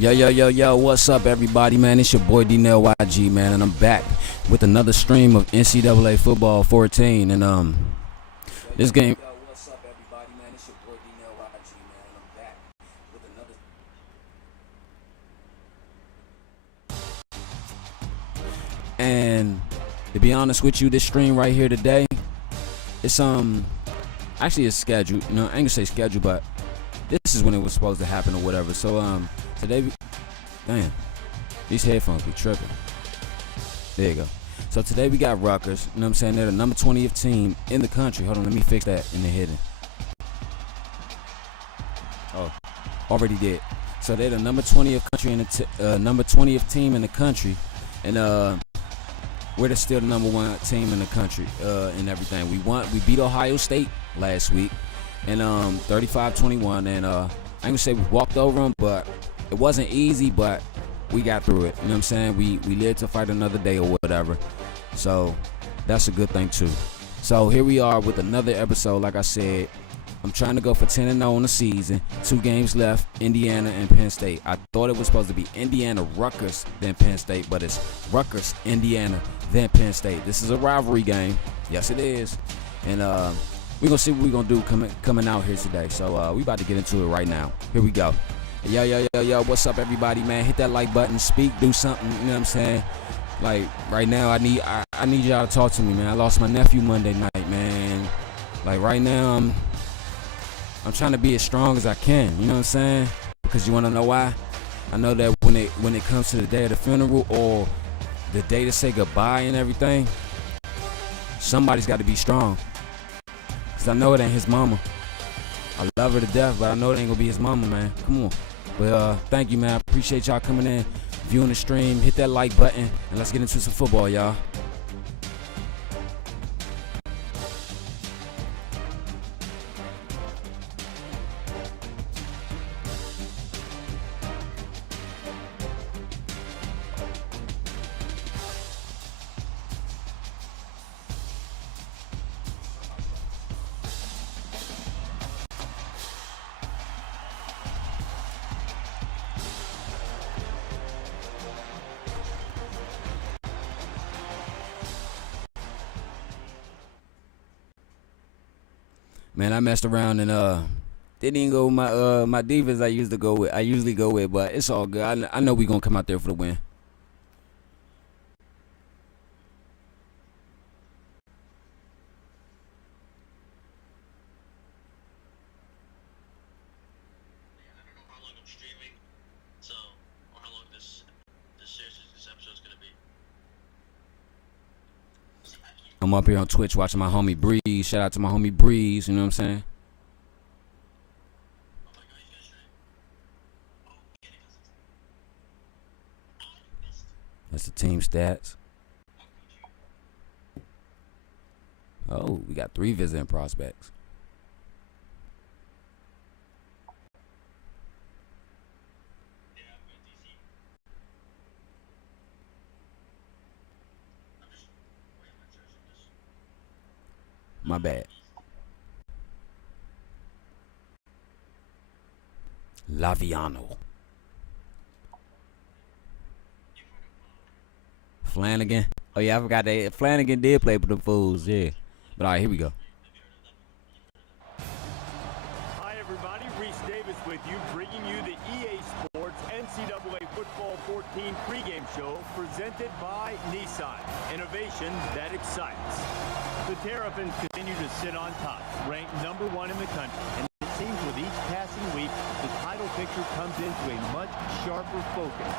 Yo, what's up, everybody, man? It's your boy Darnell YG, man, and I'm back with another stream of NCAA Football 14. And this game. What's up, everybody, man? It's your boy Darnell YG, man, and I'm back with another. And to be honest with you, this stream right here today, it's actually it's scheduled. You know, I ain't gonna say scheduled, but this is when it was supposed to happen or whatever. So today, damn, these headphones be tripping. There you go. So today we got Rutgers. You know what I'm saying? They're the number 20th team in the country. Hold on, let me fix that in the hidden. Oh, already did. So they're the number 20th country in the number 20th team in the country, and we're still the number one team in the country in everything. We beat Ohio State last week, and 35-21, and I ain't gonna say we walked over them, but it wasn't easy, but we got through it. You know what I'm saying? We lived to fight another day or whatever. So that's a good thing too. So here we are with another episode. Like I said, I'm trying to go for 10-0 on the season. 2 games left, Indiana and Penn State. I thought it was supposed to be Indiana, Rutgers, then Penn State, but it's Rutgers, Indiana, then Penn State. This is a rivalry game. Yes, it is. And we're going to see what we're going to do coming out here today. So we about to get into it right now. Here we go. Yo, what's up, everybody, man? Hit that like button, speak, do something, you know what I'm saying? Like, right now, I need y'all to talk to me, man. I lost my nephew Monday night, man. Like, right now, I'm trying to be as strong as I can, you know what I'm saying? Because you want to know why? I know that when it comes to the day of the funeral or the day to say goodbye and everything, somebody's got to be strong. Because I know it ain't his mama. I love her to death, but I know it ain't going to be his mama, man. Come on. But thank you, man. I appreciate y'all coming in, viewing the stream. Hit that like button, and let's get into some football, y'all. Man, I messed around and didn't even go with my defense I usually go with, but it's all good. I know we're gonna come out there for the win. I'm up here on Twitch watching my homie Breeze. Shout out to my homie Breeze, you know what I'm saying? That's the team stats. Oh, we got 3 visiting prospects. My bad. Laviano. Flanagan. Oh, yeah, I forgot that. Flanagan did play for the Fools, yeah. But, all right, here we go. Hi, everybody. Reese Davis with you, bringing you the EA Sports NCAA Football 14 pregame show presented by Nissan. Innovation that excites. The Terrapins continue to sit on top, ranked number 1 in the country. And it seems with each passing week, the title picture comes into a much sharper focus.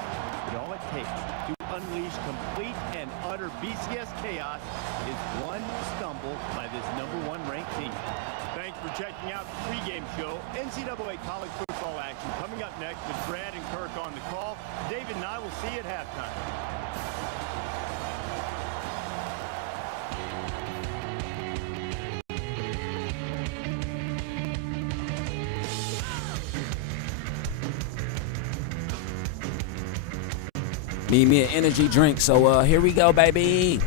But all it takes to unleash complete and utter BCS chaos is one stumble by this number 1 ranked team. Thanks for checking out the pregame show. NCAA college football action coming up next with Brad and Kirk on the call. David and I will see you at halftime. Need me an energy drink, so here we go, baby.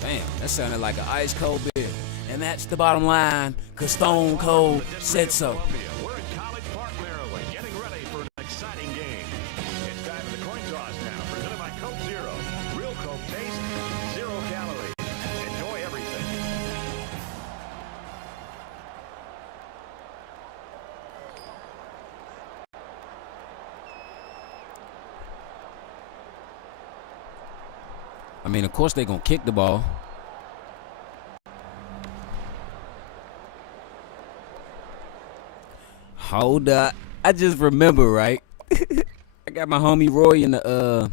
Damn, that sounded like an ice cold beer. And that's the bottom line, because Stone Cold said so. We're in College Park, Maryland, getting ready for an exciting game. It's time for the coin toss now, presented by Coke Zero. Real Coke taste, 0 calories. Enjoy everything. I mean, of course they're going to kick the ball. Hold up. I just remember, right? I got my homie Roy in the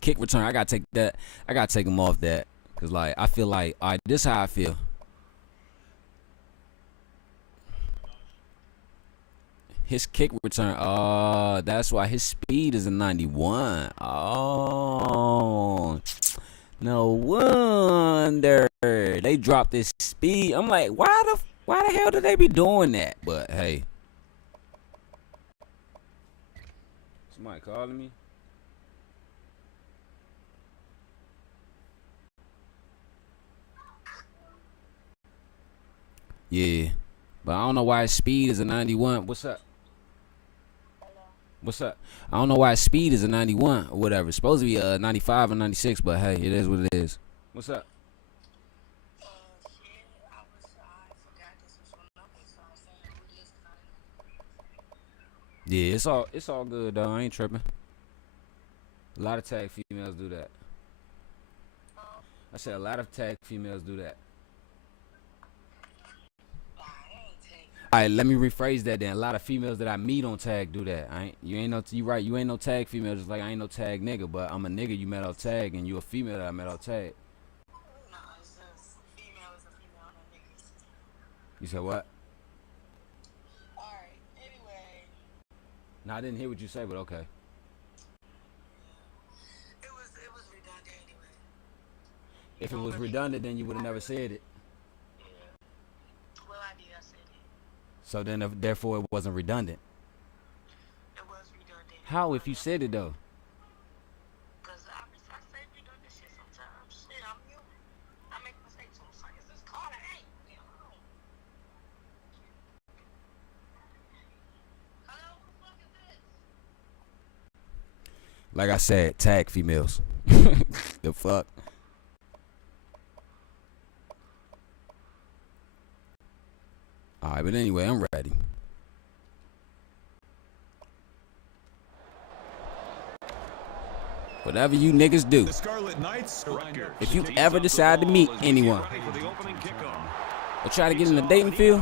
kick return. I got to take that. I got to take him off that. Because, like, I feel like, all right, this is how I feel. His kick return, that's why his speed is a 91. Oh, no wonder they dropped his speed. I'm like, why the hell did they be doing that? But hey, somebody calling me. Yeah, but I don't know why his speed is a 91. What's up? What's up? I don't know why his speed is a 91 or whatever. It's supposed to be a 95 or 96, but hey, it is what it is. What's up? Yeah, it's all good though. I ain't tripping. A lot of tag females do that. I said a lot of tag females do that. All right, let me rephrase that then. A lot of females that I meet on tag do that. You ain't no tag female, just like I ain't no tag nigga, but I'm a nigga you met on tag, and you a female that I met on tag. No, it's just female is a female, no niggas. You said what? Alright, anyway. No, I didn't hear what you said, but okay. It was redundant anyway. If it was redundant, then you would have never said it. Well, I did. I said it. So then, therefore, it wasn't redundant. It was redundant. How if you said it though? Because I say redundant shit sometimes. Shit, I'm human. I make mistakes on seconds. It's called an eight. Hello, what the fuck is this? Like I said, tag females. The fuck? Alright, but anyway, I'm ready. Whatever you niggas do, The Scarlet Knights, Rutgers. if you ever decide to meet anyone or try to get in the dating field,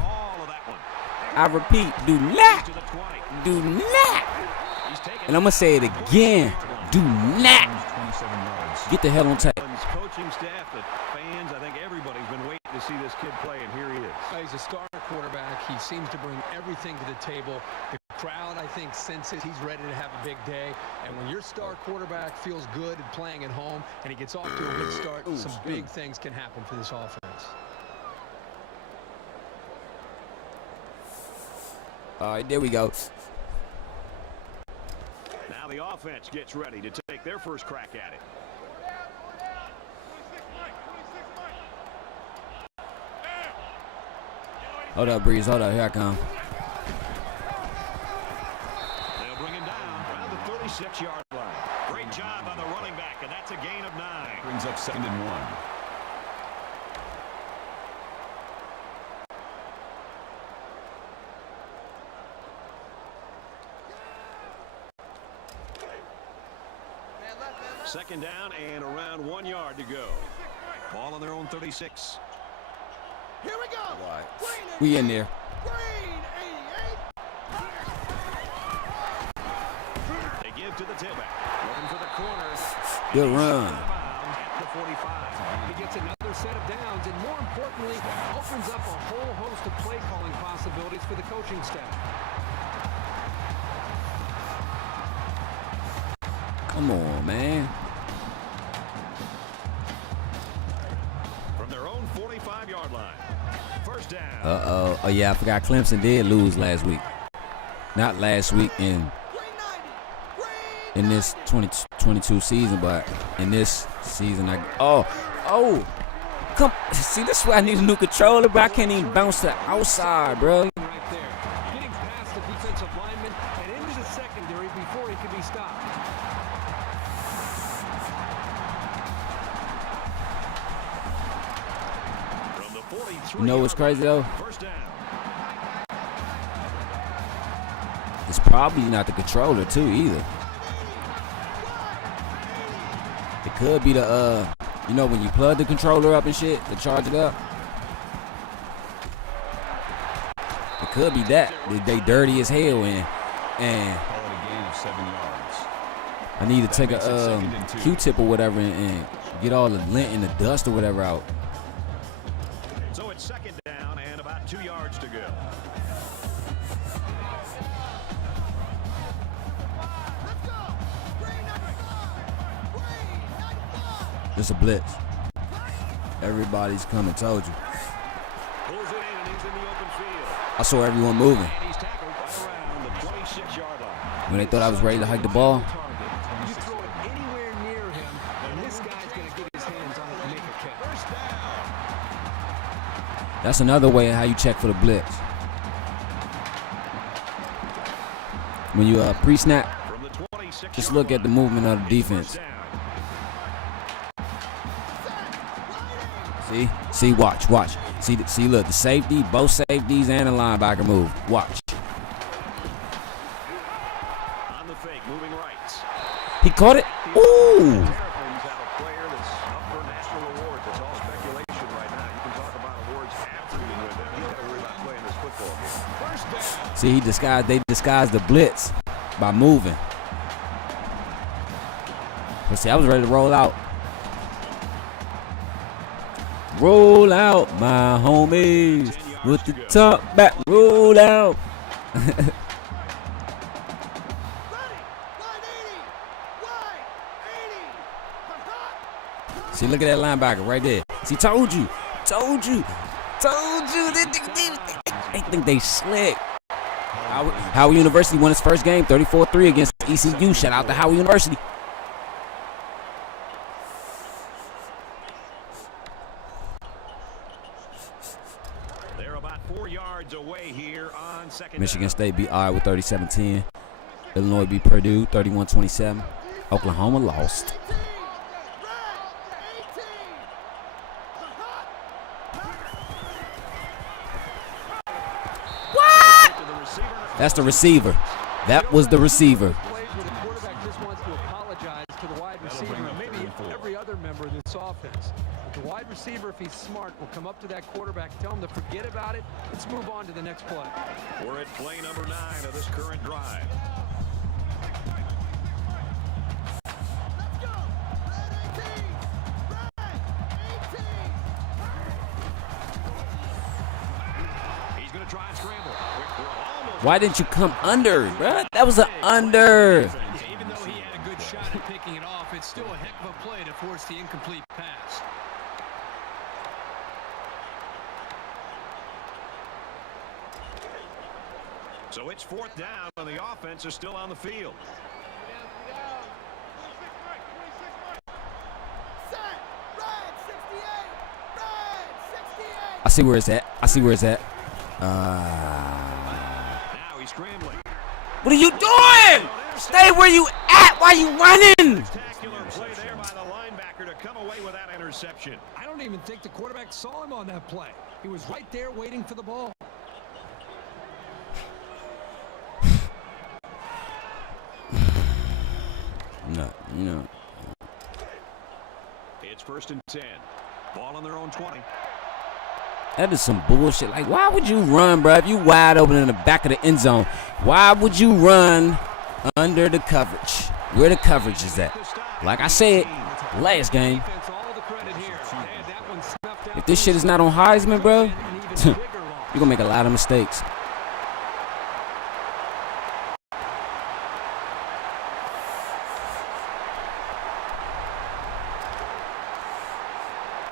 I repeat, do not, and I'm going to say it again, do not get the hell on tag. Coaching staff, the fans, I think everybody's been waiting to see this kid play, and here he is. He's a star quarterback. He seems to bring everything to the table. The crowd, I think, senses he's ready to have a big day. And when your star quarterback feels good at playing at home and he gets off to a good start, some big things can happen for this offense. All right, there we go. Now the offense gets ready to take their first crack at it. Hold up, Breeze. Hold up. Here I come. They'll bring him down around the 36-yard line. Great job on the running back, and that's a gain of 9. Brings up 2nd and 1. Second down and around 1 yard to go. Ball on their own 36. Here we go. Right. We in there. Green 88. They give to the tailback. Looking for the corner. Good run. At the 45. He gets another set of downs and, more importantly, opens up a whole host of play calling possibilities for the coaching staff. Come on, man. From their own 45-yard line. First down. Uh-oh. Oh, yeah, I forgot Clemson did lose last week. Not last week, in Green 90. Green in this 2022 season, but in this season, come see, this is why I need a new controller, bro. I can't even bounce to the outside, bro. Right there, getting past the defensive lineman and into the secondary before he could be stopped. From the 43. You know what's crazy though? First down. It's probably not the controller too either. It could be the you know, when you plug the controller up and shit to charge it up. It could be that they dirty as hell and I need to take a Q-tip or whatever and get all the lint and the dust or whatever out. So it's second down and about 2 yards to go. It's a blitz. Everybody's coming, told you. Pulls it in and he's in the open field. I saw everyone moving. And he's tackled right around the 26-yard line. When they thought I was ready to hike the ball. You throw it anywhere near him, and this guy's going to get his hands on it and make a catch. First down. That's another way of how you check for the blitz. When you pre-snap, From the 26-yard just look at the movement of the defense. See, watch. See, look, the safety, both safeties and the linebacker move. Watch. On the fake, moving right. He caught it. Ooh. Terrapins have a player that's up for national awards. It's all speculation right now. You can talk about awards after you win them. You got to worry about playing this football game. First down. See, they disguised the blitz by moving. But see, I was ready to roll out. Roll out, my homies, with the top back. Roll out. See, look at that linebacker right there. See, told you. They think they slick. Howard University won its first game, 34-3 against ECU. Shout out to Howard University. They're about 4 yards away here on second Michigan down. State beat Iowa 37-10. Illinois beat Purdue 31-27. Oklahoma lost. What? That's the receiver. That was the receiver. Plays where the quarterback just wants to apologize to the wide receiver and maybe every other member of this offense. The wide receiver, if he's smart, will come up to that quarterback, tell him to forget about it. Let's move on to the next play. We're at play number 9 of this current drive. He's going to try and scramble. Why didn't you come under, bruh? That was an under. Even though he had a good shot at picking it off, it's still a heck of a play to force the incomplete pass. So it's fourth down, and the offense is still on the field. I see where it's at. Now he's scrambling. What are you doing? Stay where you at. Why you running? Spectacular play there by the linebacker to come away with that interception. I don't even think the quarterback saw him on that play. He was right there waiting for the ball. No. It's first and 10. Ball on their own 20. That is some bullshit. Like, why would you run, bro? If you wide open in the back of the end zone, why would you run under the coverage? Where the coverage is at? Like I said last game, if this shit is not on Heisman, bro, you're going to make a lot of mistakes.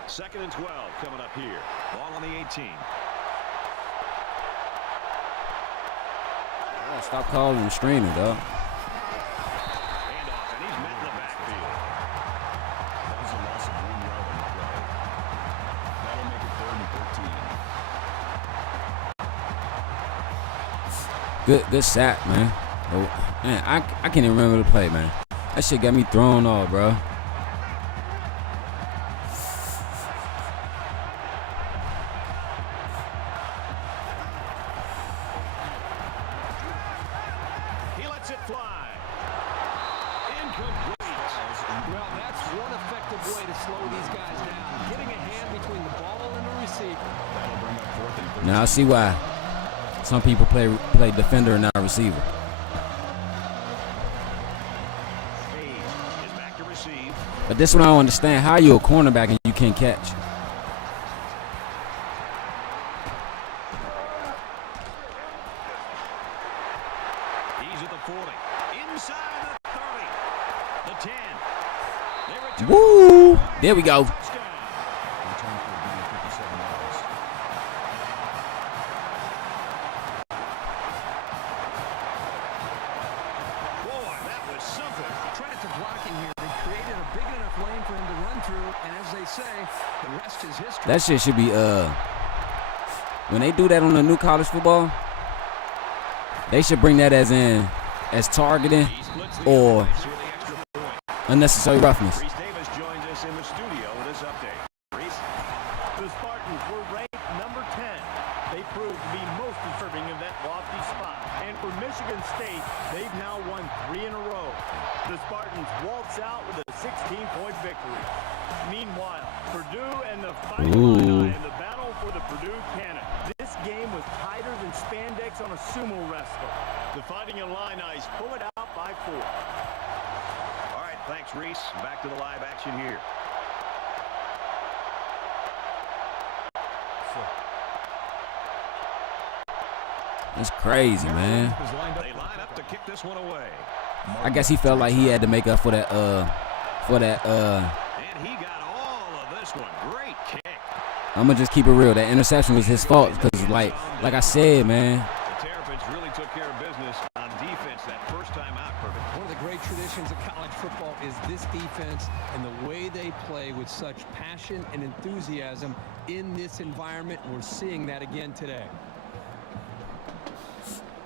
Second and 12 coming up here. Ball on the 18. Stop calling him streaming, dog. Handoff Good sack, man. Oh, man, I can't even remember the play, man. That shit got me thrown off, bro. He lets it fly. Incomplete. Well, that's one effective way to slow these guys down. Getting a hand between the ball and the receiver. That'll bring up 4th and 13. Now I see why some people play defender and not receiver. Is back to receive. But this one I don't understand. How you a cornerback and you can't catch? He's at the 40. Inside the 30. The 10. They return. Woo! There we go. Touchdown. Return for a gain of 57 yards. Boy, that was something. Trying to blocking here. They created a big enough lane for him to run through, and as they say, the rest is history. That shit should be when they do that on the new college football, they should bring that as targeting He splits the or offense with the extra point. unnecessary roughness. Reese Davis joins us in the studio with this update. Reese? The Spartans were ranked number 10. They proved to be most deserving of that lofty spot. And for Michigan State, they've now won 3 in a row. The Spartans waltz out with a 16-point victory. Meanwhile, Purdue and the Fighting Illini in the battle for the Purdue Cannon. This game was tighter than spandex on a sumo wrestler. The Fighting Illini pull it out by 4. All right, thanks, Reese. Back to the live action here. It's crazy, man. They line up to kick this one away. I guess he felt like he had to make up for that And he got all of this one. Great kick. I'm gonna just keep it real. That interception was his fault because, like I said, man. The Terrapins really took care of business on defense that first time out. Perfect. One of the great traditions of college football is this defense and the way they play with such passion and enthusiasm in this environment. We're seeing that again today.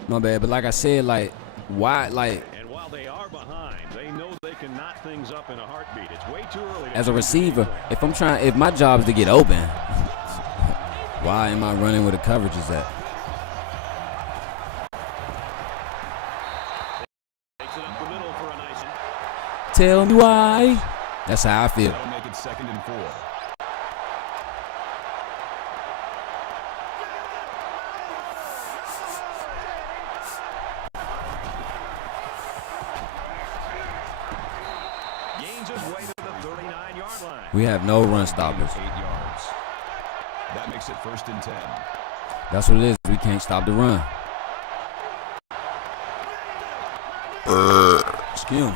My bad, but like I said, like why, like And while they are behind, they know they can knot things up in a heartbeat. It's way too early. as a receiver, if my job is to get open, why am I running where the coverage is at? Takes it up the middle for a nice one. Tell me why. That's how I feel. That'll make it 2nd and 4. Gains his way to the 39-yard line. We have no run stoppers. 8 yards. That makes it 1st and 10. That's what it is. We can't stop the run. Excuse me.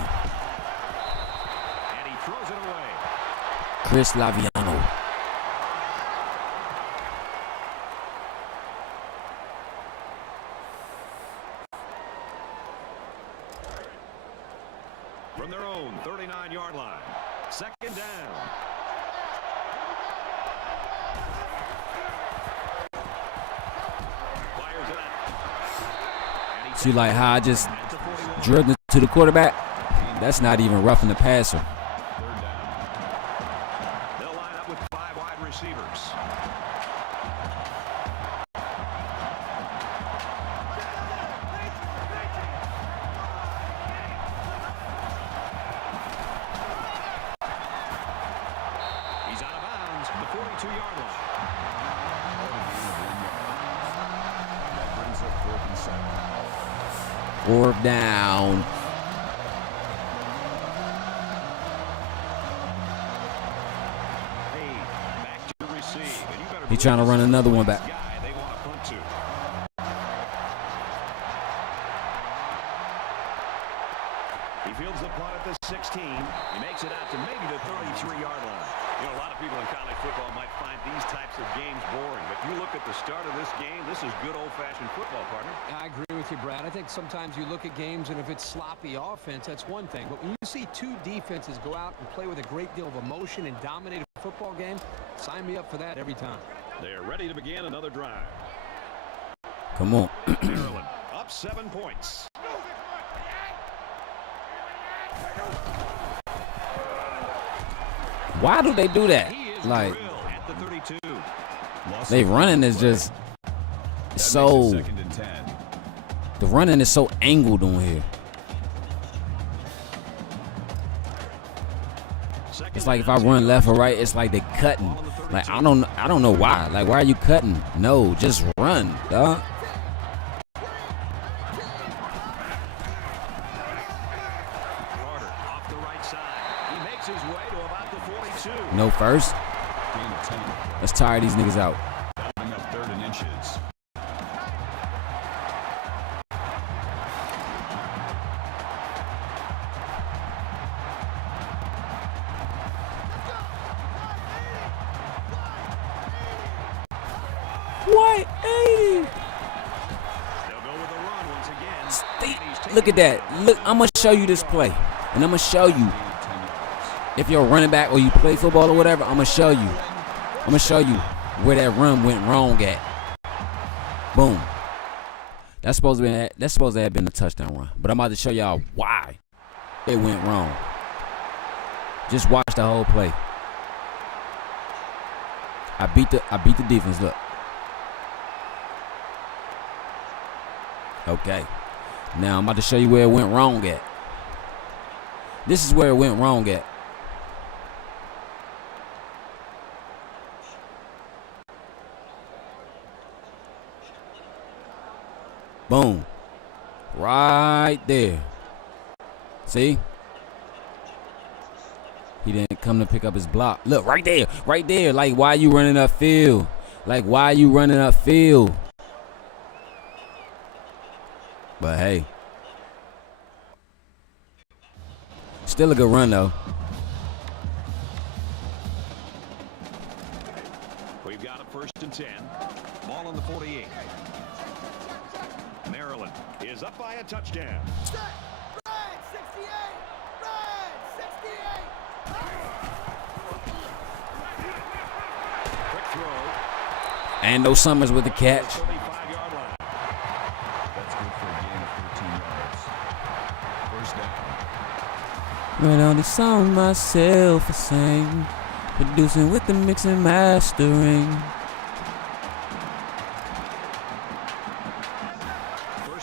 And he throws it away. Chris Laviano. From their own 39-yard line. 2nd down. Fires it up. And he See, like how I just at the 41. drilled it to the quarterback? That's not even roughing the passer. 3rd down. They'll line up with 5 wide receivers. He's out of bounds at the 42-yard line. That brings up 4th and 7. 4th down. Hey, back to receive. And you better He trying to run another one back. guy they want to punt to. He fields the punt at the 16. He makes it out to maybe the 33-yard line. You know, a lot of people in college football might find these types of games boring, but you look at the start of this game, this is good old-fashioned football, partner. I agree with you, Brad. I think sometimes you look at games, and if it's sloppy offense, that's one thing. But when you see two defenses go out and play with a great deal of emotion and dominate a football game, sign me up for that every time. They're ready to begin another drive. Come on. Maryland up up 7 points. Why do they do that? Like, At the 32. they running is just so. The running is so angled on here. It's like if I run left or right, it's like they cutting. Like I don't know why. Like why are you cutting? No, just run, dog. Carter off the right side. He makes his way to about the 42. No first. Let's tire these niggas out. Bring up 3rd and inches. What? 80. They'll go with a run once again. Look at that. Look, I'm gonna show you this play, and I'm gonna show you. If you're a running back or you play football or whatever, I'm gonna show you. I'm gonna show you where that run went wrong at. Boom. That's supposed to have been a touchdown run, but I'm about to show y'all why it went wrong. Just watch the whole play. I beat the defense. Look. Okay. Now I'm about to show you where it went wrong at. This is where it went wrong at. Boom. Right there. See? He didn't come to pick up his block. Look, right there. Right there. Like, why are you running upfield? Like, why are you running upfield? But, hey. Still a good run, though. We've got a 1st and 10. Ball on the 48. Maryland is up by a touchdown. Red 68! Red 68! Quick throw. And no Summers with the catch. 35-yard line. That's good for a gain of 13 yards. 1st down. Write all these songs myself, I sing. Producing with the mix and mastering.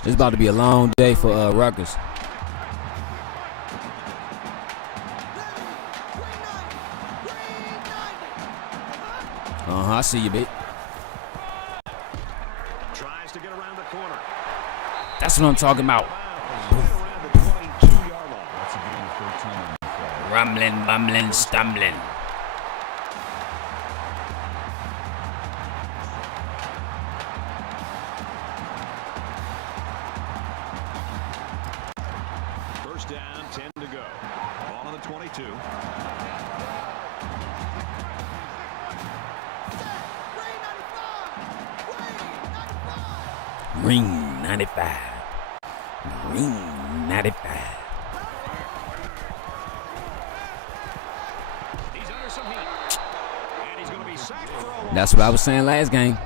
It's about to be a long day for Rutgers. I see you, babe. Tries to get around the corner. That's what I'm talking about. Around the 22-yard line. That's a gain of 13 on the play. Rumbling, bumbling, stumbling. First down, 10 to go. Ball on the 22. Ring 95. Ring 95. He's under some heat. And he's going to be sacked for a loss. That's what I was saying last game.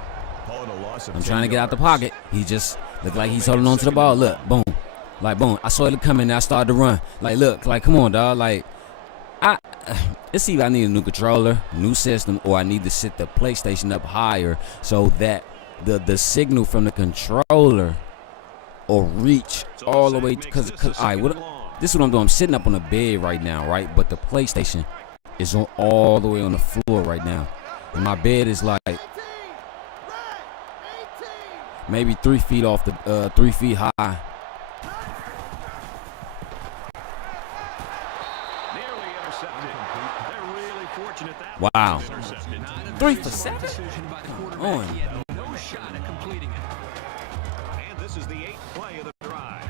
Call it a loss of I'm 10 trying to get out the yards. pocket. He just looked like he's holding on to the ball. Look, boom. Like, boom. I saw it coming and I started to run. Like, look, like, come on, dog. Like, let's see if I need a new controller, new system, or I need to set the PlayStation up higher so that the signal from the controller or reach all the way. Because all right, this is what I'm doing. I'm sitting up on the bed right now, right? But the PlayStation is on all the way on the floor right now. And my bed is like maybe 3 feet off the 3 feet high. Nearly intercepted. They're really fortunate that Wow. was intercepted. 3 for 7? Decision by the Come quarterback. on. He had no shot at completing it. And this is the 8th play of the drive.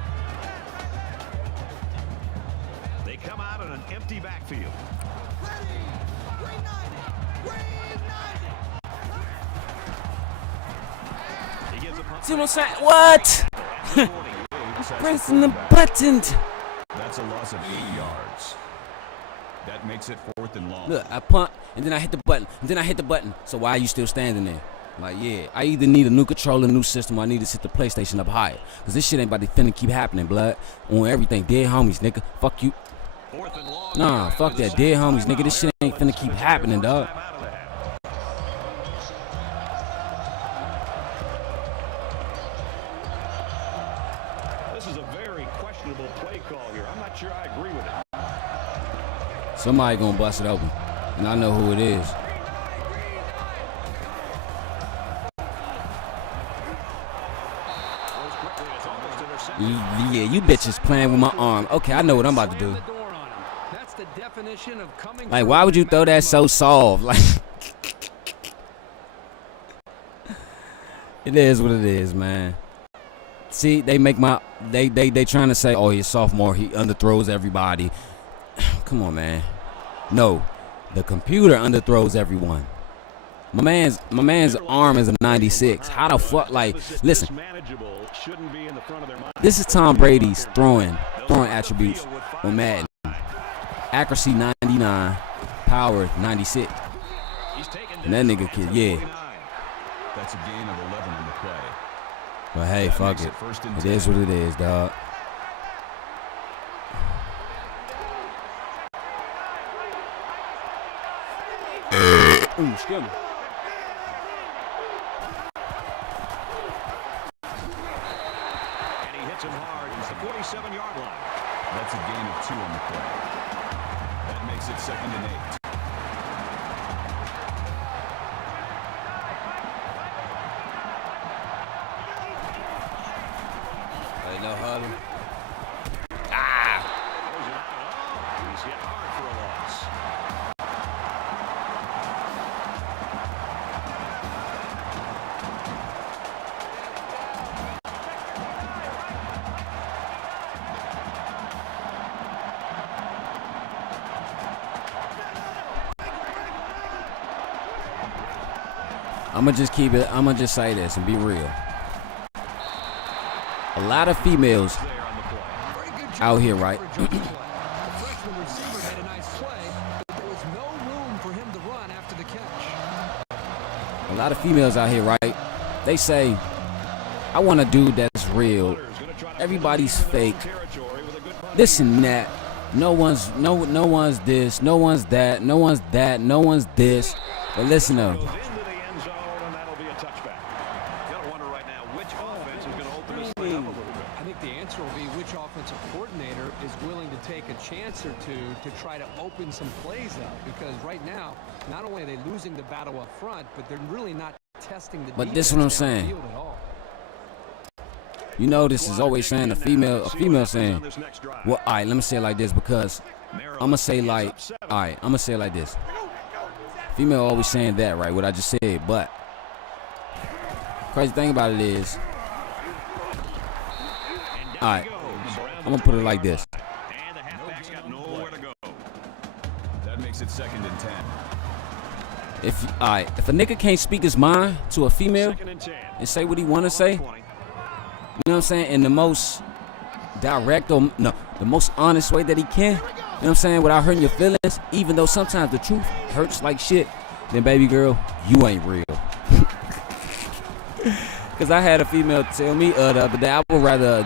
They come out in an empty backfield. He gives a punt. See what I'm saying? What? Pressing the button. That's a loss of 8 yards. That makes it 4th and long. Look, I punt, and then I hit the button, and then I hit the button. So why are you still standing there? Like, yeah, I either need a new controller, new system, or I need to set the PlayStation up higher. Because this shit ain't about to finna keep happening, blood. On everything. Dead homies, nigga. Fuck you. Nah, fuck that. Dead homies, nigga. This shit ain't finna keep happening, dog. This is a very questionable play call here. I'm not sure I agree with it. Somebody gonna bust it open. And I know who it is. Yeah, you bitches playing with my arm. Okay, I know what I'm about to do. Like, why would you throw that so soft? Like, it is what it is, man. See, they make my they trying to say, oh, he's sophomore, he underthrows everybody. Come on, man. No, the computer underthrows everyone. My man's arm is a 96. How the fuck? Like, listen. This is Tom Brady's throwing attributes on Madden. Accuracy 99, power 96. And that nigga kid, yeah. That's a gain of 11 on the play. But hey, fuck it. It is what it is, dog. Excuse me. Him hard. It's the 47-yard line. That's a gain of 2 on the play. That makes it 2nd and 8. Hey, no huddle. He's hit hard for a loss. I'ma just say this and be real. A lot of females out here, right? A lot of females out here, right? They say, I want a dude that's real. Everybody's fake. This and that. No one's this. No one's that. No one's that. No one's this. But listen though. Chance or two to try to open some plays up, because right now not only are they losing the battle up front, but they're really not testing the but this is what I'm saying. You know, this is always saying a female saying, well, all right, let me say it like this, because I'm gonna say like, all right, I'm gonna say it like this. Female always saying that, right, what I just said, but crazy thing about it is, all right, I'm gonna put it like this. Makes it 2nd and 10. If a nigga can't speak his mind to a female and say what he want to say, you know what I'm saying, in the most direct or no, the most honest way that he can, you know what I'm saying, without hurting your feelings, even though sometimes the truth hurts like shit, then baby girl, you ain't real. Because I had a female tell me the other day, I would rather,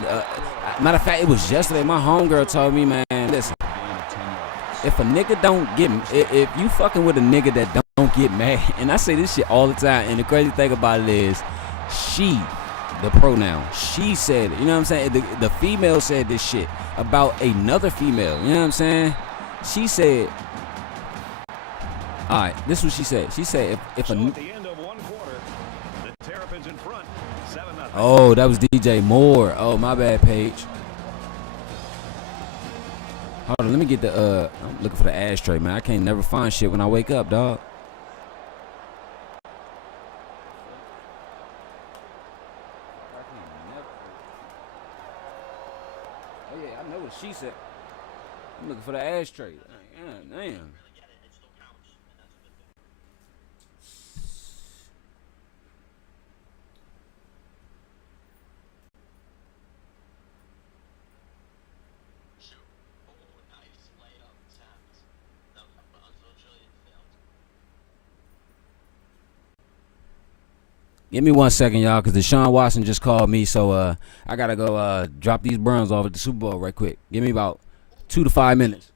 matter of fact, it was yesterday, my homegirl told me, man, listen, if a nigga don't get, if you fucking with a nigga that don't get mad, and I say this shit all the time, and the crazy thing about it is, she, the pronoun, she said it, you know what I'm saying? The female said this shit about another female, you know what I'm saying? She said, all right, this is what she said. She said, if a, at the end of one quarter, the Terrapins in front, 7-0. Oh, that was DJ Moore. Oh, my bad, Paige. Hold on, let me get the, I'm looking for the ashtray, man. I can't never find shit when I wake up, dog. Oh, yeah, I know what she said. I'm looking for the ashtray. Damn. Give me 1 second, y'all, because Deshaun Watson just called me, so I gotta go drop these Browns off at the Super Bowl right quick. Give me about 2 to 5 minutes.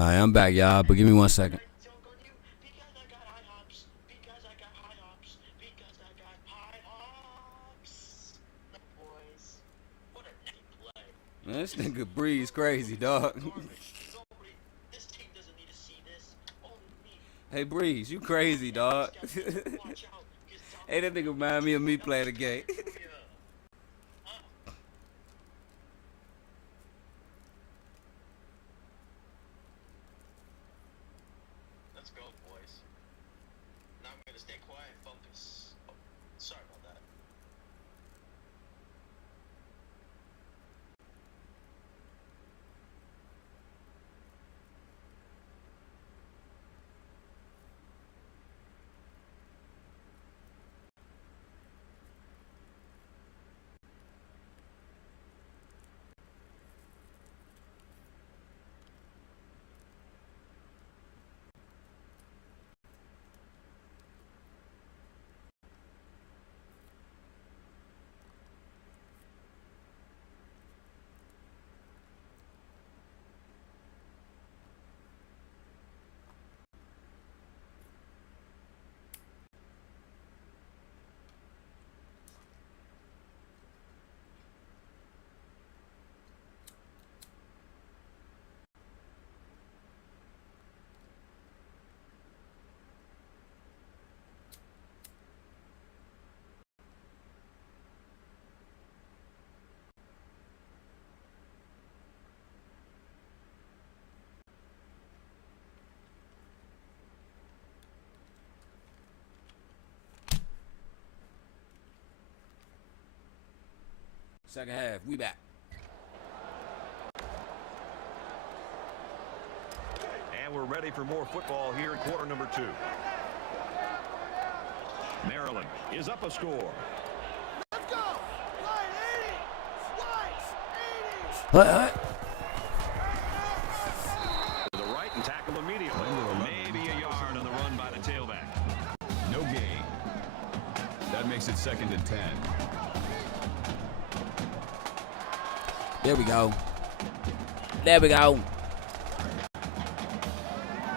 All right, I'm back, y'all, but give me 1 second. Because I got high hopes. Because I got high hopes. Because I got high hopes. The boys. What a nifty play. Man, this nigga Breeze crazy, dog. This team doesn't need to see this. Only me. Hey, Breeze, you crazy, dog. Watch out. Hey, that nigga remind me of me playing the game. Let's go, boys. Now I'm gonna stay quiet and focus. Oh, sorry about that. Second half, we back. And we're ready for more football here in quarter number 2. Maryland is up a score. Let's go. Line 80. Slice 80. What? To the right and tackle immediately. Maybe a yard on the run by the tailback. No gain. That makes it 2nd and 10. There we go. There we go.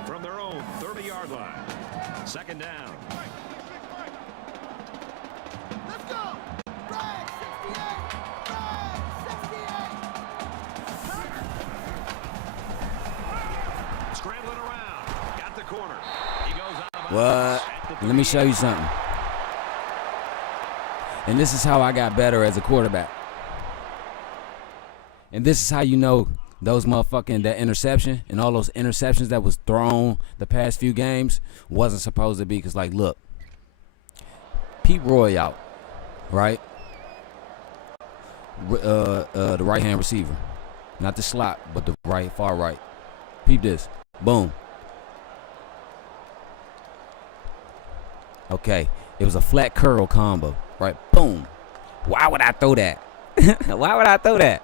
From their own 30-yard line. 2nd down. Let's go. Red 68. Red 68. Scrambling around. Got the corner. He goes out of What? Let me show you something. And this is how I got better as a quarterback. And this is how you know those that interception and all those interceptions that was thrown the past few games wasn't supposed to be. Because, like, look, Pete Roy out, right? The right-hand receiver. Not the slot, but the far right. Peep this. Boom. Okay. It was a flat curl combo, right? Boom. Why would I throw that? Why would I throw that?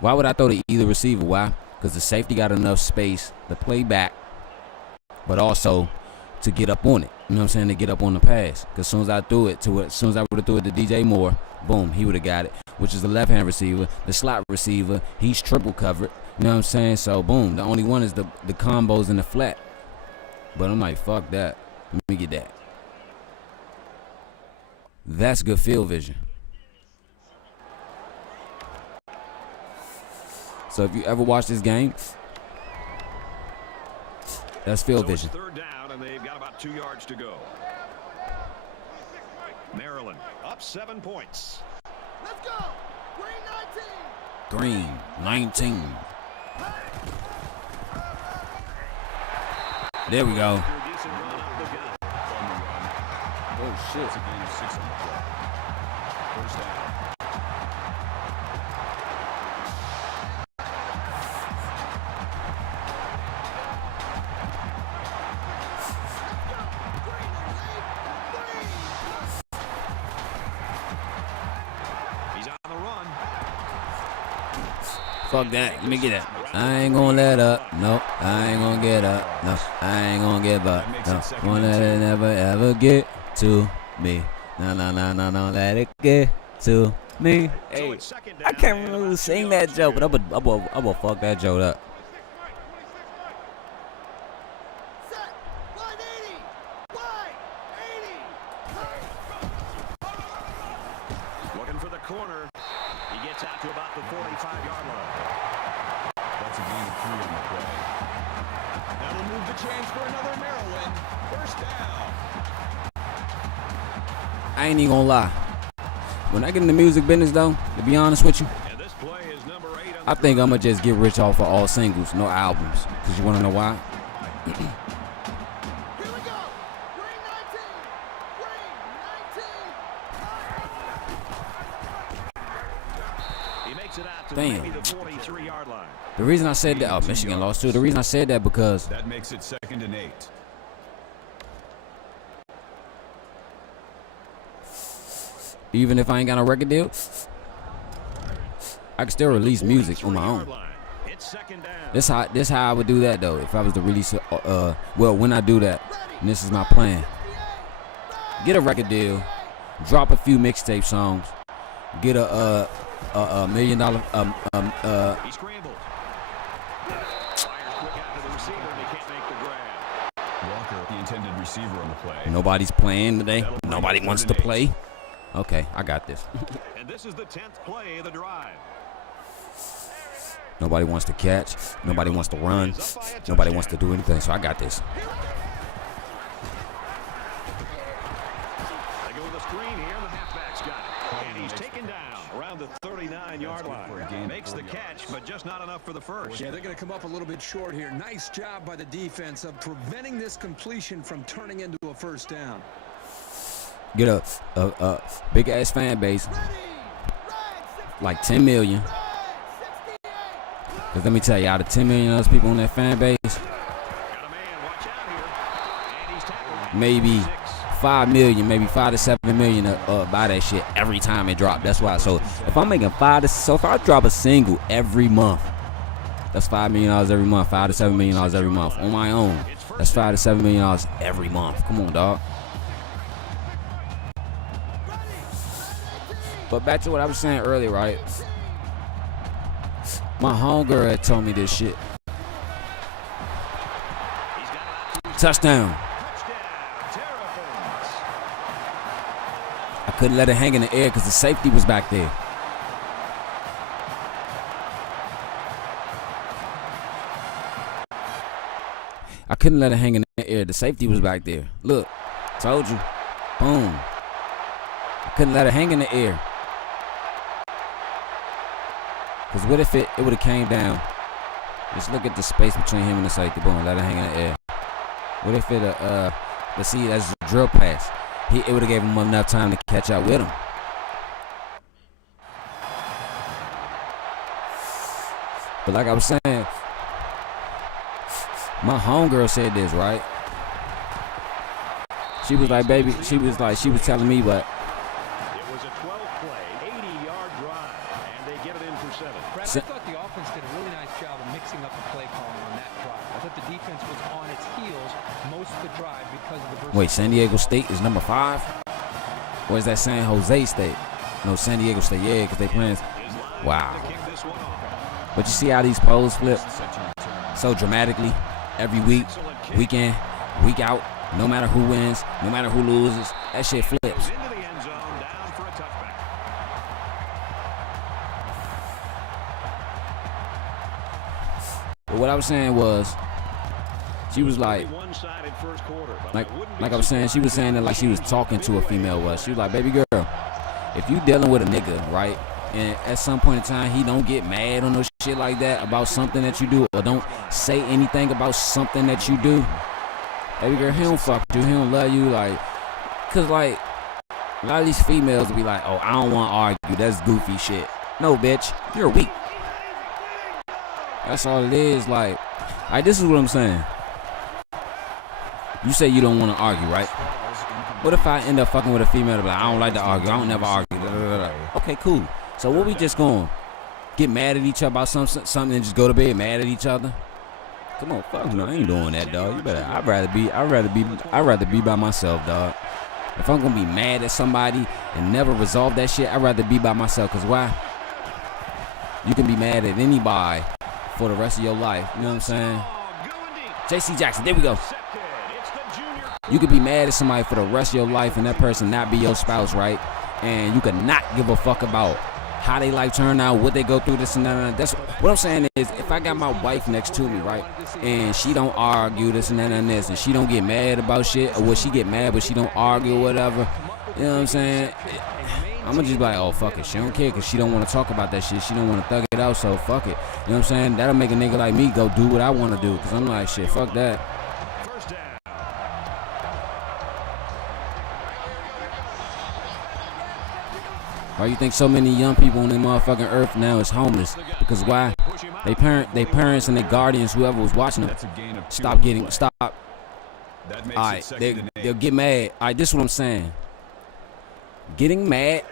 Why would I throw to either receiver? Why? Because the safety got enough space to play back, but also to get up on it. You know what I'm saying? To get up on the pass. Because as soon as I threw it as soon as I would have threw it to DJ Moore, boom, he would have got it, which is the left-hand receiver. The slot receiver, he's triple covered. You know what I'm saying? So, boom, the only one is the combos in the flat. But I'm like, fuck that. Let me get that. That's good field vision. So if you ever watch this game, that's field vision. It's 3rd down, and they've got about 2 yards to go. Maryland up 7 points. Let's go. Green 19. Green 19. There we go. Decent run up the gut. Oh, shit. It's a gain of 6 on the play. 1st down. Fuck that. Let me get it. I ain't gonna let up. No, I ain't gonna get up. No, I ain't gonna give up. No, won't let it never ever get to me. No, let it get to Me, hey, I can't remember who sang that joke, but I'm gonna fuck that joke up. Set. Line 80. Line 80. Looking for the corner. He gets out to about the 45-yard line. That's a gain of 3 on the play. That'll move the chains for another Maryland. First down. I ain't even gonna lie. When I get in the music business, though, to be honest with you, And this play is number 8 on I think I'm gonna just get rich off of all singles, no albums. Cause you wanna know why? Here we go. Green 19. Green 19. He makes it out to Damn. maybe the 43-yard line. The reason I said that, Michigan lost too. The reason I said that because That makes it 2nd and 8. even if I ain't got a record deal, I can still release music on my own. It's 2nd down. This how I would do that though. If I was to release, well, when I do that, and this is my plan. Get a record deal, drop a few mixtape songs, get a $1 million. He scrambles. Fires quick out to the receiver, and they can't make the grab. Walker, the intended receiver on the play. Nobody's playing today. Nobody wants to play. Okay, I got this. And this is the 10th play of the drive. Nobody wants to catch. Nobody wants to run. Nobody wants to do anything. So I got this. They go with a screen here, and the halfback's got it. And he's taken down around the 39-yard line. Makes the catch, but just not enough for the first. Yeah, they're going to come up a little bit short here. Nice job by the defense of preventing this completion from turning into a first down. Get a big ass fan base, like 10 million. Cause let me tell you, out of 10 million of those people on that fan base, Got a man, watch out here. And he's tackled. maybe 5 million, maybe 5 to 7 million buy that shit every time it drop. That's why. So if I'm making if I drop a single every month, that's $5 million every month. $5 to $7 million every month on my own. That's $5 to $7 million every month. Come on, dog. But back to what I was saying earlier, right? My homegirl had told me this shit. Touchdown. I couldn't let it hang in the air because the safety was back there. I couldn't let it hang in the air. The safety was back there. Look, told you. Boom. I couldn't let it hang in the air. Because what if it would have came down? Just look at the space between him and the safety. Boom, let it hang in the air. What if it, let's see, that's a drill pass. It would have gave him enough time to catch up with him. But like I was saying, my homegirl said this, right? She was like, baby, she was telling me what? It was a 12-play, 80-yard drive, and they get it in for 7. Brad, I thought the offense did a really nice job of mixing up the play calling on that drive. I thought the defense was on its heels most of the drive because of the versatility. Wait, San Diego State is number 5? Or is that San Jose State? No, San Diego State, yeah, because they playing. Wow. But you see how these polls flip so dramatically every week, week in, week out, no matter who wins, no matter who loses, that shit flips. Into the end zone, down for a touchback. But what I was saying was, she was like, One-sided first quarter, but like I was saying, she was saying that like she was talking to a female. She was like, baby girl, if you dealing with a nigga, right, and at some point in time he don't get mad on no shit like that about something that you do, or don't say anything about something that you do, baby girl, he don't fuck you, he don't love you, like, cause like a lot of these females will be like, oh, I don't want to argue, that's goofy shit. No, bitch, you're weak. That's all it is. Like this is what I'm saying. You say you don't want to argue, right? What if I end up fucking with a female? Like, I don't like to argue. I don't never argue. Okay, cool. So what we just going? Get mad at each other about something and just go to bed mad at each other? Come on, fuck no, I ain't doing that, dog. You better. I'd rather be by myself, dog. If I'm gonna be mad at somebody and never resolve that shit, I'd rather be by myself. Cause why? You can be mad at anybody for the rest of your life. You know what I'm saying? J.C. Jackson, there we go. You could be mad at somebody for the rest of your life and that person not be your spouse, right? And you could not give a fuck about how they life turn out, what they go through, this and that. And that. That's what I'm saying is, if I got my wife next to me, right, and she don't argue this and that and this, and she don't get mad about shit, or she get mad but she don't argue or whatever, you know what I'm saying? I'm gonna just be like, oh, fuck it. She don't care because she don't want to talk about that shit. She don't want to thug it out, so fuck it. You know what I'm saying? That'll make a nigga like me go do what I want to do, because I'm like, shit, fuck that. Why you think so many young people on the motherfucking earth now is homeless? Because why? They parents and their guardians, whoever was watching them, stop. All right, they'll get mad. All right, this is what I'm saying. Getting mad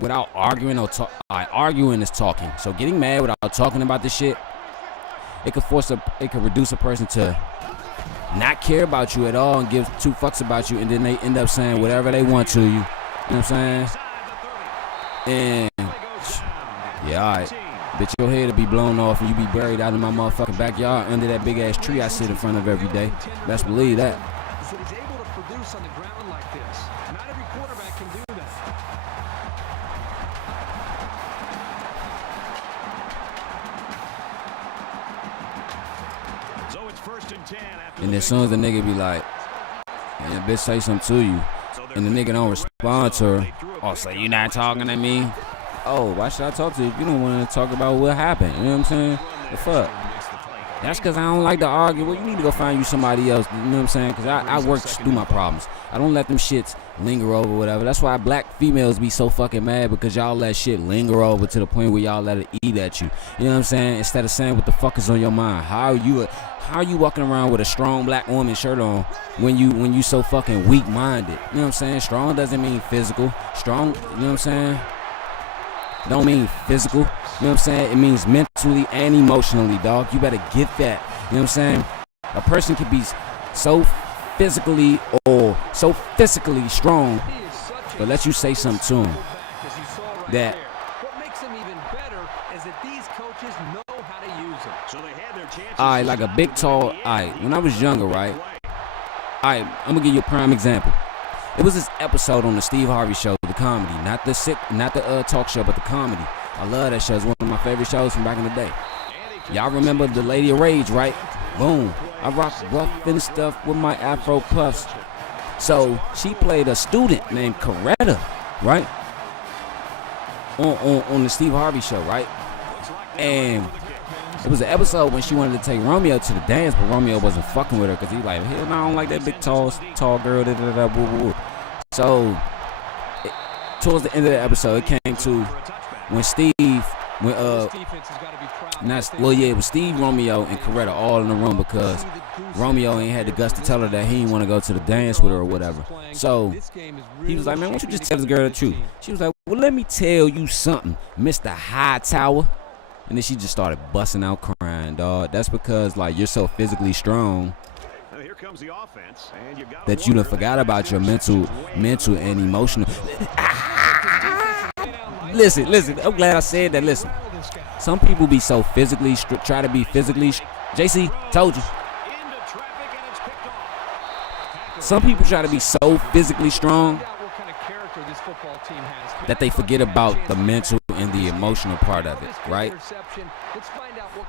without arguing or arguing is talking. So getting mad without talking about this shit, it could reduce a person to not care about you at all and give two fucks about you, and then they end up saying whatever they want to you. You know what I'm saying? And yeah, alright. Bitch, your head will be blown off and you be buried out in my motherfucking backyard under that big ass tree I sit in front of every day. Best believe that. So he's able to produce on the ground like this. Not every quarterback can do that. So it's 1st and 10 after And as soon as the nigga be like, and bitch say something to you, and the nigga don't respond to her, oh, so you not talking to me? Oh, why should I talk to you if you don't want to talk about what happened? You know what I'm saying? The fuck? That's because I don't like to argue. Well, you need to go find you somebody else. You know what I'm saying? Because I work through my problems. I don't let them shits linger over whatever. That's why black females be so fucking mad, because y'all let shit linger over to the point where y'all let it eat at you. You know what I'm saying? Instead of saying what the fuck is on your mind. How are you walking around with a strong black woman shirt on when you so fucking weak-minded? You know what I'm saying? Strong doesn't mean physical. Strong, you know what I'm saying? Don't mean physical. You know what I'm saying? It means mentally and emotionally, dog. You better get that. You know what I'm saying? A person could be so physically or so physically strong, but let you say something to him that What makes him even better is that these coaches know how to use him. So they had their chances. all right, like a big tall, all right, when I was younger, right? All right, I'm gonna give you a prime example. It was this episode on the Steve Harvey Show, the comedy, not the talk show, but the comedy. I love that show. It's one of my favorite shows from back in the day. Y'all remember the Lady of Rage, right? Boom. I rock rough and stuff with my Afro puffs. So she played a student named Coretta, right? On the Steve Harvey Show, right? And it was an episode when she wanted to take Romeo to the dance, but Romeo wasn't fucking with her because he like, hell no, I don't like that big tall girl. So towards the end of the episode, it came to when it was Steve, Romeo, and Coretta all in the room because Romeo ain't had the guts to tell her that he didn't want to go to the dance with her or whatever. So he was like, man, why don't you just tell this girl the truth? She was like, well, let me tell you something, Mr. Hightower. And then she just started busting out crying, dog. That's because, like, you're so physically strong Here comes the offense, and that you done forgot about your mental and emotional. Listen. I'm glad I said that. Listen, some people be so physically, try to be physically. JC, told you. Some people try to be so physically strong that they forget about the mental and the emotional part of it, right?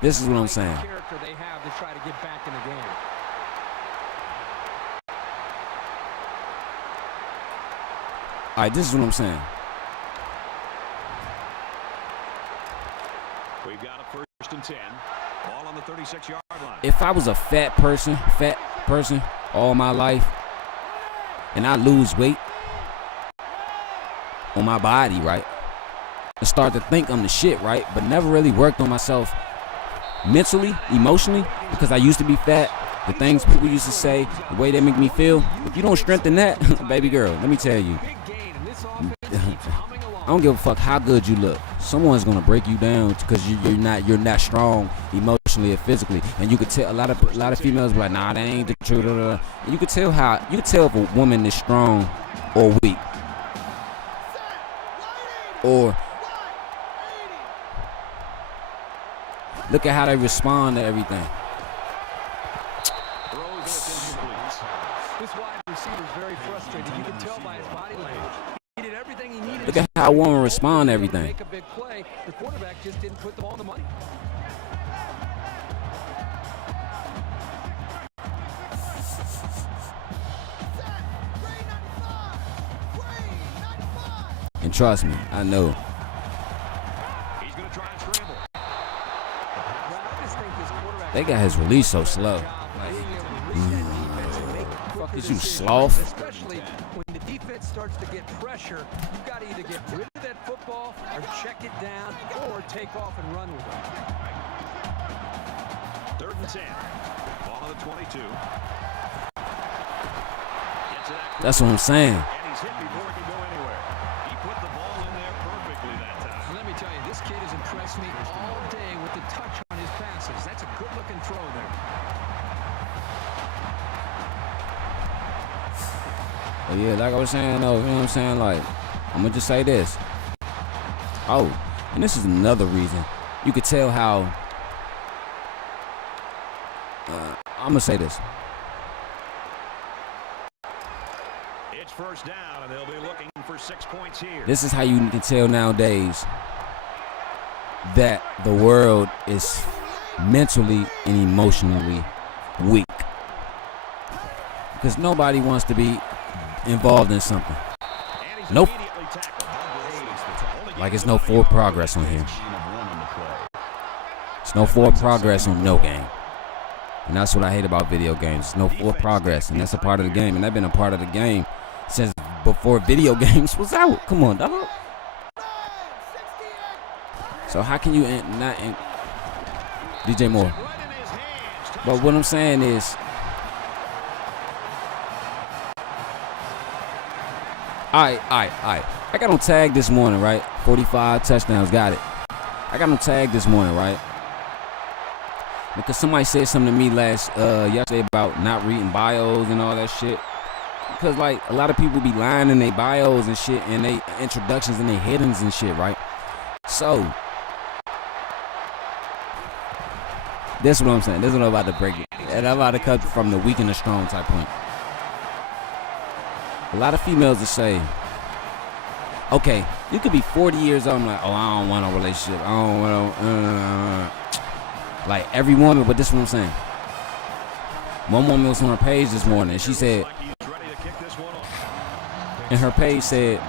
This is what I'm saying. All right, this is what I'm saying. We've got a 1st and 10. Ball on the 36-yard line. If I was a fat person all my life, and I lose weight on my body, right? And start to think I'm the shit, right? But never really worked on myself mentally, emotionally, because I used to be fat. The things people used to say, the way they make me feel. If you don't strengthen that, baby girl, let me tell you. I don't give a fuck how good you look. Someone's gonna break you down because you're not strong emotionally or physically. And you could tell a lot of females be like, nah, that ain't the truth. And you could tell if a woman is strong or weak. Or look at how they respond to everything. This wide receiver is very frustrated. You can tell by his body language. He did everything he needed. Look at how a woman respond to everything. Make a big play. The quarterback just didn't put the ball on the money. And trust me, I know. He's going to try and scramble. They got his release so slow. Fuck is you, sloth? Especially when the defense starts to get pressure, you've got to either get rid of that football or check it down or take off and run with it. 3rd and 10. Ball on the 22. That's what I'm saying. And he's hit before he can go anywhere. He put the ball in there perfectly that time. Let me tell you, this kid has impressed me all day with the touch on his passes. That's a good-looking throw there. But yeah, like I was saying, though, you know what I'm saying? Like, I'm going to just say this. Oh, and this is another reason. You could tell how, I'm going to say this. It's 1st down, and they'll be looking for 6 points here. This is how you can tell nowadays that the world is mentally and emotionally weak. Because nobody wants to be involved in something. Nope. Like it's no forward progress on here. It's no forward progress on no game. And that's what I hate about video games. It's no forward progress, and that's a part of the game. And I've been a part of the game since before video games was out. Come on, dog. So how can you not DJ Moore? But what I'm saying is, all right. I got on tag this morning, right? 45 touchdowns, got it. I got on tag this morning, right? Because somebody said something to me yesterday about not reading bios and all that shit. Because, like, a lot of people be lying in their bios and shit, and they introductions and their headings and shit, right? So, this is what I'm saying. This is what I'm about to break it. And I'm about to cut from the weak and the strong type point. A lot of females will say, okay, you could be 40 years old. I'm like, oh, I don't want a relationship. I don't want like every woman, but this is what I'm saying. One woman was on her page this morning, and she said, and her page said,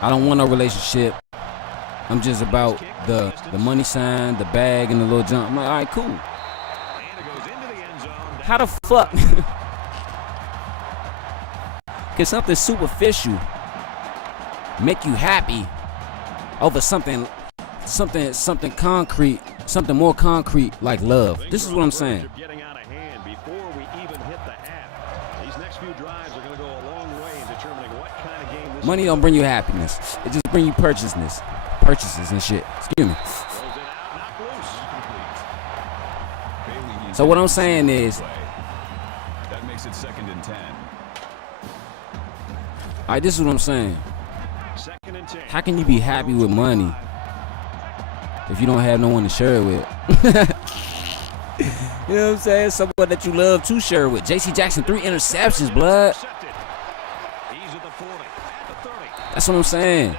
I don't want no relationship. I'm just about the money sign, the bag, and the little jump. I'm like, all right, cool. How the fuck can something superficial make you happy over something concrete, something more concrete like love? This is what I'm saying. Getting out of hand before we even hit the half. These next few drives are going to go a long way in determining what kind of game this Money don't bring you happiness. It just bring you purchases and shit. Excuse me. So what I'm saying is, that makes it 2nd and 10. all right, this is what I'm saying. 2nd and 10. How can you be happy with money if you don't have no one to share it with? You know what I'm saying? Someone that you love to share it with. J.C. Jackson, 3 interceptions, blood. He's at the 40, the 30. That's what I'm saying.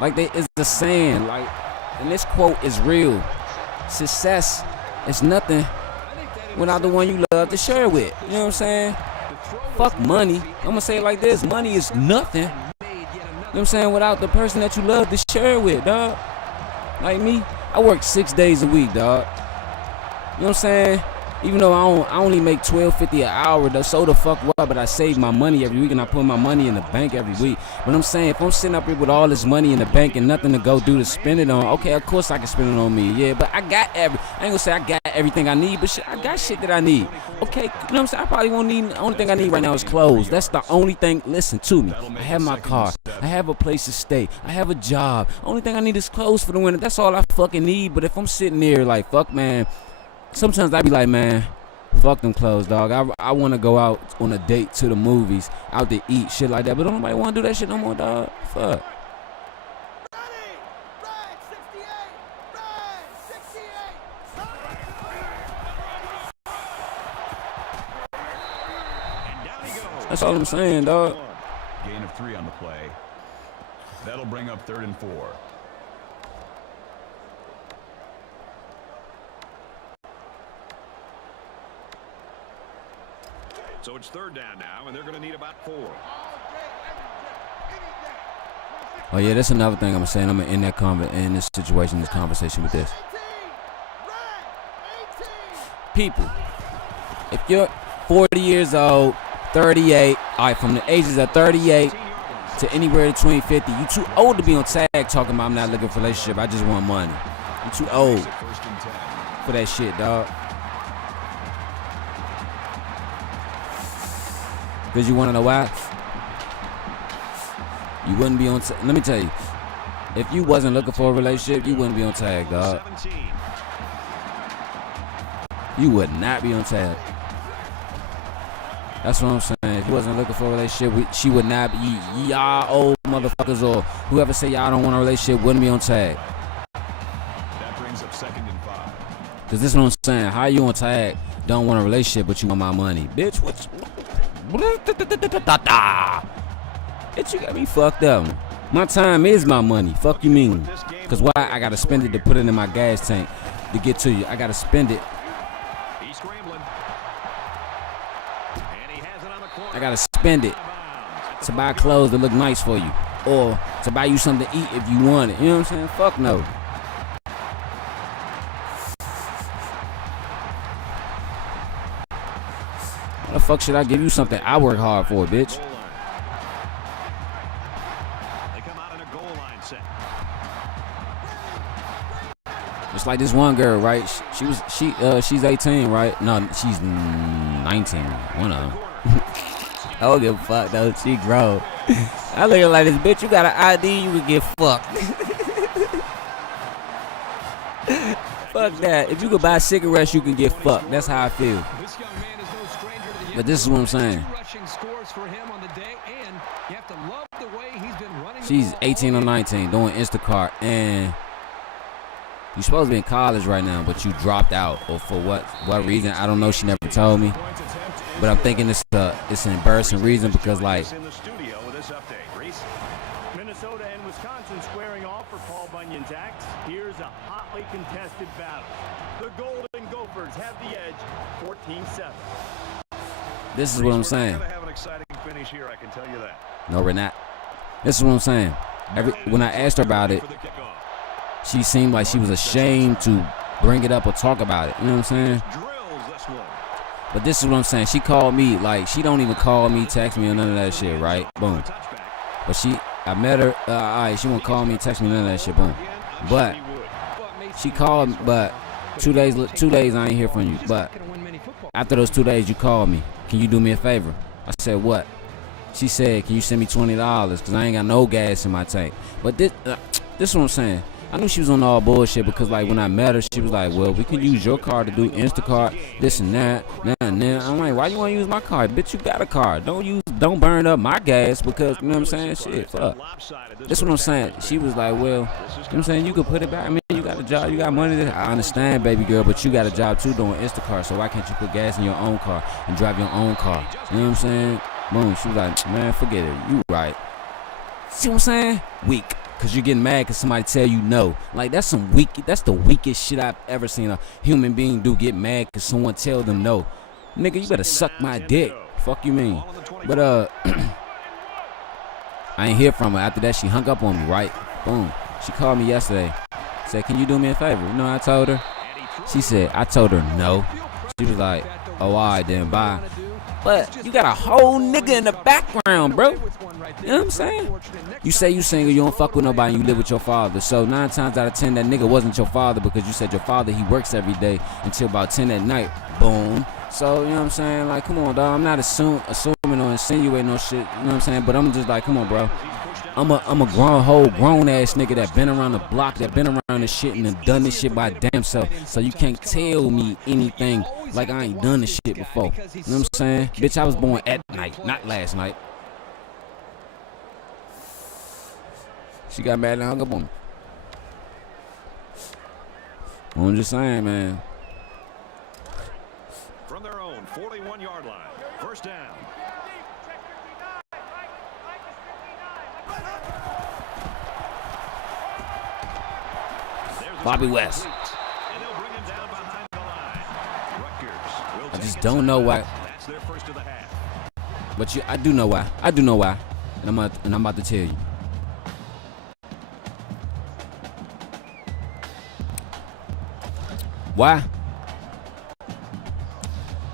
Like, it's the saying, like, and this quote is real. Success is nothing without the one you love to share with. You know what I'm saying? Fuck money. I'm going to say it like this. Money is nothing. You know what I'm saying? Without the person that you love to share it with, dog. Like me, I work 6 days a week, dog. You know what I'm saying? Even though I only make $12.50 an hour, though, so the fuck what? But I save my money every week and I put my money in the bank every week. But I'm saying, if I'm sitting up here with all this money in the bank and nothing to go do to spend it on, okay, of course I can spend it on me, yeah. But I ain't gonna say I got everything I need, but shit, I got shit that I need. Okay, you know what I'm saying? I probably won't need. The only thing I need right now is clothes. That's the only thing. Listen to me. I have my car. I have a place to stay. I have a job. Only thing I need is clothes for the winter. That's all I fucking need. But if I'm sitting there like, fuck, man. Sometimes I be like, man, fuck them clothes, dog. I want to go out on a date to the movies, out to eat, shit like that. But don't nobody want to do that shit no more, dog. Fuck. Ready! Red 68! Red 68! And down he goes. That's all I'm saying, dog. Gain of 3 on the play. That'll bring up 3rd and 4. So it's 3rd down now, and they're going to need about 4. Oh yeah, that's another thing I'm saying. I'm gonna end that in this situation, this conversation with this. 18! Red 18! People, if you're 40 years old, 38, all right, from the ages of 38 to anywhere between 50, you too old to be on tag talking about I'm not looking for a relationship. I just want money. You too old for that shit, dog. Because you want to know why? You wouldn't be on tag. Let me tell you, if you wasn't looking for a relationship, you wouldn't be on tag, dog. 17. You would not be on tag. That's what I'm saying. If you wasn't looking for a relationship, she would not be. Y'all old motherfuckers or whoever say y'all don't want a relationship wouldn't be on tag. That brings up 2nd and 5. Because this is what I'm saying. How you on tag, don't want a relationship, but you want my money? Bitch, what? Bitch, you got me fucked up. My time is my money. Fuck you mean? Because why? I got to spend it to put it in my gas tank to get to you. I got to spend it. He's scrambling. And he has it on the corner. I got to spend it to buy clothes that look nice for you. Or to buy you something to eat if you want it. You know what I'm saying? Fuck no. Why the fuck should I give you something I work hard for, bitch? They come out in a goal line set. Just like this one girl, right? She's 18, right? No, she's 19. One of them. I don't give a fuck though. She grown. I look at her like this, bitch. You got an ID, you can get fucked. Fuck that. If you could buy cigarettes, you can get fucked. That's how I feel. This young man is no stranger to the But this is what I'm saying. 2 rushing scores for him on the day, and you have to love the way he's been running. the She's ball 18 or all 19 doing Instacart, and you're supposed to be in college right now, but you dropped out, or for what reason? I don't know. She never told me. But I'm thinking it's an embarrassing reason because, like, In the studio with this update. Reese. Minnesota and Wisconsin squaring off for Paul Bunyan's axe. Here's a hotly contested battle. The Golden Gophers have the edge, 14-7. this is what I'm saying. We're going to have an exciting finish here, I can tell you that. No, we're not. This is what I'm saying. When I asked her about it, For the kickoff. she seemed like she was ashamed to bring it up or talk about it. You know what I'm saying? Drills this one. But this is what I'm saying. She called me, like, she don't even call me, text me, or none of that shit, right? Boom. Touchback. But I met her, all right, she won't call me, text me, none of that shit, boom. But she called me, but 2 days I ain't hear from you. But after those 2 days, you called me. Can you do me a favor? I said, what? She said, can you send me $20? Because I ain't got no gas in my tank. But this is what I'm saying. I knew she was on all bullshit because, like, when I met her, she was like, well, we can use your car to do Instacart, this and that. I'm like, why you want to use my car? Bitch, you got a car. Don't burn up my gas because, you know what I'm saying? Shit, fuck. This is what I'm saying. She was like, well, you know what I'm saying? You could put it back. I mean, you got a job. You got money. I understand, baby girl, but you got a job, too, doing Instacart. So why can't you put gas in your own car and drive your own car? You know what I'm saying? Boom. She was like, man, forget it. You right. See what I'm saying? Weak. Because you're getting mad because somebody tell you no. Like, that's the weakest shit I've ever seen a human being do, get mad because someone tell them no. Nigga, you better suck my dick. Fuck you mean? But, I ain't hear from her. After that, she hung up on me, right? Boom. She called me yesterday. Said, can you do me a favor? You know what I told her? She said, I told her no. She was like, oh, all right, then, bye. But you got a whole nigga in the background, bro. You know what I'm saying? You say you single, you don't fuck with nobody, you live with your father. So 9 times out of 10, that nigga wasn't your father because you said your father, he works every day until about 10 at night. Boom. So, you know what I'm saying? Like, come on, dog. I'm not assuming or insinuating no shit. You know what I'm saying? But I'm just like, come on, bro. I'm a grown ass nigga that been around the block, that been around this shit and done this shit by damn self. So you can't tell me anything like I ain't done this shit before. You know what I'm saying? Bitch, I was born at night, not last night. She got mad and hung up on me. I'm just saying, man. From their own 41-yard line. First down. Bobby West. And they'll bring him down behind the line. Rutgers will I just don't know why. That's their first of the half. But I do know why. I do know why. And I'm about to tell you. Why?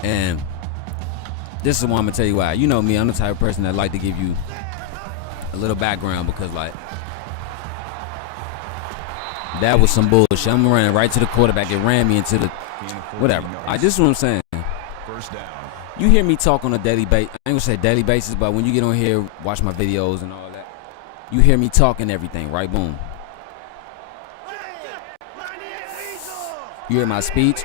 And this is why I'm gonna tell you why. You know me, I'm the type of person that like to give you a little background because like that was some bullshit. I'm running right to the quarterback. It ran me into the whatever. This is what I'm saying. First down. You hear me talk on a daily basis. I ain't gonna say daily basis, but when you get on here, watch my videos and all that, you hear me talking everything, right? Boom. You hear my speech,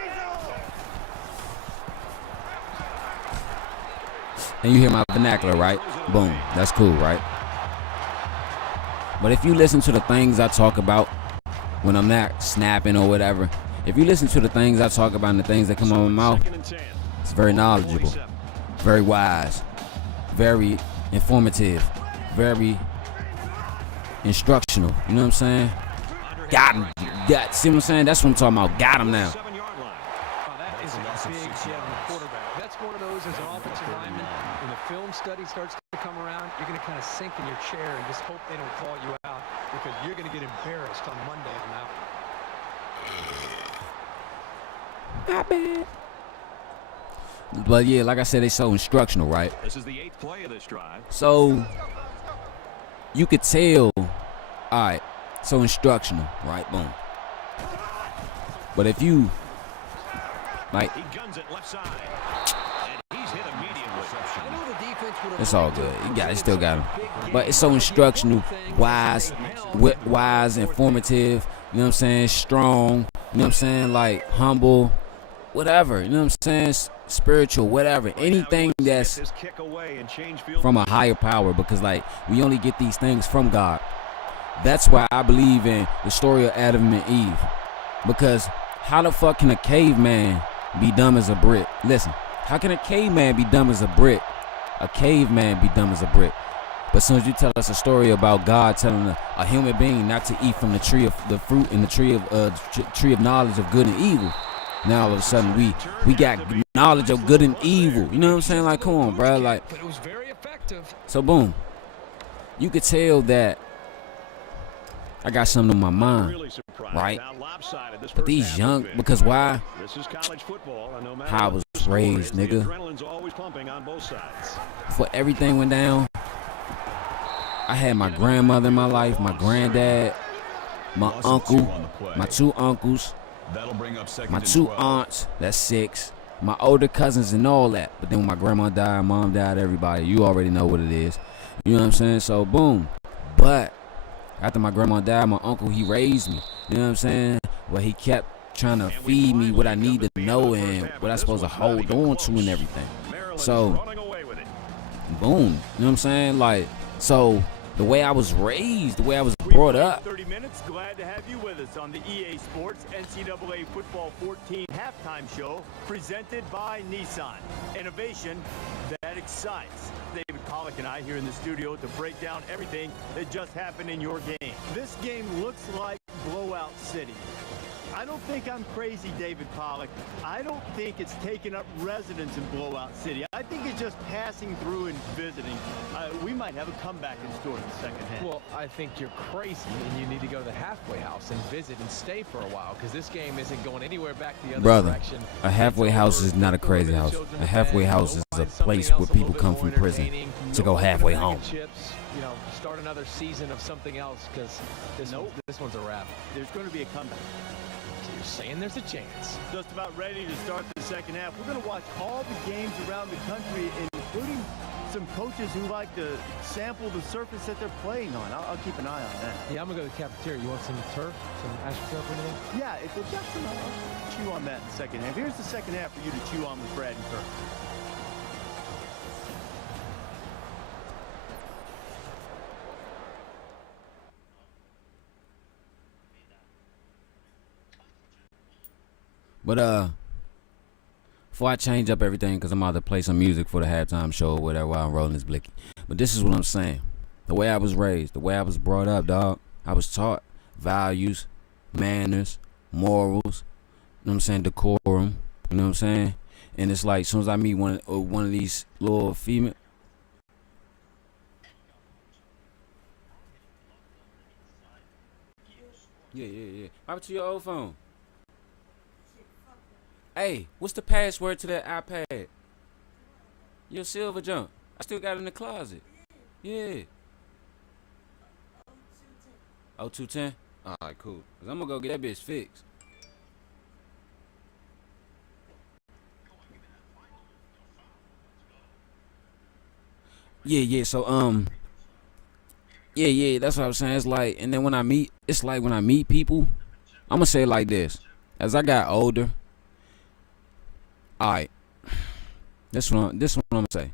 and you hear my vernacular, right? Boom. That's cool, right? But if you listen to the things I talk about when I'm not snapping or whatever, if you listen to the things I talk about and the things that come out of my mouth, it's very knowledgeable, very wise, very informative, very instructional. You know what I'm saying? Got him. See what I'm saying? That's what I'm talking about. Got him now. That is a big hit on the quarterback. That's one of those as an offensive lineman. When the film study starts to come around, you're going to kind of sink in your chair and just hope they don't call you out because you're going to get embarrassed on Monday on that one. Not bad. But yeah, like I said, they so instructional, right? This is the 8th play of this drive. So you could tell, all right, so instructional, right? Boom. But if you like, He guns it left side. And he's hit immediately. I know the defense would have it's all good. He still got him. But it's so instructional, wise, informative. You know what I'm saying? Strong. You know what I'm saying? Like humble, whatever. You know what I'm saying? Spiritual, whatever. Anything that's from a higher power, because like we only get these things from God. That's why I believe in the story of Adam and Eve. Because how the fuck can a caveman be dumb as a brick? Listen, how can a caveman be dumb as a brick? A caveman be dumb as a brick. But as soon as you tell us a story about God telling a human being not to eat from the tree of the fruit and the tree of knowledge of good and evil, now all of a sudden we got knowledge of good and evil. You know what I'm saying? Like, come on, bro. Like, But it was very effective. so boom, you could tell that I got something on my mind, right? But these young, because why? How I was raised, nigga. Before everything went down, I had my grandmother in my life, my granddad, my uncle, my 2 uncles, my 2 aunts, that's 6, my older cousins and all that. But then when my grandma died, mom died, everybody, you already know what it is. You know what I'm saying? So boom. But after my grandma died, my uncle, he raised me. You know what I'm saying? Well, he kept trying to feed me what I need to know and what I'm supposed to hold on to and everything. So, boom. You know what I'm saying? Like, so the way I was raised, the way I was brought up. 30 minutes. Glad to have you with us on the EA Sports NCAA Football 14 halftime show presented by Nissan. Innovation that excites. David Pollock and I here in the studio to break down everything that just happened in your game. This game looks like blowout city. I don't think I'm crazy, David Pollock. I don't think it's taking up residence in blowout city. I think it's just passing through and visiting. We might have a comeback in store in the second half. Well, I think you're crazy, and you need to go to the halfway house and visit and stay for a while, because this game isn't going anywhere back the other direction. A halfway house is not a crazy house. A halfway house is a place where people come from prison to go halfway home. You know, start another season of something else, because this one's a wrap. There's going to be a comeback. So you're saying there's a chance. Just about ready to start the second half. We're going to watch all the games around the country, including some coaches who like to sample the surface that they're playing on. I'll keep an eye on that. Yeah, I'm going to go to the cafeteria. You want some turf? Some AstroTurf or anything? Yeah, if they've got some, I'll chew on that in the second half. Here's the second half for you to chew on with Brad and Kirk. But before I change up everything, because I'm about to play some music for the halftime show or whatever while I'm rolling this blicky. But this is what I'm saying. The way I was raised, the way I was brought up, dog. I was taught values, manners, morals, you know what I'm saying, decorum, you know what I'm saying? And it's like, as soon as I meet one of these little female. Yeah. How about to your old phone? Hey, what's the password to that iPad? Your silver junk. I still got it in the closet. Yeah. 0210? Alright, cool. Cause I'm gonna go get that bitch fixed. Yeah, so yeah, that's what I was saying. It's like, and then when I meet people, I'm gonna say it like this. As I got older, alright, this one I'm gonna say.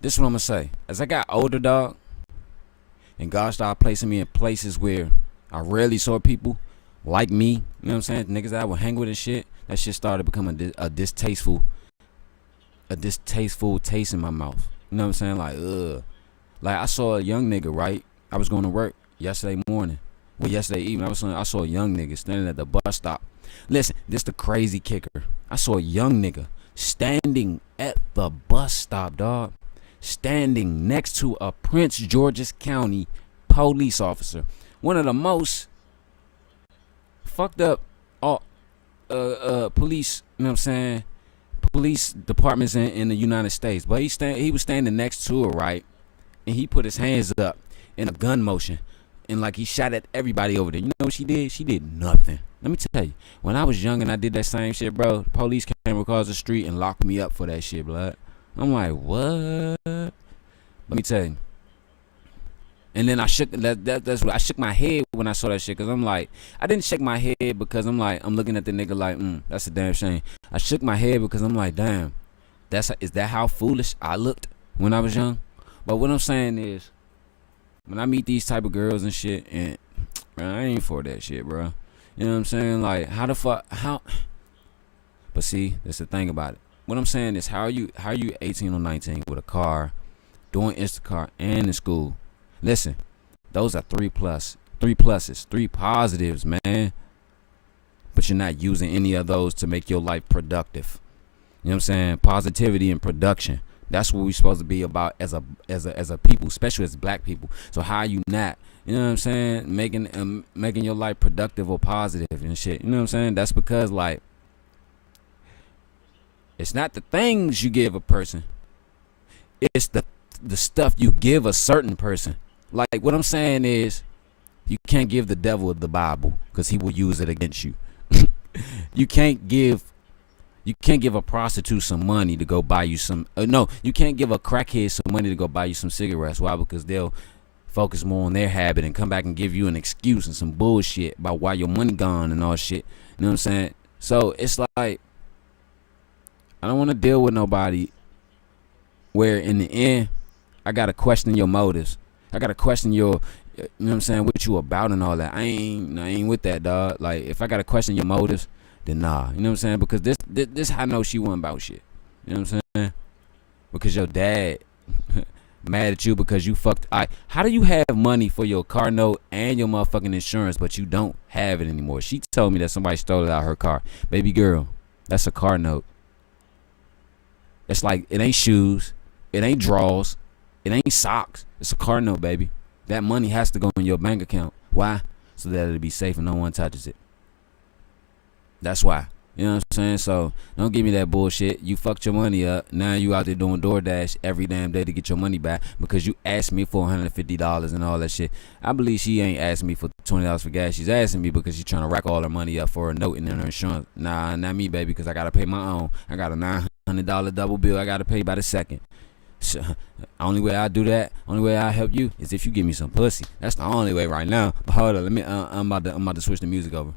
This is what I'm gonna say. As I got older, dog, and God started placing me in places where I rarely saw people like me, you know what I'm saying? Niggas that I would hang with and shit. That shit started becoming a distasteful taste in my mouth. You know what I'm saying? Like, ugh. Like, I saw a young nigga, right? I was going to work yesterday morning. Well, yesterday evening, I saw a young nigga standing at the bus stop. Listen, this the crazy kicker. I saw a young nigga standing at the bus stop, dog. Standing next to a Prince George's County police officer. One of the most fucked up police, you know what I'm saying, police departments in the United States. But he was standing next to her, right? And he put his hands up in a gun motion. And like he shot at everybody over there. You know what she did? She did nothing. Let me tell you, when I was young and I did that same shit, bro, the police came across the street and locked me up for that shit, blood. I'm like, what? Let me tell you. And then I shook that's what I shook my head when I saw that shit, cause I'm like, I didn't shake my head because I'm like, I'm looking at the nigga like, that's a damn shame. I shook my head because I'm like, damn, is that how foolish I looked when I was young? But what I'm saying is, when I meet these type of girls and shit, and man, I ain't for that shit, bro. You know what I'm saying? Like, how the fuck, how? But see, that's the thing about it. What I'm saying is, how are you 18 or 19 with a car, doing Instacart and in school? Listen, those are three pluses, three positives, man. But you're not using any of those to make your life productive. You know what I'm saying? Positivity and production. That's what we're supposed to be about as a people, especially as black people. So how are you not, you know what I'm saying, making your life productive or positive and shit? You know what I'm saying? That's because, like, it's not the things you give a person. It's the stuff you give a certain person. Like, what I'm saying is, you can't give the devil the Bible because he will use it against you. You can't give a prostitute some money to go buy you some. No, you can't give a crackhead some money to go buy you some cigarettes. Why? Because they'll focus more on their habit and come back and give you an excuse and some bullshit about why your money gone and all shit. You know what I'm saying? So it's like, I don't want to deal with nobody where in the end I gotta question your motives. I gotta question your, you know what I'm saying, what you about and all that. I ain't with that, dog. Like, if I gotta question your motives, then nah. You know what I'm saying? Because this I know she wasn't about shit. You know what I'm saying? Because your dad mad at you because you fucked. How do you have money for your car note and your motherfucking insurance, but you don't have it anymore? She told me that somebody stole it out of her car. Baby girl, that's a car note. It's like, it ain't shoes, it ain't drawers, it ain't socks. It's a car note, baby. That money has to go in your bank account. Why? So that it'll be safe and no one touches it. That's why. You know what I'm saying? So don't give me that bullshit. You fucked your money up. Now you out there doing DoorDash every damn day to get your money back because you asked me for $150 and all that shit. I believe she ain't asking me for $20 for gas. She's asking me because she's trying to rack all her money up for a note and then her insurance. Nah, not me, baby, because I got to pay my own. I got a $900 double bill I got to pay by the second. So, only way I do that, only way I help you is if you give me some pussy. That's the only way right now. But hold on, let me. I'm about to switch the music over.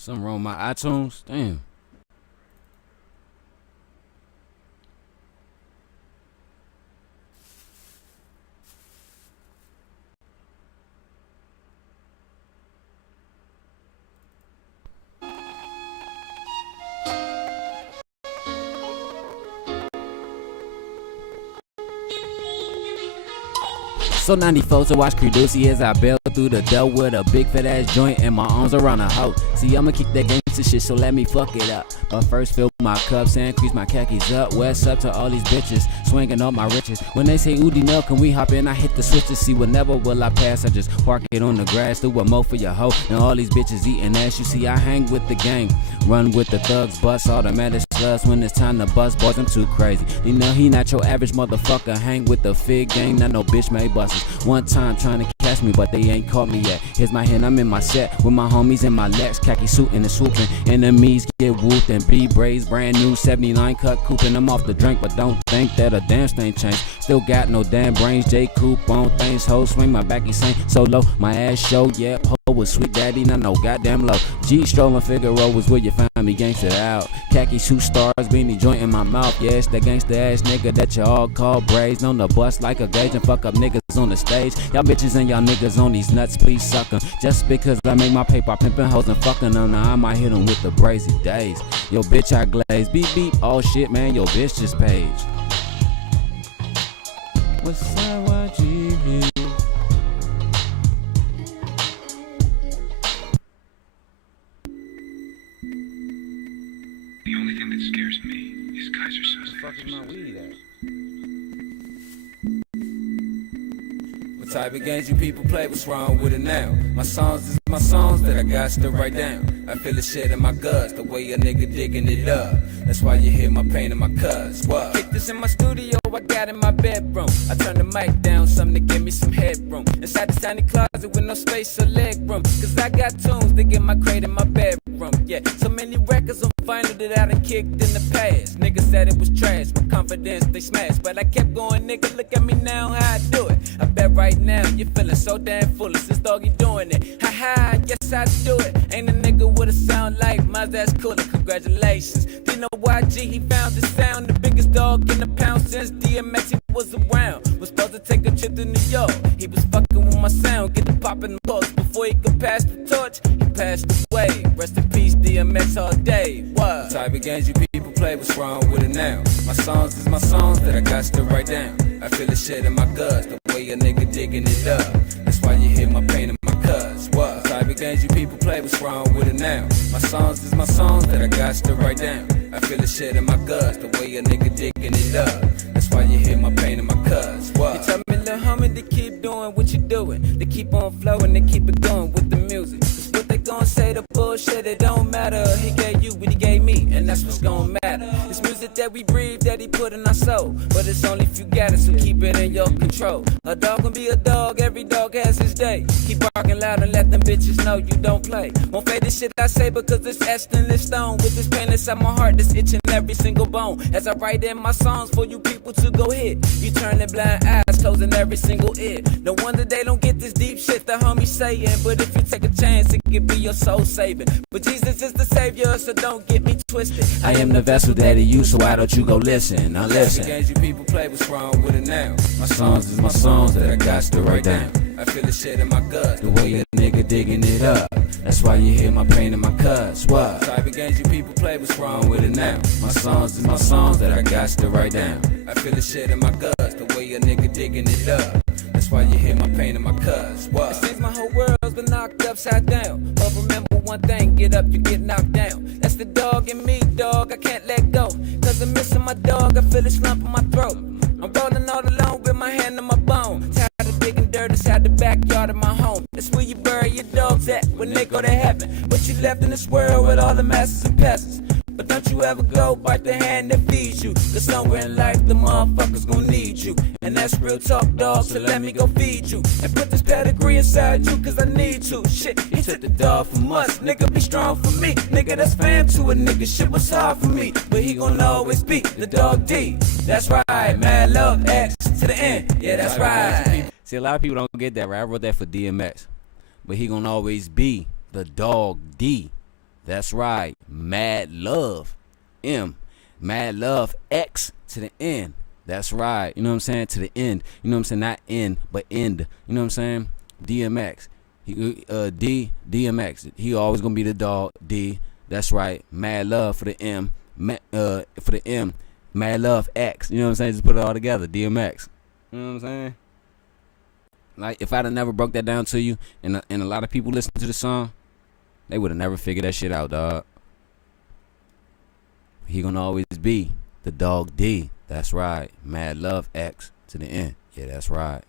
Something wrong with my iTunes? Damn. So 94 to watch Creducey as I bail through the door with a big fat ass joint and my arms around a hoe. See, I'ma kick that gangsta shit, so let me fuck it up. But first fill my cups and increase my khakis up. What's up to all these bitches, swinging all my riches. When they say Udi Nell, can we hop in? I hit the switch to see whenever will I pass. I just park it on the grass, do a mo for your hoe. Now all these bitches eating ass, you see I hang with the gang. Run with the thugs, bust automatic slugs. When it's time to bust, boys, I'm too crazy. You know he not your average motherfucker. Hang with the fig gang, not no bitch made buses. One time trying to catch me, but they ain't caught me yet. Here's my hand, I'm in my set with my homies in my Lex, khaki suit and swooping. Enemies get whooped and B-braids, brand new 79 cut coupe, and I'm off the drink, but don't think that a damn thing changed. Still got no damn brains, J Coupe on things, ho swing my back, he sang so low, my ass show, yeah, ho was sweet daddy, not no goddamn low. G strolling Figaro was where you find me, gangsta out. Khaki suit stars, beanie joint in my mouth, yeah, it's that gangsta ass nigga that you all call braids. On the bus like a gauge and fuck up niggas on the stage. Y'all bitches and y'all niggas on these nuts, please suck 'em. Just because I make my paper, pimpin' hoes and fucking them, now I might hit 'em with the brazy days. Yo bitch I glaze, beep beep, oh shit man, yo bitch just page. What's up, YGB? The only thing that scares me is Kaiser Soze. What the fuck is my weed at? What type of games you people play? What's wrong with it now? My songs is my songs that I got to write down. I feel the shit in my guts, the way a nigga digging it up. That's why you hear my pain in my cuts. What? Kick this in my studio, I got in my bedroom. I turn the mic down, something to give me some headroom. Inside this tiny closet with no space or leg room. Cause I got tunes that get my crate in my bedroom. Yeah, so many records on vinyl that I done kicked in the past. Niggas said it was trash, with confidence they smashed. But I kept going, nigga, look at me now, how I do it. I bet right now you're feeling so damn foolish. This doggy doing it. Ha ha, yes I do it. Ain't a nigga with a sound like mine, that's cooler. Congratulations. Dino YG, he found the sound. The biggest dog in the pound since DMX he was around. Was supposed to take a trip to New York. He was fucking with my sound, get the pop in the box. Before he could pass the torch, he passed away. Rest in peace, DMX all day. What type of games you people play? What's wrong with it now? My songs is my songs that I got to write down. I feel the shit in my guts, the way a nigga digging it up. That's why you hear my pain in my cuts. What type of games you people play? What's wrong with it now? My songs is my songs that I got to write down. I feel the shit in my guts, the way a nigga digging it up. That's why you hear my pain in my cuts. What? You tell me, little homie, to keep doing what you doing, to keep on flowing, to keep it going with the music. Cause what they gon' say, the bullshit, it don't matter. He gave you what he gave me, and that's what's gon' matter. This music that we breathe, that he put in our soul. But it's only if you got it, so keep it in your control. A dog can be a dog, every dog has his day. Keep barking loud and let them bitches know you don't play. Won't fade the shit I say because it's etched in this stone. With this pain inside my heart that's itching every single bone. As I write in my songs for you people to go hit. You turning blind eyes, closing every single ear. No wonder they don't get this deep shit the homies saying. But if you take a chance, it could be your soul saving. But Jesus is the savior, so don't get me twisted. I am the vessel that he used, so why don't you go listen? Now listen. The games you people play, what's wrong with it now? My songs is my songs that I got to write down. I feel the shit in my gut, the way a nigga digging it up. That's why you hear my pain in my cuts. What? Type of games you people play, what's wrong with it now? My songs is my songs that I got to write down. I feel the shit in my guts, the way a nigga digging it up. That's why you hear my pain in my cuts. What? It seems my whole world's been knocked upside down. But remember one thing, get up, you get knocked down. That's the dog in me, dog, I can't let go. Cause I'm missing my dog, I feel it lump in my throat. I'm rolling all alone with my hand on my bone. Tired of digging dirt inside the backyard of my home. That's where you bury your dogs at when they go to heaven. But you left in this world with all the masters and peasants. But don't you ever go bite the hand that feeds you. Cause somewhere in life the motherfuckers gon' need you. And that's real talk, dog, so let me go feed you. And put this pedigree inside you cause I need to. Shit, he took the dog from us, nigga be strong for me. Nigga that's fam to a nigga, shit was hard for me. But he gon' always be the dog D. That's right, mad love X to the end. Yeah, that's right. See, a lot of people don't get that, right? I wrote that for DMX. But he gon' always be the dog D. That's right, mad love M, mad love X to the end. That's right, you know what I'm saying, to the end. You know what I'm saying, not end, but end. You know what I'm saying, DMX, DMX, he always gonna be the dog D. That's right, mad love for the M, for the M, mad love X. You know what I'm saying, just put it all together, DMX. You know what I'm saying? Like, if I'd have never broke that down to you, and a lot of people listen to the song, they would have never figured that shit out, dog. He gonna always be the dog D. That's right. Mad love X to the end. Yeah, that's right.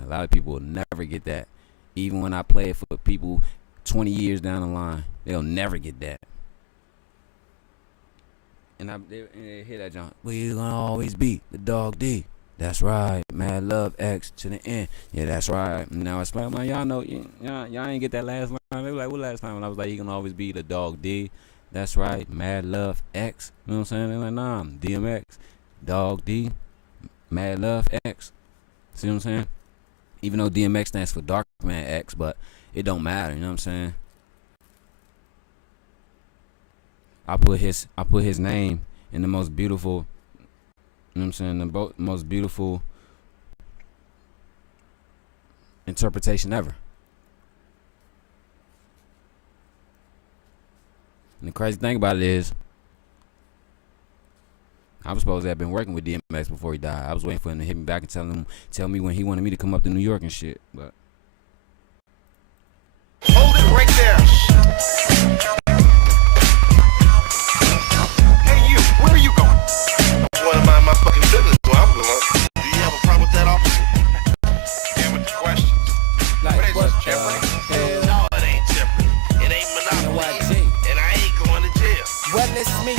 A lot of people will never get that. Even when I play it for people 20 years down the line, they'll never get that. And they hear that, John. We gonna always be the dog D. That's right, mad love X to the end. Yeah, that's right. Now it's like, man, y'all know, y'all ain't get that last line. They were like, what last time? When I was like, he can always be the dog D. That's right, mad love X. You know what I'm saying? They're like, nah, DMX, dog D, mad love X. See what I'm saying? Even though DMX stands for Dark Man X, but it don't matter. You know what I'm saying? I put his name in the most beautiful. You know what I'm saying? The most beautiful interpretation ever. And the crazy thing about it is, I was supposed to have been working with DMX before he died. I was waiting for him to hit me back and tell me when he wanted me to come up to New York and shit. But Hold it right there. Hey, you, where are you going? I want to mind my fucking business where I'm going. Do you have a problem with that, officer? Yeah, with the questions. like, What is this, Jeopardy? No, it ain't Jeopardy. It ain't Monopoly. And I ain't going to jail. well, it's me,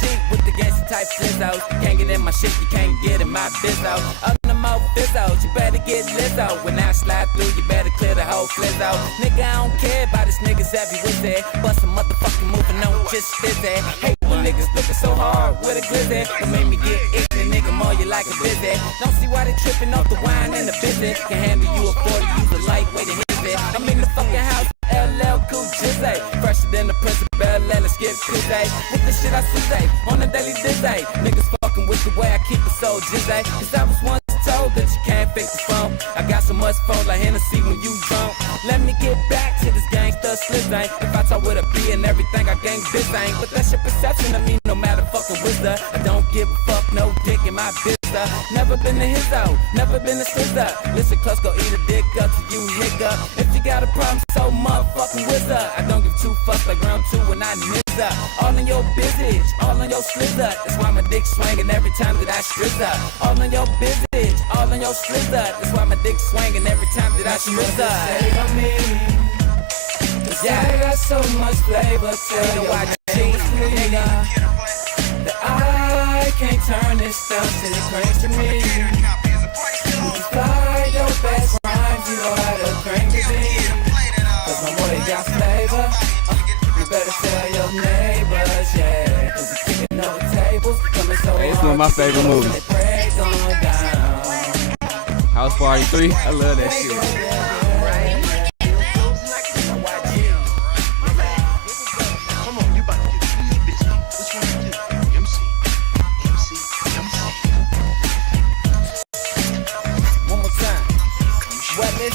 G, with the gangster type slizzos. You can't get in my shit, you can't get in my bizzo. Up the mo bizzos, you better get Lizzo. When I slide through, you better clear the whole flizzo. Nigga, I don't care about this niggas every Wednesday. Bust a motherfucking moving on, just fizzy. Hate when niggas looking so hard with a glizzy. It made me get itchy, nigga, more you like a busy. Don't see why they tripping off the wine and the business. Can handle you a 40, use a lightweight and hit it. I'm in the fucking house. LL Cool Jizzy, fresher than the Prince of Bel Air, let's get busy. With the shit I say, on a daily dizzy. Niggas fucking with the way I keep it so jizzy. Cause I was once told that you can't fake the phone. I got so much phone like Hennessy when you drunk. Let me get back to this gangsta slizzing. If I talk with a B and everything, I gang bitch. But that's your perception of me, no matter fucking wisdom. I don't give a fuck, no dick in my business. Never been a hizzo, never been a slizzer. Listen close, go eat a dick up to you nigga. If you got a problem, so motherfucking wizard. I don't give two fucks like round two when I nizza. All in your business, all in your slizzer. That's why my dick swinging every time that I strizzer. All in your business, all in your slizzer. That's why my dick swinging every time that I strizzer. Save me, Yeah, I got so much flavor to your nigga, that I can't turn this down till it cranks to me. You fly your best rhymes, you know how to crank it in. Cause my boy got flavor. You better tell your neighbors, yeah. Cause he's kicking over tables, coming so hard. It's one of my favorite movies. House Party 3, I love that shit.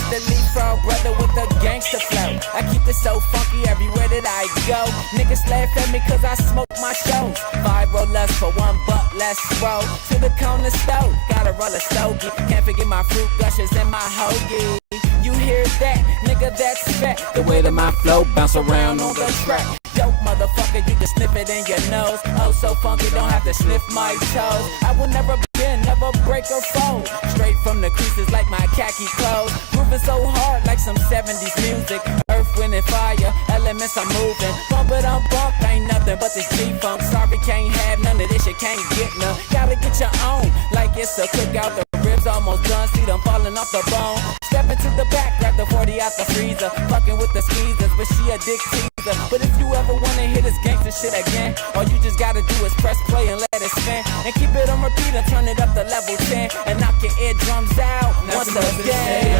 The leapfrog brother with the gangster flow. I keep it so funky everywhere that I go. Niggas laugh at me cause I smoke my shows. 5 rollers for $1, let's roll to the corner store. Gotta roll a stogie. Can't forget my fruit gushers and my hoagie. You hear that? Nigga, that's fat. The way that my flow bounce around on the track. Dope motherfucker, you can sniff it in your nose. Oh, so funky, don't have to sniff my toes. I will never bend, never break or fold. Straight from the creases like my khaki clothes. Moving so hard like some 70s music. Earth, wind, and fire, elements are moving. Bump it on bump, ain't nothing but this G-funk. Sorry, can't have none of this, you can't get none. Gotta get your own, like it's a cookout. The ribs almost done, see them falling off the bone. Step into the back, grab the 40 out the freezer. Fucking with the skeezers, but she a dick teaser. But if you ever wanna hear this gangster shit again, all you just gotta do is press play and let it spin. And keep it on repeat and turn it up to level 10. And knock your eardrums out once again.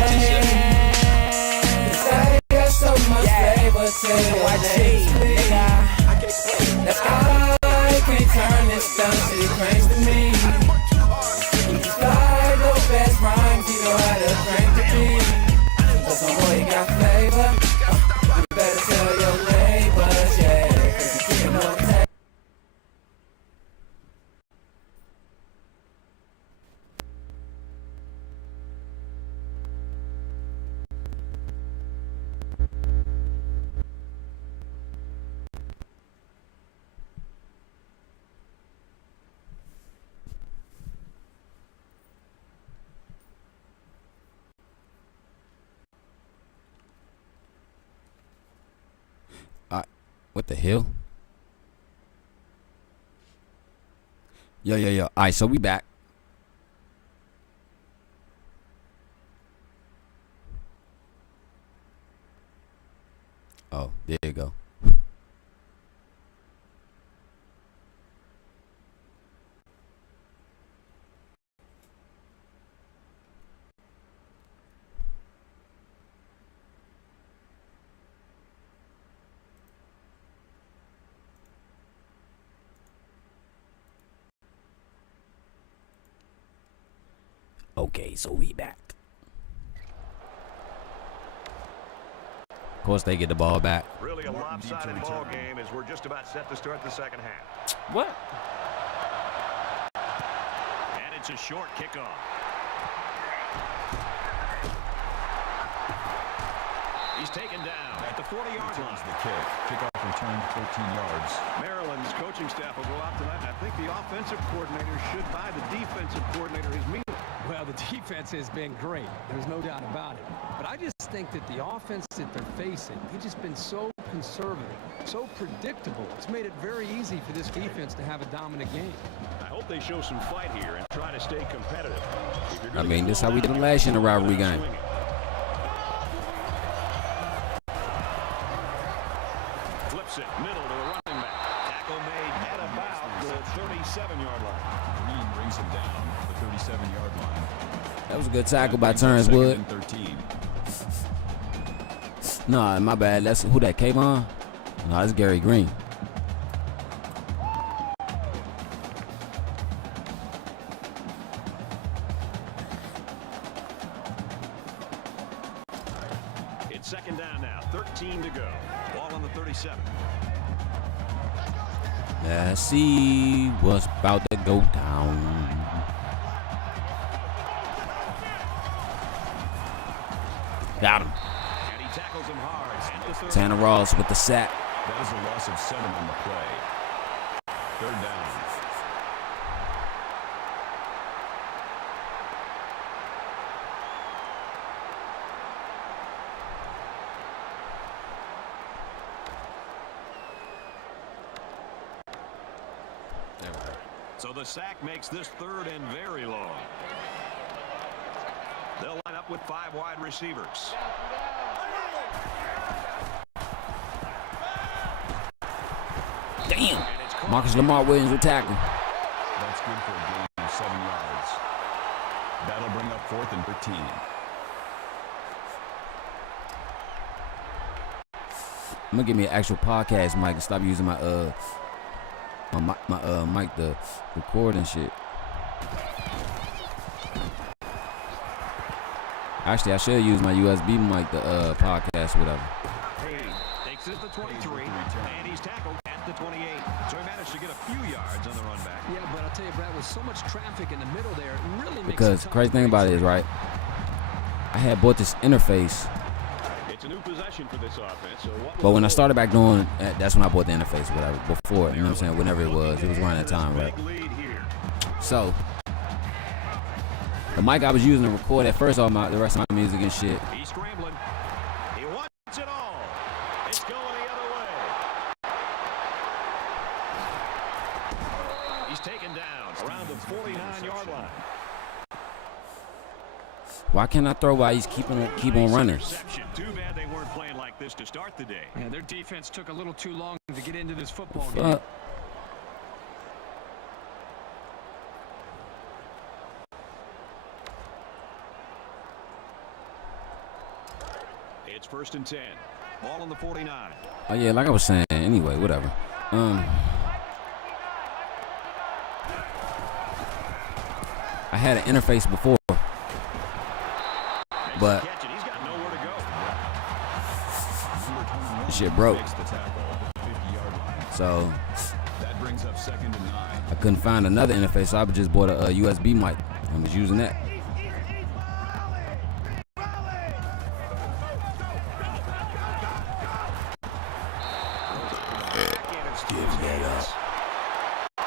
I got so much flavor to your nigga. That's how I can't turn this down till it cranks to me. You fly the best rhymes, you know how to crank the beat. Cause my boy got flavor. You better tell your neighbors, yeah. Cause you kicking on tape. What the hell? Yo. Alright, so we back. Oh, there you go. Okay, so we back. Of course, they get the ball back. Really a lopsided ball game as we're just about set to start the second half. What? And it's a short kickoff. He's taken down at the 40-yard line. The kick. Kickoff return 14 yards. Maryland's coaching staff will go out tonight, and I think the offensive coordinator should buy the defensive coordinator his meal. Well, the defense has been great. There's no doubt about it. But I just think that the offense that they're facing, they've just been so conservative, so predictable. It's made it very easy for this defense to have a dominant game. I hope they show some fight here and try to stay competitive. I mean, this is how we did it last year in the rivalry game. Flips it, middle to the running back. Tackle made at about the 37-yard line. Green brings him down to the 37-yard line. That was a good tackle by Terrence Wood. 13. Nah, my bad. That's who that came on? No, it's Gary Green. It's second down now, 13 to go. Ball on the 37. Let's see what's about to go down. Got him. And he tackles him hard. Tanner Ross with the sack. That is a loss of 7 on the play. Third down. So the sack makes this 3rd and very long. They'll line up with 5 wide receivers. Damn. Marcus Lamar Williams with tackle. That's good for a gain of 7 yards. That'll bring up 4th and 13. I'm gonna give me an actual podcast mic and stop using my mic to record and shit. Actually, I should use my USB mic to podcast or whatever. Takes it at the 23, and he's tackled at the 28. So he managed to get a few yards on the run back. Yeah, but I'll tell you, Brad, with so much traffic in the middle there, it really makes Because the crazy thing about it is, right, I had bought this interface. It's a new possession for this offense. So But when I started back doing, that's when I bought the interface, whatever. Before, you know what I'm saying? Whenever it was around that time, right? So the mic I was using to record at first, the rest of my music and shit. He's scrambling. He wants it all. It's going the other way. He's taken down around the 49-yard line. Why can't I throw while he's keep on running? Too bad they weren't playing like this to start the day. Yeah, their defense took a little too long to get into this football game. It's 1st and 10. Ball on the 49. Oh yeah, like I was saying. Anyway, whatever. I had an interface before, but He's got nowhere to go. shit broke. So That brings up 2nd and 9. I couldn't find another interface, so I just bought a USB mic and was using that.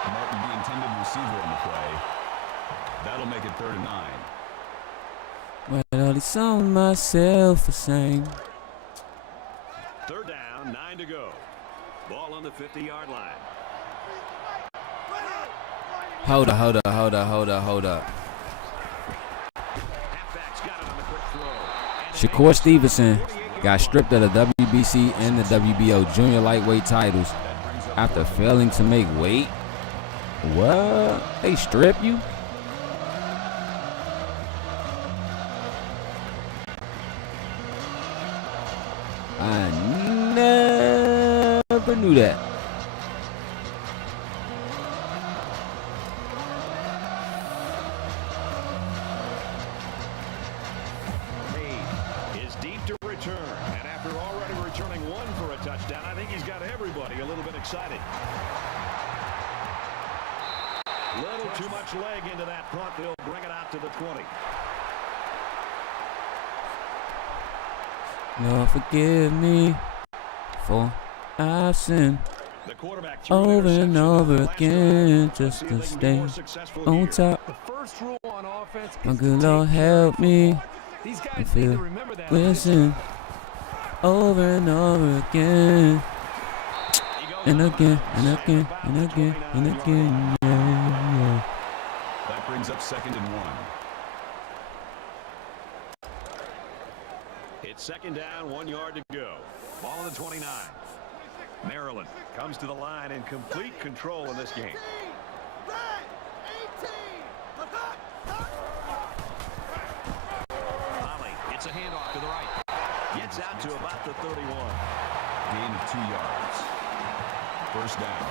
Martin, the intended receiver on the play. That'll make it 3rd and 9. Well, all these songs myself a sing. 3rd down, 9 to go. Ball on the 50-yard line. Hold up. Halfback's got it on the quick throw. Shakur Stevenson got stripped of the WBC and the WBO junior lightweight titles after failing to make weight. What? They strip you? I never knew that. Is deep to return, and after already returning 1 for a touchdown, I think he's got everybody a little bit excited. Little too much leg into that punt. They'll bring it out to the 20. Lord, forgive me for I've sinned The quarterback over and over again just to stay on top. The first rule on offense My is good to Lord take help me. These I guys need feel to remember that. listen over and over again and again and again and again and again. Yeah. That brings up 2nd and 1. It's 2nd down, 1 yard to go. Ball on the 29. Maryland comes to the line in complete control in this game. Holly, it's a handoff to the right. Gets out to about the 31. Gain of 2 yards. 1st down.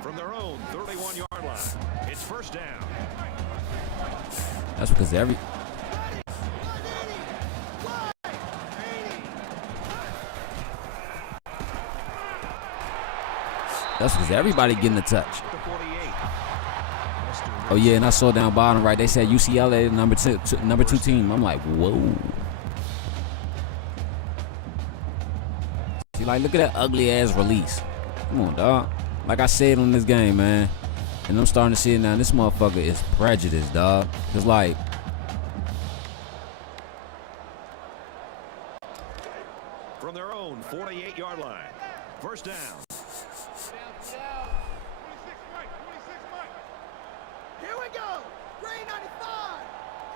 From their own 31-yard line, it's 1st down. That's because everybody getting a touch. Oh yeah, and I saw down bottom right, they said UCLA number two team. I'm like, whoa. See, like, look at that ugly ass release. Come on, dog. Like I said on this game, man, and I'm starting to see it now. This motherfucker is prejudiced, dog. Cause like, First down. Here we go. Green 95.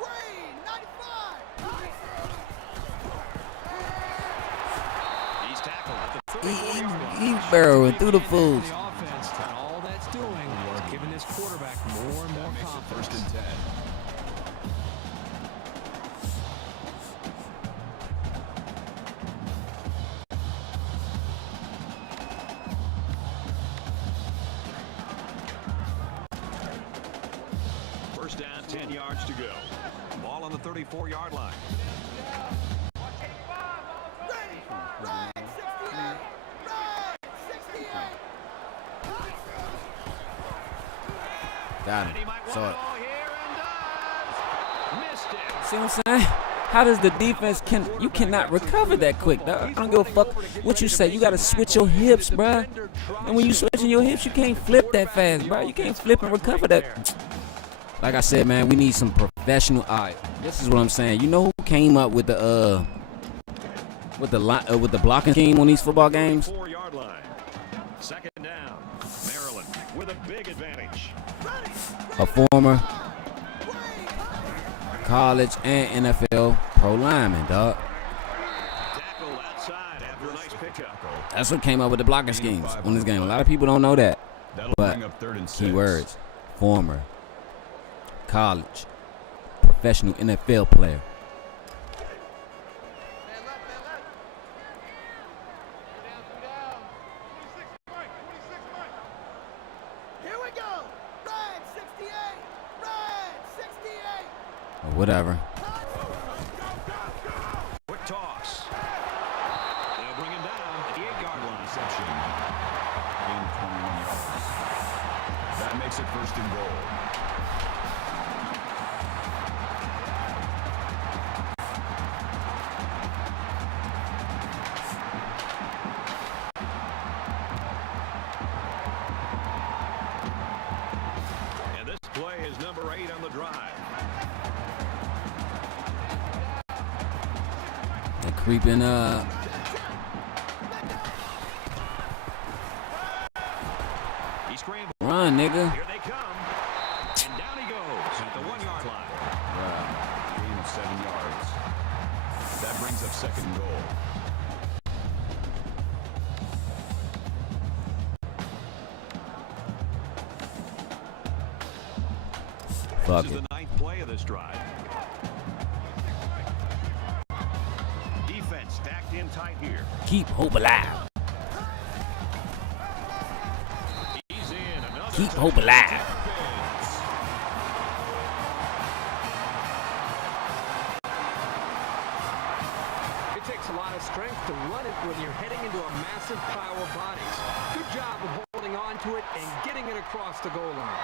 Green 95. He's tackled at the 34-yard line. He's burrowing through the fools. The offense, and all that's doing is giving this quarterback more and more confidence. First and 10. First down, 10 yards to go. Ball on the 34-yard line. Red 68. Red 68. Got And he him. might want Saw it it. all here and does. Missed it. See what I'm saying? How does the defense you cannot recover that quick, dog? I don't give a fuck what you say. You gotta switch your hips, bruh. And when you switching your hips, you can't flip that fast, bro. You can't flip and recover that. Like I said, man, we need some professional. All right, this is what I'm saying. You know who came up with the blocking scheme on these football games? 4-yard line. Second down. Maryland with a big advantage. A former college and NFL pro lineman, dog. Tackle outside after a nice pickup. That's what came up with the blocking schemes on this game. A lot of people don't know that. That'll But bring up 3rd and 6. key words: former college professional NFL player. Here we go. Red 68. Red 68. Or whatever. Quick toss. They'll bring him down at the 8-yard line. Reception. Gain of 21 yards. That makes it 1st and goal. And this play is number 8 on the drive. They're creeping up. He scrambled. Run, nigga. Here they come. And down he goes at the 1-yard line. Gain of 7 yards. That brings up 2nd and goal. Fuck This is it. the 9th play of this drive. Defense stacked in tight here. Keep hope alive. He's in. Another Keep hope alive. It takes a lot of strength to run it when you're heading into a massive pile of bodies. Good job of holding on to it and getting it across the goal line.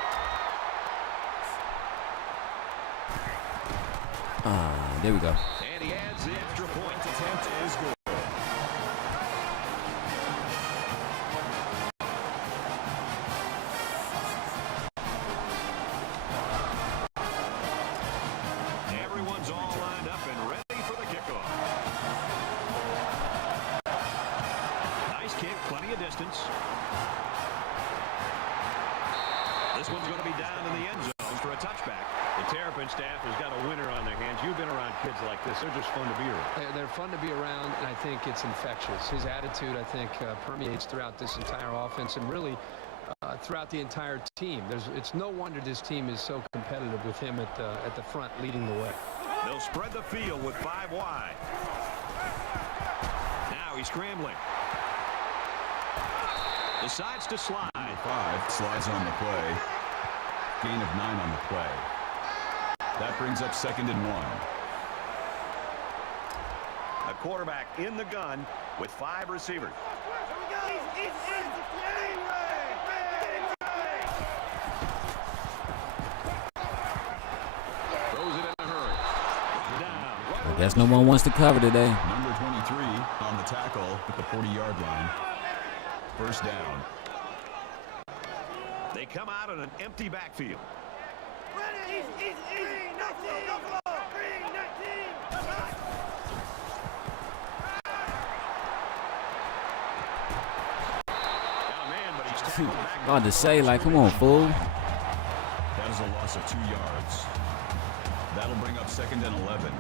There we go. And he adds the extra point. Attempt is good. Everyone's all lined up and ready for the kickoff. Nice kick, plenty of distance. This one's going to be down in the end zone for a touchback. The Terrapin staff has got a winner on their hands. You've been around kids like this. They're just fun to be around. They're fun to be around, and I think it's infectious. His attitude, I think, permeates throughout this entire offense and really throughout the entire team. It's no wonder this team is so competitive with him at the front leading the way. They'll spread the field with 5 wide. Now he's scrambling. Decides to slide. 5 slides on the play. Gain of 9 on the play. That brings up 2nd and 1. A quarterback in the gun with 5 receivers. Throws it in a hurry. Down. I guess no one wants to cover today. Number 23 on the tackle at the 40-yard line. First down. They come out in an empty backfield. Hard to say, like, come on, fool. That is a loss of 2 yards. That'll bring up 2nd and 11.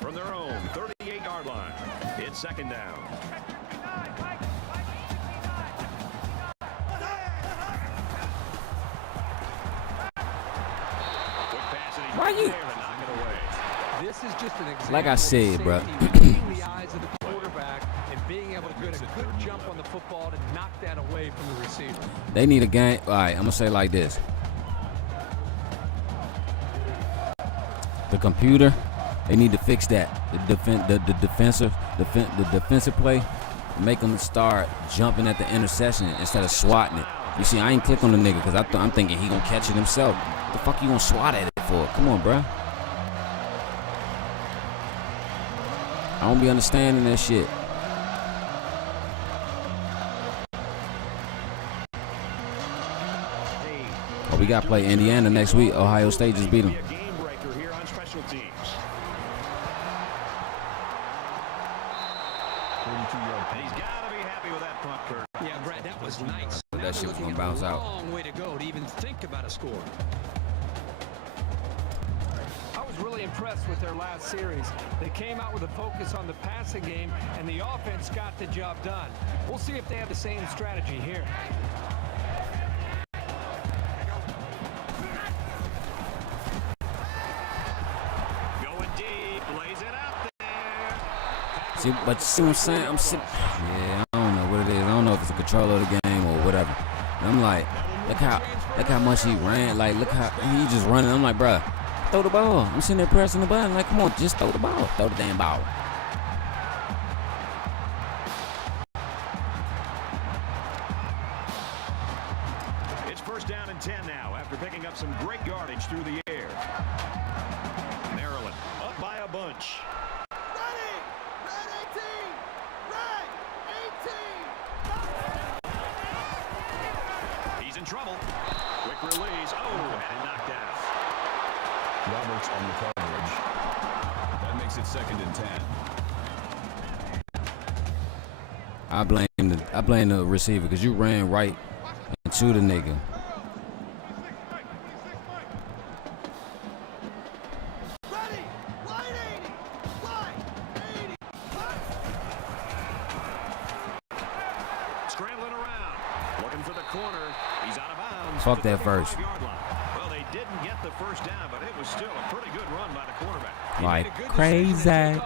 From their own 38-yard line, it's 2nd down. Why you? This is just an example Like I said, bro. reading the eyes of the quarterback and being able to get a good jump on the football to knock that away from the receiver. They need a game. All right, I'm gonna say it like this. The computer, they need to fix that. The defensive play, make them start jumping at the interception instead of swatting it. You see, I ain't click on the nigga because I'm thinking he gonna catch it himself. What the fuck you gonna swat at it for? Come on, bro. I don't be understanding that shit. Oh, we got to play Indiana next week. Ohio State just beat them. A game breaker here on special teams. 42-yard And he's got to be happy with that punt, Kurt. Yeah, Brad, that was nice. But that shit was Looking gonna at bounce a out. long way to go to even think about a score. I was really impressed with their last series. They came out with a focus on the passing game, and the offense got the job done. We'll see if they have the same strategy here. Going deep, lays it out there. See, but you see what I'm saying? Yeah, I don't know what it is. I don't know if it's a control of the game or whatever. And I'm like, look how much he ran. Like, look how he just running. I'm like, bruh, throw the ball. I'm sitting there pressing the button. Like, come on, just throw the ball. Throw the damn ball. It's 1st down and 10 now after picking up some great yardage through the air. Maryland up by a bunch. Ready! Red 18! Red 18! He's in trouble. Quick release. Oh, and knocked out. Roberts on the coverage. That makes it 2nd and 10. I blame the receiver because you ran right into the nigga. Ready! Wide 80! Wide 80! Scrambling around. Looking for the corner. He's out of bounds. Fuck that first. Well, they didn't get the first down, but it was still a pretty good run by the quarterback. Like crazy.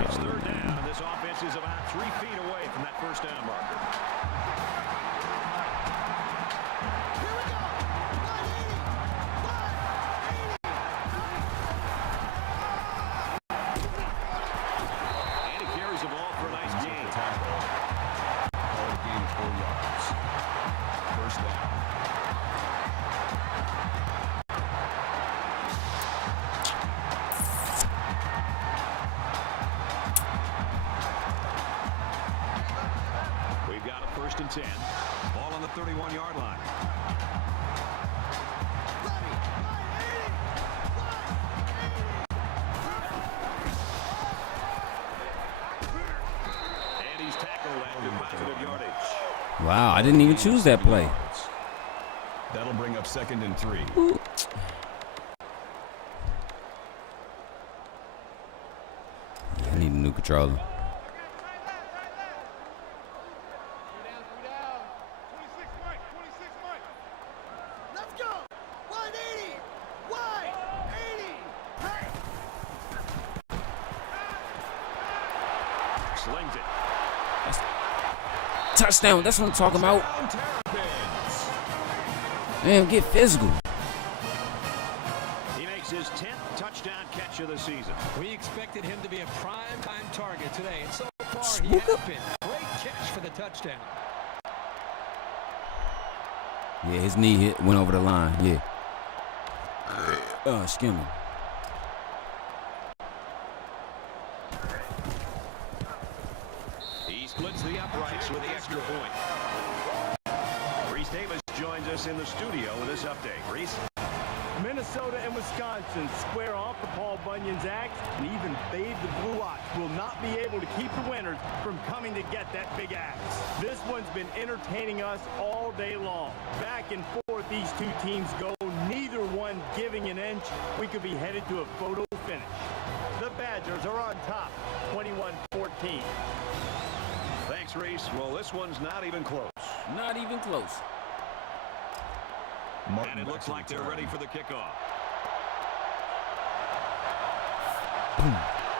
It's 3rd down, and this offense is about 3 feet away from that first down marker. Here we go! Wide 80! And he carries the ball for a nice gain. Call it a gain of 4 yards. 1st down. We've got a 1st and 10. Ball on the 31-yard line. Ready! Wide 80! And he's tackled after positive yardage. Wow, I didn't even choose that play. That'll bring up 2nd and 3. I need a new controller. Let's go! Wide 80! Wide 80! Slings it. Touchdown, that's what I'm talking about. Man, get physical. He makes his 10th touchdown catch of the season. We expected him to be a prime-time target today, and so far he has been. Great catch for the touchdown. Yeah, his knee went over the line. Yeah. Excuse me. Reese Davis joins us in the studio with this update. Reese? Minnesota and Wisconsin square off for Paul Bunyan's axe, and even Babe the Blue Ox will not be able to keep the winners from coming to get that big axe. This one's been entertaining us all day long. Back and forth these two teams go, neither one giving an inch. We could be headed to a photo finish. The Badgers are on top, 21-14. Thanks, Reese. Well, this one's not even close. Not even close. And it looks like they're ready for the kickoff.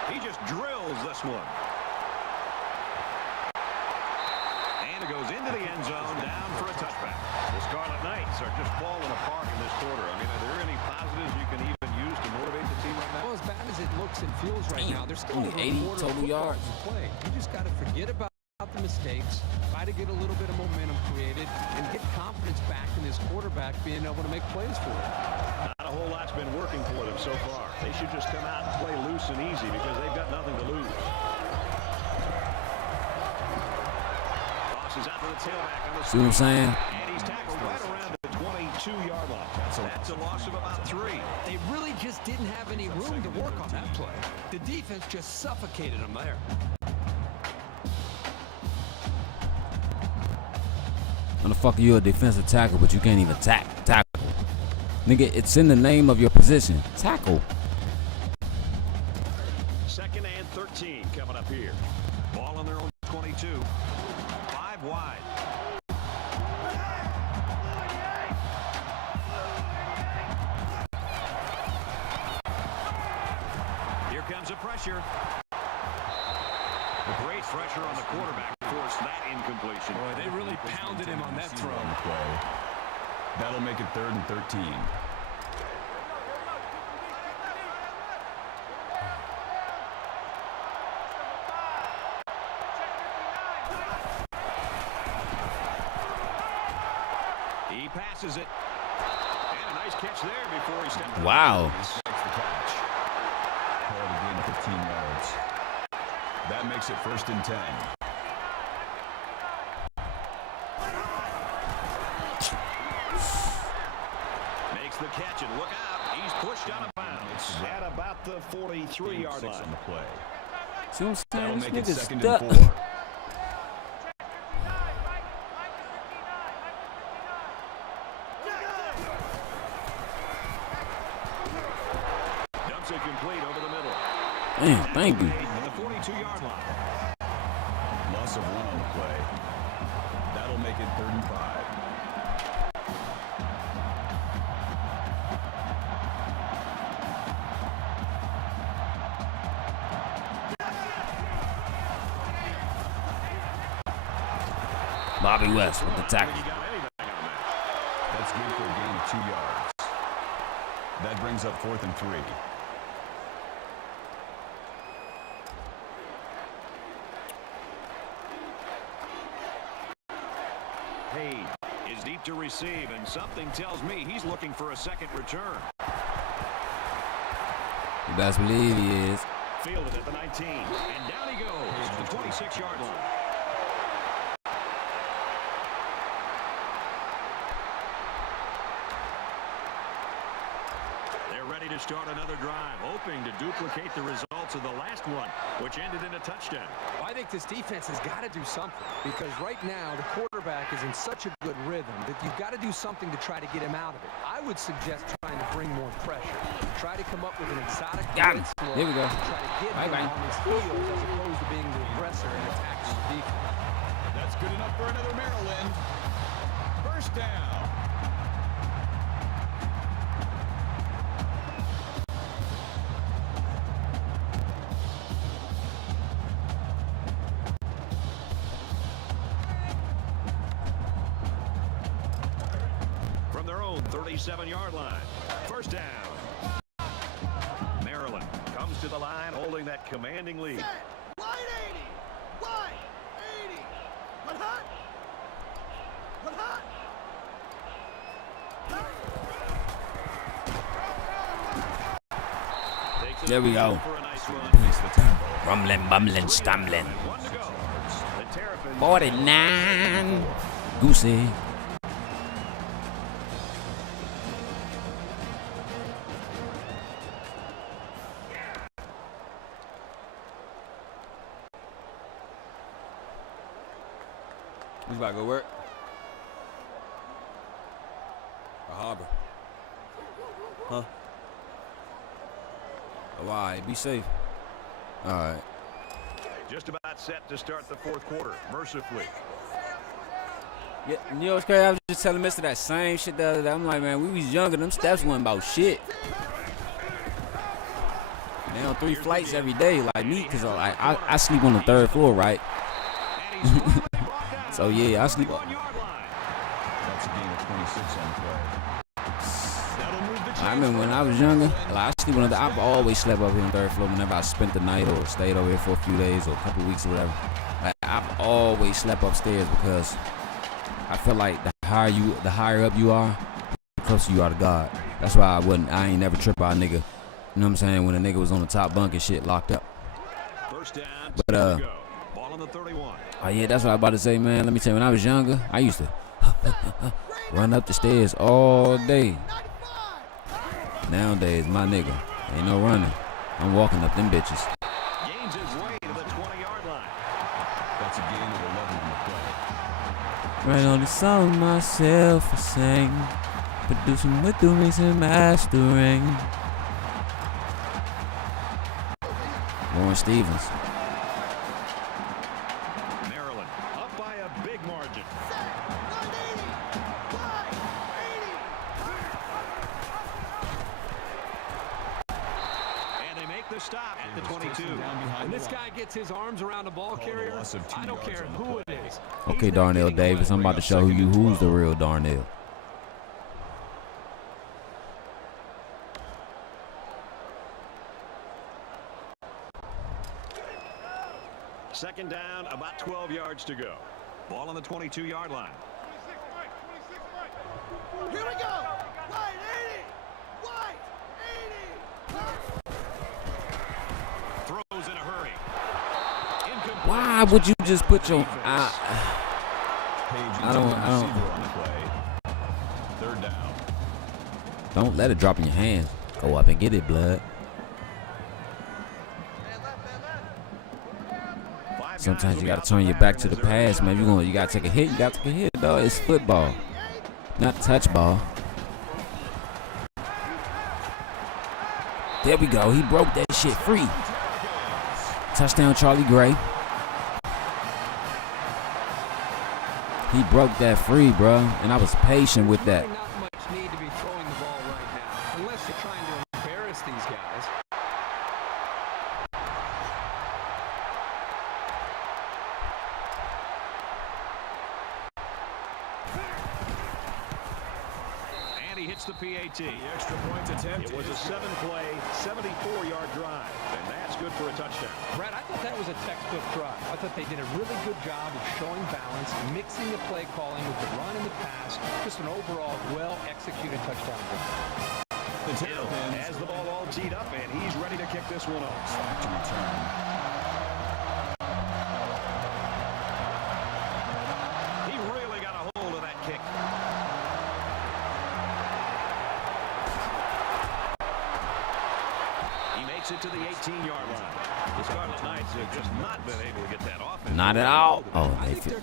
He just drills this one. And it goes into the end zone, down for a touchback. The Scarlet Knights are just falling apart in this quarter. I mean, are there any positives you can even use to motivate the team right now? Well, as bad as it looks and feels right now, there's still only 80 total yards to play. You just got to forget about the mistakes, try to get a little bit of momentum created, and get confidence back in this quarterback being able to make plays for it. Not a whole lot's been working for them so far. They should just come out and play loose and easy because they've got nothing to lose. Tosses out to the tailback on the See what I'm saying? and he's tackled right around the 22-yard line. That's a loss of about 3. They really just didn't have any room to work on that play. The defense just suffocated them there. How the fuck are you a defensive tackle, but you can't even tackle? Nigga, it's in the name of your position. Tackle. 2nd and 13 coming up here. Ball on their own 22. 5 wide. Here comes the pressure. The great pressure on the quarterback forced that incompletion. Boy, they really pounded him on that throw. That'll make it 3rd and 13. He passes it. And a nice catch there before he stepped. Wow. Makes the catch. Called a gain of 15 yards. That makes it 1st and 10. Makes the catch and look out. He's pushed out of bounds at about the 43-yard line. On the play. See what I'm That'll saying? make it This 2nd nigga's and stuck. 4. Dumps it complete over the middle. Man, thank you. At the 42-yard line. Loss of 1 on the play. That'll make it 3rd and 5. Bobby West with the tackle. That's good for a gain of 2 yards. That brings up 4th and 3. Hayes is deep to receive, and something tells me he's looking for a second return. You best believe he is. Fielded at the 19, and down he goes to the 26-yard line. They're ready to start another drive, hoping to duplicate the results of the last one, which ended in a touchdown. I think this defense has got to do something because right now the quarterback is in such a good rhythm that you've got to do something to try to get him out of it. I would suggest trying to bring more pressure. Try to come up with an exotic Got him. blitz look Here we go. to try to get Bye, him bye. on his heels as opposed to being the aggressor and attacking the defense. That's good enough for another Maryland. 1st down. From their own 37-yard line. 1st down. Maryland comes to the line holding that commanding lead. Set. Wide 80. Wide 80. One hot. One hot. There we go. For a nice run. Rumbling, bumbling, stumbling. 1 to go. The Terrapins 49. Goosey. go work? Or Harbor? Huh? Oh, all right, be safe. All right. Just about set to start the fourth quarter, mercifully. Yeah, you know what's crazy? I was just telling Mr. that same shit the other day. I'm like, man, we was younger. Them steps wasn't about shit. They on 3 flights every day, like me, because I sleep on the 3rd floor, right? So, yeah, I sleep. That's a gain of 26 on the play. I remember when I was younger, like, I sleep on the. I've always slept up here on the 3rd floor whenever I spent the night or stayed over here for a few days or a couple of weeks or whatever. Like, I've always slept upstairs because I feel like the higher up you are, the closer you are to God. That's why I ain't never trip out a nigga. You know what I'm saying? When a nigga was on the top bunk and shit locked up. First down, But ball on the 31. Oh yeah, that's what I was about to say, man. Let me tell you, when I was younger, I used to run up the stairs all day. Nowadays, my nigga, ain't no running. I'm walking up them bitches. Gains his way to the 20-yard line. That's a gain of 11 on the play. Right on the song myself I sang, producing with the mix and mastering. Warren Stevens. Maryland up by a big margin. And they make the stop at the 22. When this guy gets his arms around the ball carrier, I don't care who it is. Okay, Darnell Davis, I'm about to show you who's the real Darnell. Second down, about 12 yards to go. Ball on the 22-yard line. Here we go. White 80. Throws in a hurry. Why would you just put your Page I don't on the play. 3rd down. don't let it drop in your hands. Go up and get it, blood. Sometimes you gotta turn your back to the pass, man. You gotta take a hit. You gotta take a hit, dog. It's football, not touch ball. There we go. He broke that shit free. Touchdown, Charlie Gray. He broke that free, bro, and I was patient with that. Not much need to be throwing the ball right now, unless you're trying to embarrass these guys. And he hits the PAT. The extra point attempt. It was a 7-play, 74-yard drive, and that's good for a touchdown. Brad, I thought that was a textbook drive. I thought they did a really good job of showing balance, mixing the play calling with the run and the pass. Just an overall well-executed touchdown drive. The tail Has the ball all teed up, and he's ready to kick this one off. to return. He really got a hold of that kick. He makes it to the 18-yard line. The Scarlet Knights have just not been able to get that offense. Not at all. Oh,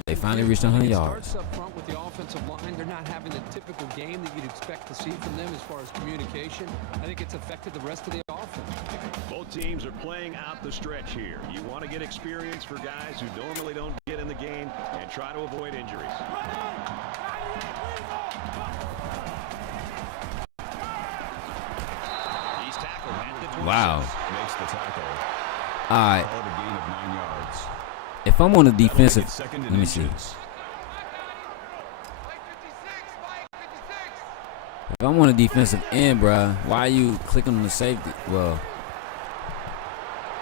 they finally reached 100 yards. Starts up front with the offensive line. They're not having the typical game that you'd expect to see from them as far as communication. I think it's affected the rest of the offense. Both teams are playing out the stretch here. You want to get experience for guys who normally don't get in the game and try to avoid injuries. He's tackled at the 26. Wow. Makes the tackle. All right. Called a gain of 9 yards. If I'm on the That'll make defensive, it second let and me see. inches. If I'm on the defensive end, bruh, why are you clicking on the safety? Well,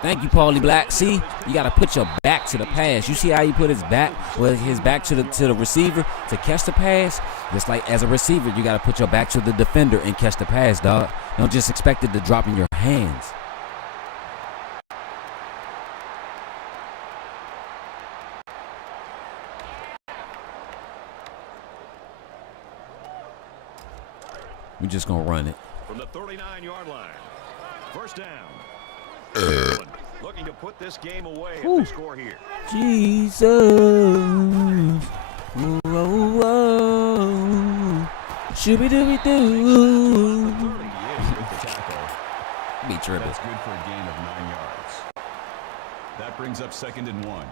thank you, Paulie Black. See, you got to put your back to the pass. You see how he put his back, his back to the receiver to catch the pass? Just like as a receiver, you got to put your back to the defender and catch the pass, dog. Don't just expect it to drop in your hands. We're just going to run it. From the 39-yard line. First down. Looking to put this game away if they score here. Jesus. Ooh, oh, oh. Shooby-dooby-doo. He is with the tackle. Be tripping. That's good for a gain of 9 yards. That brings up 2nd and 1.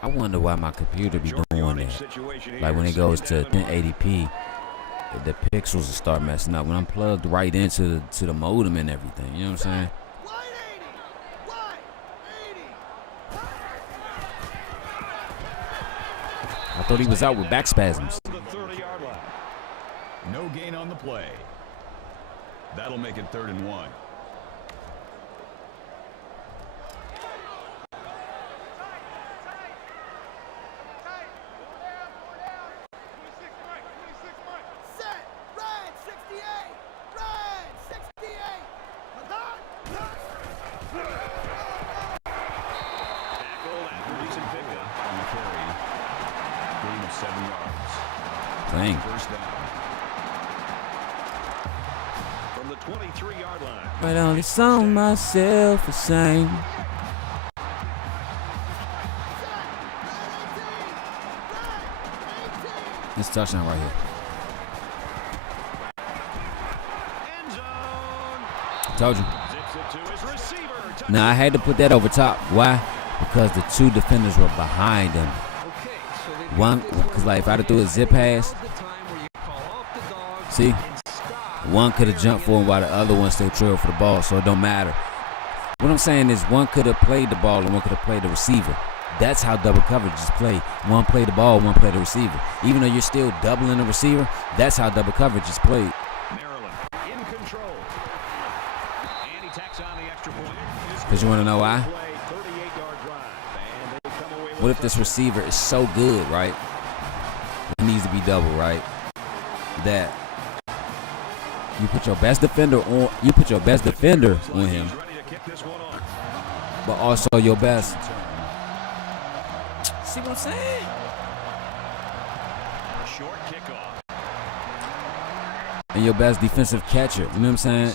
I wonder why my computer be doing that. Like when it goes to 1080p, the pixels will start messing up when I'm plugged right into the modem and everything. You know what I'm saying? I thought he was out with back spasms. No gain on the play. That'll make it 3rd and 1. Dang. First down. From the 23-yard line. But only song myself the same. This touchdown right here. Told you. Now I had to put that over top. Why? Because the two defenders were behind him. One, because like if I'd have threw a zip pass, see, one could have jumped for him while the other one still trailed for the ball, so it don't matter. What I'm saying is one could have played the ball and one could have played the receiver. That's how double coverage is played. One play the ball, one play the receiver. Even though you're still doubling the receiver, that's how double coverage is played. Maryland in control. And he tacks on the extra point. Because you want to know why? What if this receiver is so good, right? It needs to be double, right? That you put your best defender on. You put your best defender on him, but also your best. See what I'm saying? Short kickoff. And your best defensive catcher. You know what I'm saying?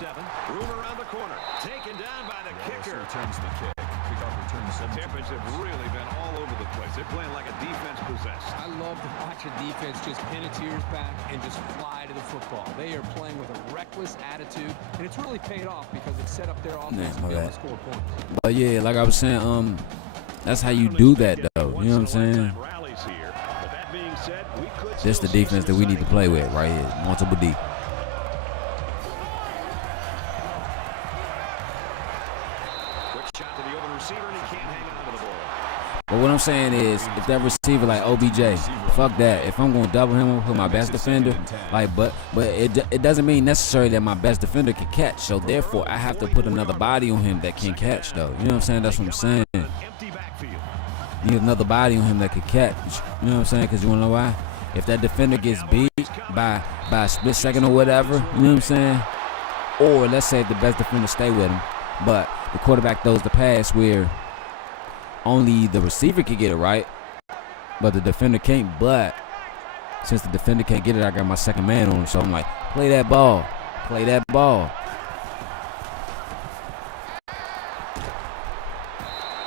Room around the corner. Taken down by the kicker. Returns the kick. Kickoff returns 7. Temperatures have really been all over the place. They're playing like a defense possessed. I love to watch a defense just pin its ears back and just fly to the football. They are playing with a reckless attitude, and it's really paid off because it set up their offense to be able to score points. But yeah, like I was saying, that's how you do that, though. You know what I'm saying? This the defense that we need to play with right here. Multiple D. But what I'm saying is, if that receiver like OBJ, fuck that. If I'm going to double him, I'm going to put my best defender. Like, but it doesn't mean necessarily that my best defender can catch. So therefore, I have to put another body on him that can catch, though. You know what I'm saying? That's what I'm saying. Need another body on him that can catch. You know what I'm saying? Because you want to know why? If that defender gets beat by a split second or whatever, you know what I'm saying? Or let's say if the best defender stay with him, but the quarterback throws the pass where only the receiver can get it right, but the defender can't. But since the defender can't get it, I got my second man on him. So I'm like, play that ball. Play that ball.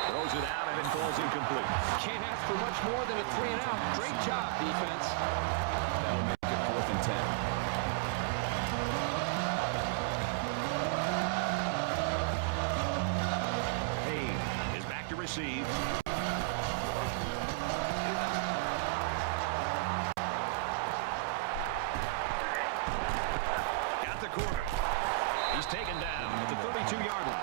Throws it out and it falls incomplete. Can't ask for much more than a 3-and-out. Great job, defense. That'll make it 4th and 10. Hayes is back to receive. Got the corner. He's taken down at the 32-yard line.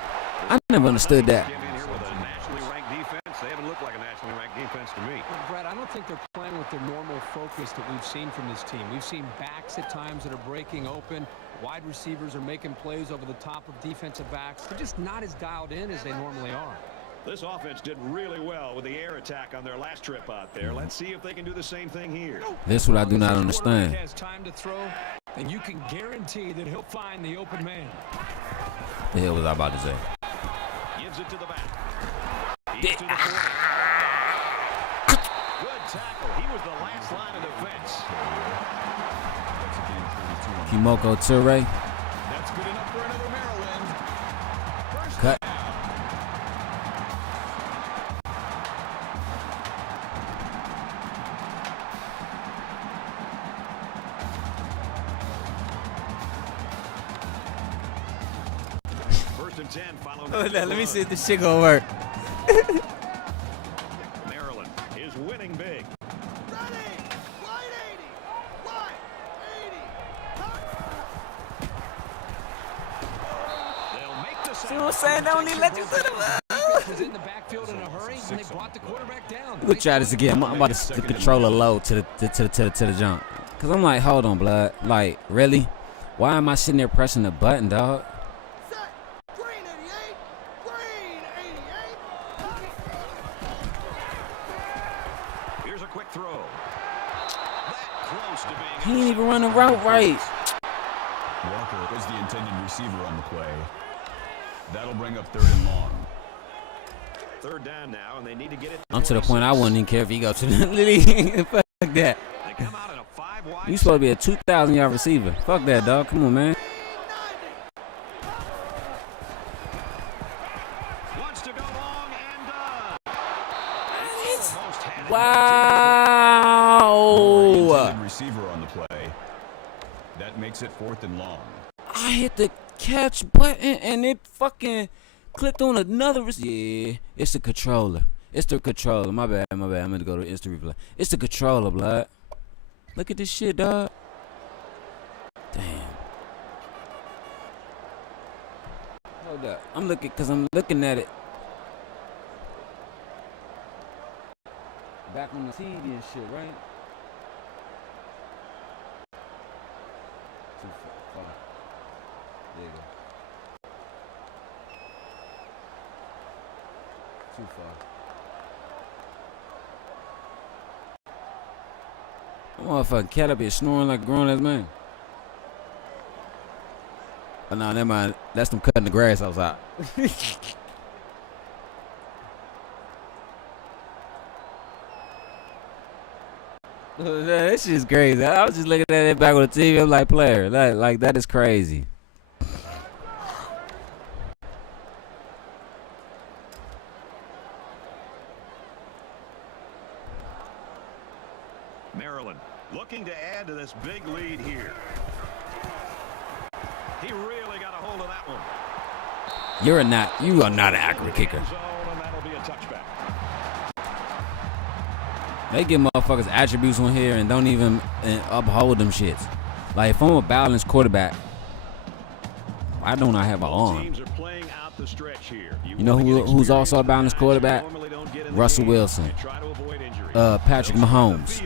I never understood that. Came in here with a nationally ranked defense. They haven't looked like a nationally ranked defense to me. Well, Brad, I don't think they're playing with the normal focus that we've seen from this team. We've seen backs at times that are breaking open. Wide receivers are making plays over the top of defensive backs. They're just not as dialed in as they normally are. This offense did really well with the air attack on their last trip out there. Let's see if they can do the same thing here. This is what I do not understand. If he has time to throw, then you can guarantee that he'll find the open man. The hell was I about to say? Gives it to the back. He's to the corner. Good tackle. He was the last line of defense. Kimoko Toure. That's good enough for another Maryland. Let me see if this shit gonna work. Maryland is winning big. Ready! Wide 80! Wide 80! They'll make the See what I'm saying? They don't need to let you to the Was in the backfield in a hurry, and they brought the quarterback down. We'll try this again. I'm about to stick the controller low to the jump. Cause I'm like, hold on, blood. Like, really? Why am I sitting there pressing the button, dog? Set! Green 88! Green 88! Here's a quick throw. That close to being. He ain't even running route right. Walker was the intended receiver on the play. That'll bring up 3rd and long. 3rd down now, and they need to get it. I'm to the point I wouldn't even care if he goes to the league. Fuck that. They come out in a 5-wide. You supposed to be a 2,000-yard receiver. Fuck that, dog. Come on, man. Wants to go long and Wow. Intended receiver on the play. That makes it 4th and long. I hit the catch button and it fucking clicked on another. Yeah, it's the controller. It's the controller. My bad. I'm gonna go to instant replay. It's the controller, blood. Look at this shit, dog. Damn. Hold up. I'm looking at it. Back on the TV and shit, right? Too far. There you go. Too far. That motherfucking cat up here snoring like a grown-ass man. Oh, no, never mind. That's them cutting the grass outside. That shit's crazy. I was just looking at it back on the TV. I'm like, player, like that is crazy. Maryland looking to add to this big lead here. He really got a hold of that one. You are not an accurate kicker. And that'll be a touchback. They give motherfuckers attributes on here and don't even uphold them shits. Like, if I'm a balanced quarterback, why don't I have an arm? Teams are playing out the stretch here. You know who's also a balanced quarterback? Russell Wilson. Patrick Mahomes.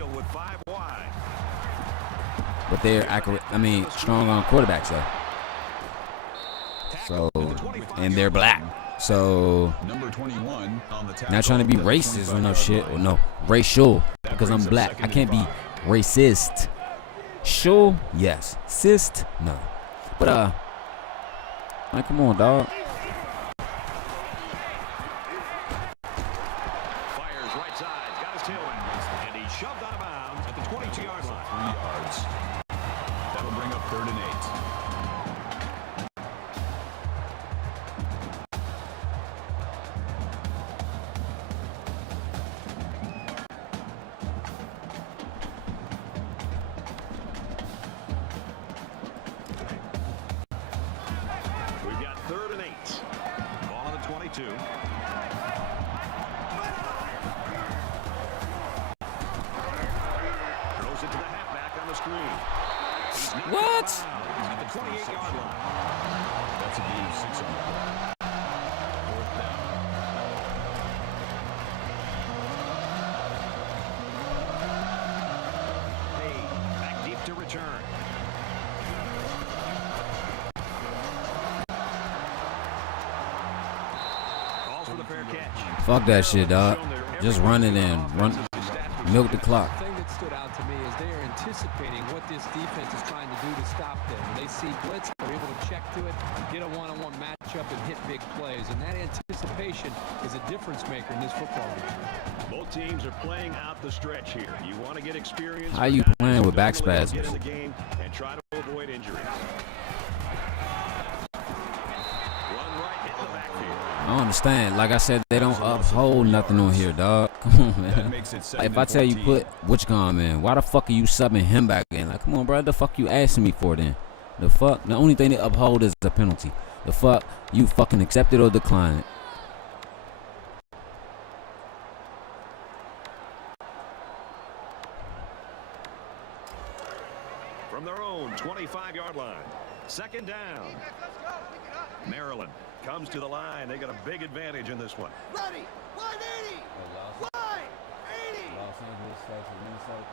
But they're accurate. I mean, strong on quarterbacks though. So, and they're black. So, Number 21 on the not trying to be racist or no shit or no racial because I'm black. I can't be racist. Sure, yes. Sist, no. But like, come on, dog. Fires right side, got his tailback, and he shoved out of bounds at the 22-yard line. 3 yards. That'll bring up 3rd and 8. We've got 3rd and 8. Ball on the 22. Throws it to the halfback on the screen. He's knocked What? out of bounds at the 28-yard line. That's a gain of 6 on the play. 4th down. Hey, back deep to return. Calls for the fair catch. Fuck that shit, dog. Just run it in. Milk the clock. The thing that stood out to me is they are anticipating what this defense is trying to do to stop them. When they see blitz, they're able to check to it, get a one-on-one matchup, and hit big plays. And that anticipation is a difference maker in this football game. Both teams are playing out the stretch here. You want to get experience. How you playing with back spasms? Get in the game and try to avoid injuries. Run right in the backfield. I don't understand. Like I said, they don't uphold nothing on here, dog. Come on, man. That makes it 7 Like, if I tell you 14. put Witchcom in, why the fuck are you subbing him back in? Like, come on, bro. The fuck you asking me for then? The fuck? The only thing they uphold is a penalty. The fuck? You fucking accept it or decline it. From their own 25-yard line. Second down. Maryland comes to the line. They got a big advantage in this one. Ready. 180. 180. Los Angeles, Minnesota,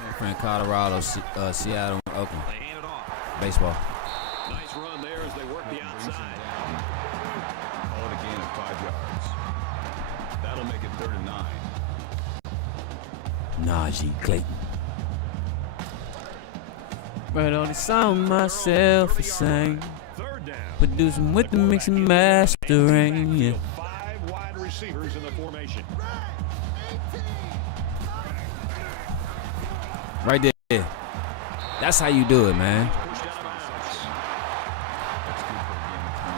San Fran, Colorado, Seattle, Oakland. They hand it off. Baseball. Nice run there as they work the outside. Call it a gain of 5 yards. That'll make it 3rd and 9. Najee Clayton. Right on the sound myself a sang. Third down. Producing with the mix and mastering. Yeah. 5 wide receivers in the formation. Right there. That's how you do it, man. Pushed out of bounds.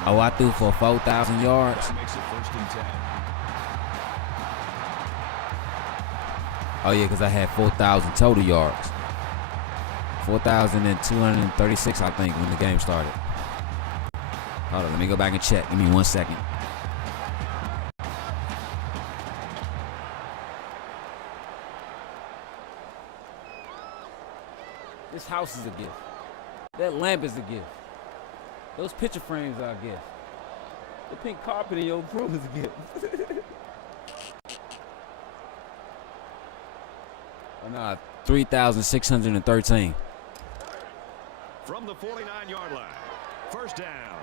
Oh, I threw for 4,000 yards. That makes it 1st and 10. Oh, yeah, because I had 4,000 total yards. 4,236, I think, when the game started. Hold on, let me go back and check. Give me 1 second. This house is a gift. That lamp is a gift. Those picture frames are a gift. The pink carpet in your room is a gift. Oh, no, 3,613. From the 49-yard line. First down.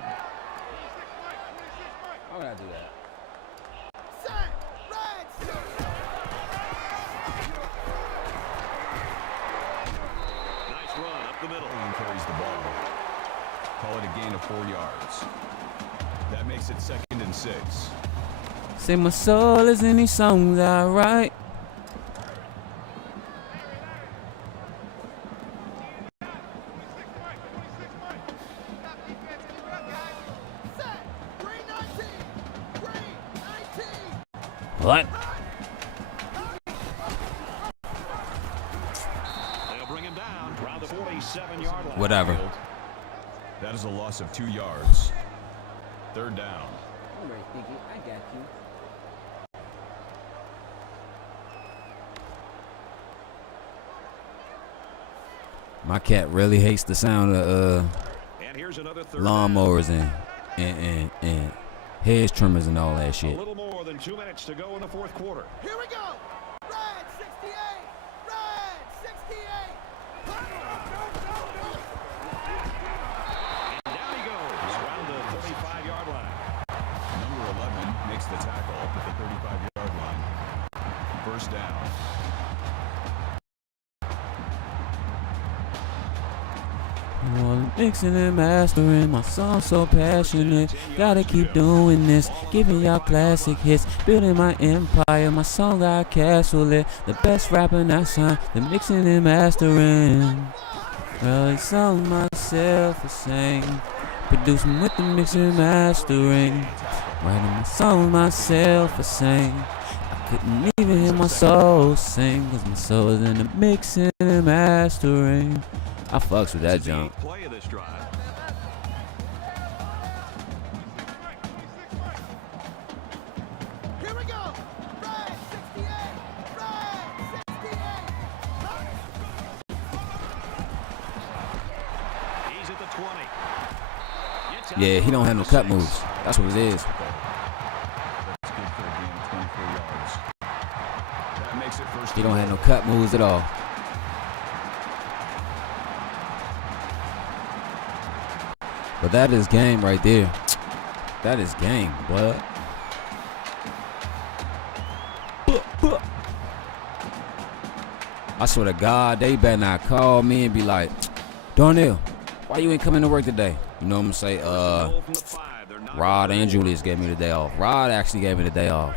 How would I do that? Set. Red. Nice run up the middle. And carries the ball. Call it a gain of 4 yards. That makes it 2nd and 6. Say my soul is in these songs I write. Set. Green 19. Green 19. What? They'll bring him down around the 47-yard line. Whatever. That is a loss of 2 yards. 3rd down. All right, Thinky, I got you. My cat really hates the sound of And here's another third lawnmowers and hedge trimmers and all that down. A shit. little more than 2 minutes to go in the 4th quarter. Here we go. Red 68. Red 68. And down he goes around the 35-yard line. Number 11 makes the tackle at the 35-yard line. First down. Mixing and mastering, my song so passionate. Gotta keep doing this, giving y'all classic hits. Building my empire, my song got castle lit. The best rapper in that song, the mixing and mastering. Well, it's on myself a sing. Producing with the mixing and mastering. Writing my song myself a sing. I couldn't even hear my soul sing, cause my soul is in the mixing and mastering. I fucks with that jump. Play of this drive. Here we go. Red 68. Red 68. He's at the 20. Gets out Yeah, he don't have no cut moves. That's what it is. That's good for a gain of 24 yards. That makes it 1st. He don't have no cut moves at all. But that is game right there. That is game, bud. I swear to God, they better not call me and be like, Darnell, why you ain't coming to work today? You know what I'm saying? goal from the 5. They're not Rod and Julius gave me the day off. Rod actually gave me the day off.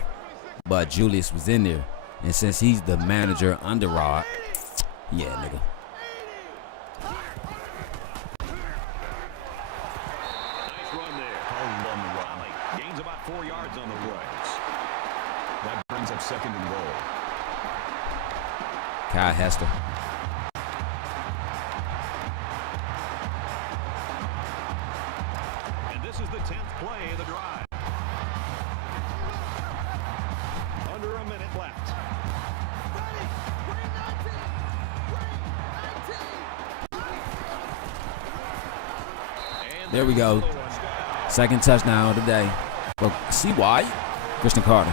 But Julius was in there. And since he's the manager under Rod, yeah, nigga. Nice run there. Conley gains about 4 yards on the runs. That brings up 2nd and goal. Kyle Hester. is the 10th play of the drive. Under a minute left. Ready. Green 19. Green 19. There we go. Second touchdown of the day. Well, see why? Christian Carter.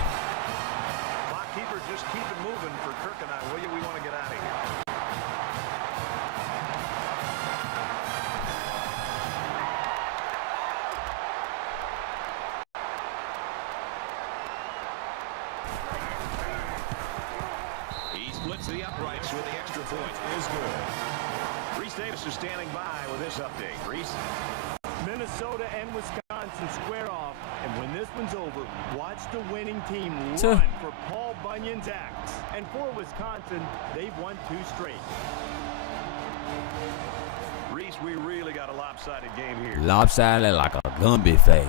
Clock keeper, just keep it moving for Kirk and I, will you? We want to get out of here. He splits the uprights with the extra point. Is good. Reese Davis is standing by with this update. Reese? Minnesota and Wisconsin square off, and when this one's over, watch the winning team Sure. run for Paul Bunyan's axe. And for Wisconsin, they've won 2 straight. Reese, we really got a lopsided game here. Lopsided like a Gumby fade.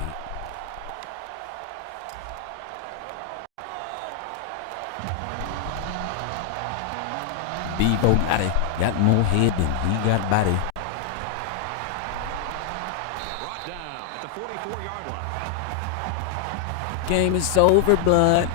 Bevo Natty got more head than he got body. Brought down at the 44-yard line. Game is over, blood.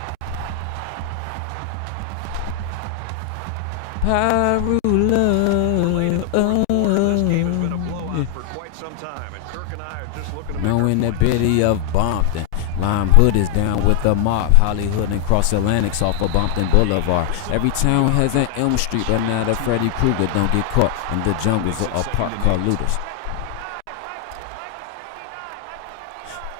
Knowing the biddy of Bumpton. Lime Hood is down with the mob. Hollywood and Cross Atlantic's off of Bumpton Boulevard. Every town has an Elm Street, but now that Freddy Krueger don't get caught in the jungles of park car looters.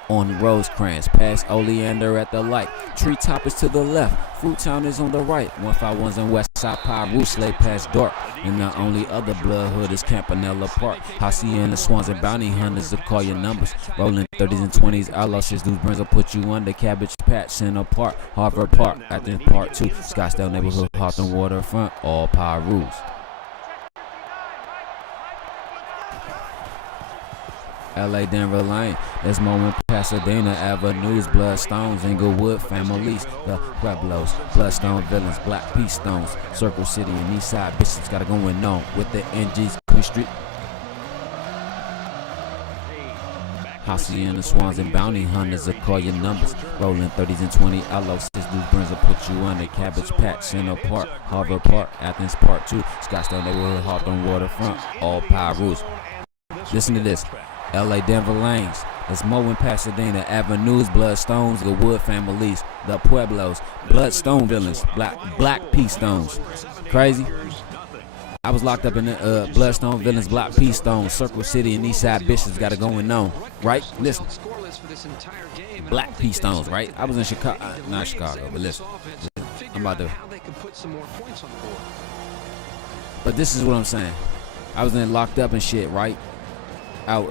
On Rosecrans, past Oleander at the light. Treetop is to the left, Fruittown is on the right. 151's in West Side Pyru, Slay past Dark. And the only other blood hood is Campanella Park. Hacienda, Swans, and Bounty Hunters to call your numbers. Rolling 30s and 20s, outlaws, Dudes Burns will put you under. Cabbage Patch, Center Park, Harvard Park, Athens Part 2. Scottsdale Neighborhood, Hawthorne Waterfront, all Pyrus. LA, Denver Lane, Desmond, Pasadena Avenues, Bloodstones, Inglewood, Families, the Pueblos, Bloodstone Villains, Black Peace Stones, Circle City, and Eastside Bishops got it going on with the NGs, Queen Street. Hacienda, Swans, and Bounty Hunters will call your numbers. Rolling 30s and 20 outlaws, Dudes Burns will put you under. Cabbage Patch, Center Park, Harvard Park, Athens Part 2, Scottsdale Neighborhood, Hawthorne Waterfront, all Pyrus. Listen to this. LA, Denver Lanes, there's Mo in Pasadena Avenues, Bloodstones, the Wood Families, the Pueblos, Bloodstone Villains, Black Peace Stones. Crazy. I was locked up in the Bloodstone Villains, Black Peace Stones, Circle City, and Eastside Bishops got it going on. Right? Listen. Black Peace Stones, right? I was in Chicago, not Chicago, but listen. I'm about to. But this is what I'm saying. I was in locked up and shit, right? Out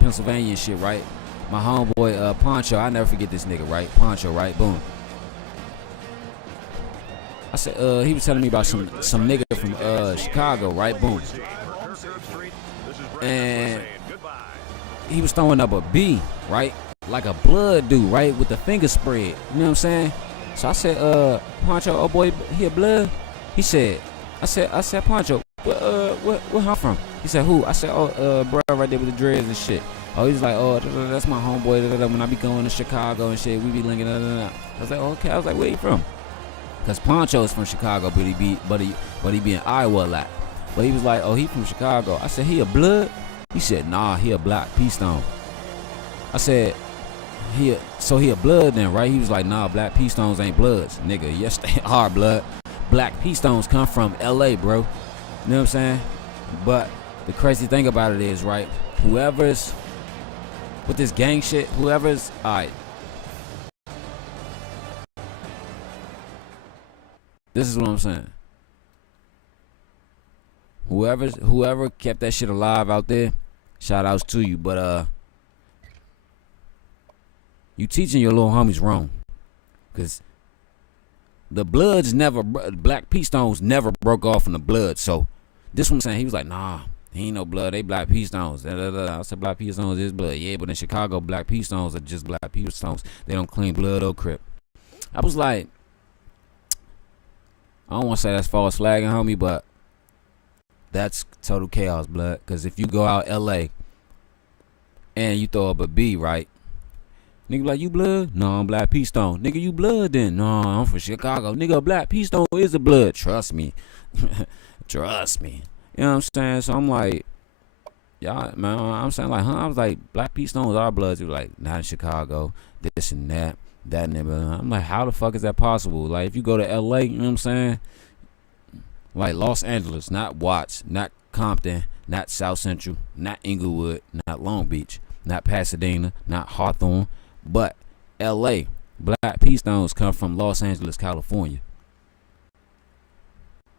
Pennsylvania and shit, right? My homeboy Poncho, I never forget this nigga, right? Poncho, right? Boom. I said he was telling me about some nigga from Chicago, right? Boom. And he was throwing up a B, right? Like a blood dude, right? With the finger spread. You know what I'm saying? So I said, Poncho, oh boy, he a blood? He said, I said, Poncho, where I'm from? He said, who? I said, bro, right there with the dreads and shit. Oh, he's like, that's my homeboy. When I be going to Chicago and shit, we be linking. I was like, okay. I was like, where you from? Cause Poncho is from Chicago, but he be in Iowa a lot. But he was like, oh, he from Chicago. I said, he a blood? He said, nah, he a Black Peace Stone. I said, he a blood then, right? He was like, nah, Black Peace Stones ain't bloods, nigga. Yes, they are blood. Black Peace Stones come from LA, bro. You know what I'm saying? But the crazy thing about it is, right, whoever's with this gang shit, whoever's, all right, this is what I'm saying. Whoever kept that shit alive out there, shout outs to you. But you teaching your little homies wrong. Cause the Bloods never, Black Peace Stones never broke off from the Blood. So this one saying, he was like, nah, he ain't no blood. They Black Peace Stones. I said Black Peace Stones is blood. Yeah, but in Chicago, Black Peace Stones are just Black Peace Stones. They don't claim blood or crip. I was like, I don't want to say that's false flagging, homie, but that's total chaos, blood. Because if you go out LA and you throw up a B, right, Nigga like, you blood? No, I'm Black P Stone. Nigga, you blood then? No, I'm from Chicago. Nigga, Black P Stone is a blood. Trust me. Trust me. You know what I'm saying? So I'm like, y'all, man, I'm saying like, I was like, Black P Stone is our bloods. He was like, not in Chicago, this and that and that. I'm like, how the fuck is that possible? Like, if you go to LA, you know what I'm saying? Like Los Angeles, not Watts, not Compton, not South Central, not Inglewood, not Long Beach, not Pasadena, not Hawthorne, but LA. Black P Stones come from Los Angeles, California.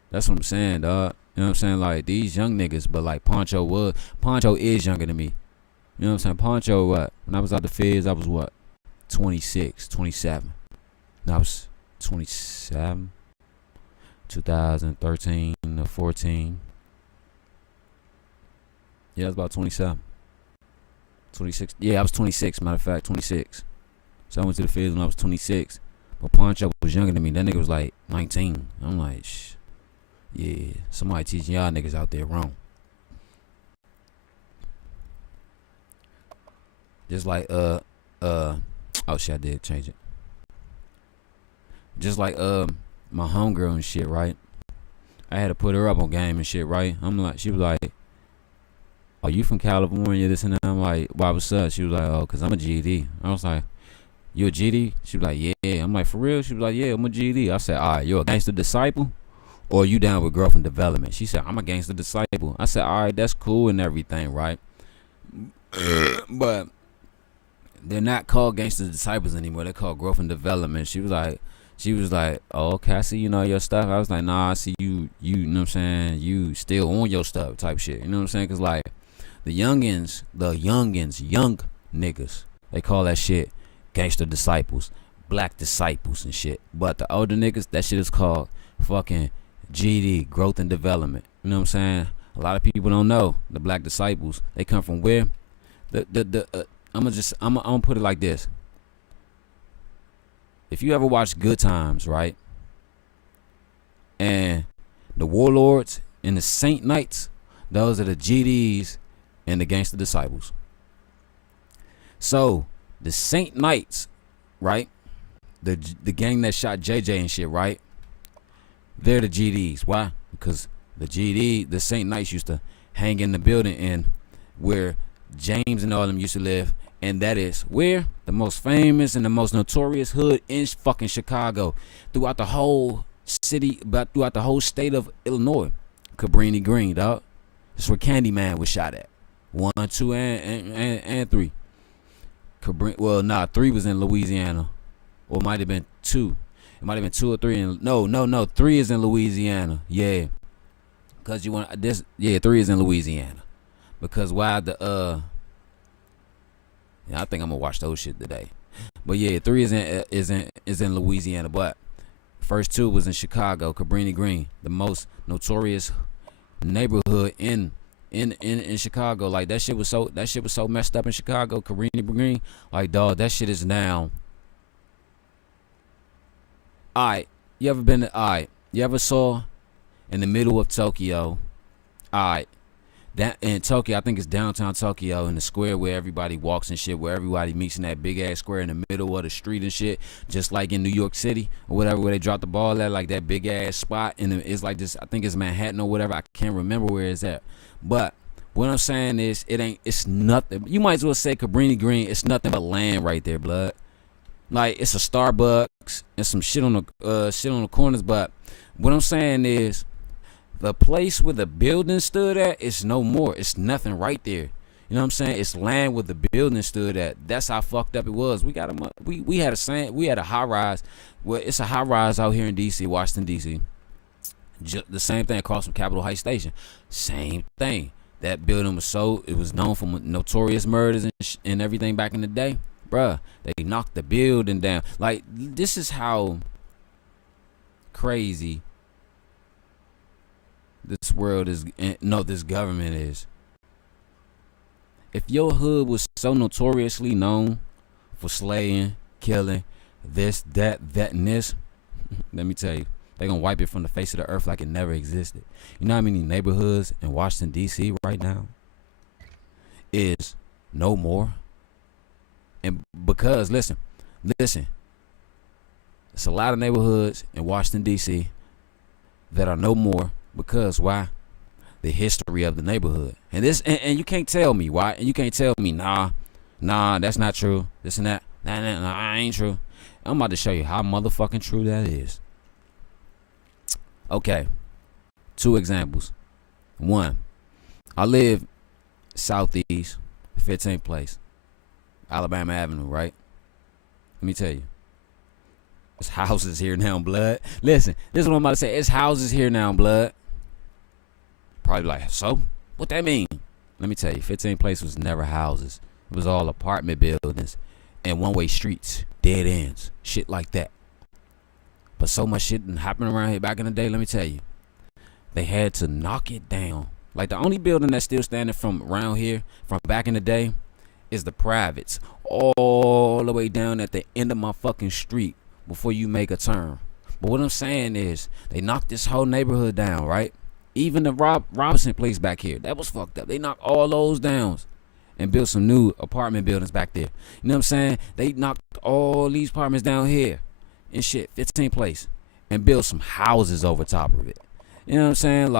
That's what I'm saying, dog. You know what I'm saying? Like, these young niggas, but like Poncho is younger than me. You know what I'm saying? Poncho, what? When I was out the feds, I was what? 26, 27. And I was 27, 2013 to 14. Yeah, I was about 27. 26. Yeah, I was 26, matter of fact, 26. So I went to the feds when I was 26. But Poncho was younger than me. That nigga was like 19. I'm like, shh. Yeah, somebody teaching y'all niggas out there wrong. Just like, oh shit, I did change it. Just like, my homegirl and shit, right? I had to put her up on game and shit, right? I'm like, she was like, are you from California, this and that? I'm like, why, what's up? She was like, oh, cause I'm a GED. I was like, you a GED? She was like, yeah. I'm like, for real? She was like, yeah, I'm a GED. I said, all right, you a gangster disciple? Or you down with growth and development? She said, I'm a gangster disciple. I said, all right, that's cool and everything, right? But they're not called gangster disciples anymore. They're called growth and development. She was like, oh, okay, I see you know your stuff. I was like, nah, I see you know what I'm saying? You still on your stuff type shit. You know what I'm saying? Because, like, the young niggas, they call that shit gangster disciples, black disciples and shit. But the older niggas, that shit is called fucking GD, growth and development. You know what I'm saying? A lot of people don't know the black disciples. They come from where? I'm gonna put it like this. If you ever watch Good Times, right? And the Warlords and the Saint Knights, those are the GDs and the gangster disciples. So the Saint Knights, right? The gang that shot JJ and shit, right? They're the GDs. Why? Because the Saint Knights used to hang in the building and where James and all them used to live. And that is where? The most famous and the most notorious hood in fucking Chicago. Throughout the whole city, but throughout the whole state of Illinois. Cabrini Green, dog. That's where Candyman was shot at. 1, 2, and 3. 3 was in Louisiana. Or it might have been 2. It might have been 2 or 3. No. 3 is in Louisiana. Yeah. Because you want this. Yeah, 3 is in Louisiana. Because why the I think I'm gonna watch those shit today. But yeah, 3 is in Louisiana. But first 2 was in Chicago, Cabrini Green, the most notorious neighborhood in Chicago. Like that shit was so messed up in Chicago, Cabrini Green. Like, dog, that shit is now. Alright, you ever saw in the middle of Tokyo? Alright. That in Tokyo, I think it's downtown Tokyo, in the square where everybody walks and shit, where everybody meets in that big ass square in the middle of the street and shit, just like in New York City or whatever, where they drop the ball at, like that big ass spot, and it's like this. I think it's Manhattan or whatever. I can't remember where it's at. But what I'm saying is, it's nothing. You might as well say Cabrini Green. It's nothing but land right there, blood. Like, it's a Starbucks and some shit on the corners. But what I'm saying is, the place where the building stood at is no more. It's nothing right there. You know what I'm saying? It's land where the building stood at. That's how fucked up it was. We had a high rise. Well, it's a high rise out here in DC, Washington DC. The same thing across from Capitol Heights Station. Same thing. That building was known for notorious murders and everything back in the day. Bruh, they knocked the building down. Like, this is how crazy this world is. No, this government is. If your hood was so notoriously known for slaying, killing, this, that, and this, let me tell you, they're going to wipe it from the face of the earth like it never existed. You know how many neighborhoods in Washington, D.C. right now is no more? And Because listen, it's a lot of neighborhoods in Washington D.C. that are no more because why? The history of the neighborhood. And and you can't tell me why. And you can't tell me nah, that's not true. This and that. Nah, ain't true. I'm about to show you how motherfucking true that is. Okay. 2 examples. 1, I live southeast, 15th place, Alabama Avenue, right? Let me tell you. It's houses here now, blood. Listen, this is what I'm about to say. It's houses here now, blood. Probably like, so? What that mean? Let me tell you, 15th place was never houses. It was all apartment buildings and one-way streets, dead ends, shit like that. But so much shit happened around here back in the day, let me tell you. They had to knock it down. Like the only building that's still standing from around here, from back in the day, is the privates. All the way down at the end of my fucking street before you make a turn. But what I'm saying is, they knocked this whole neighborhood down, right? Even the Robinson place back here, that was fucked up. They knocked all those down and built some new apartment buildings back there. You know what I'm saying? They knocked all these apartments down here and shit, 15th place, and built some houses over top of it. You know what I'm saying?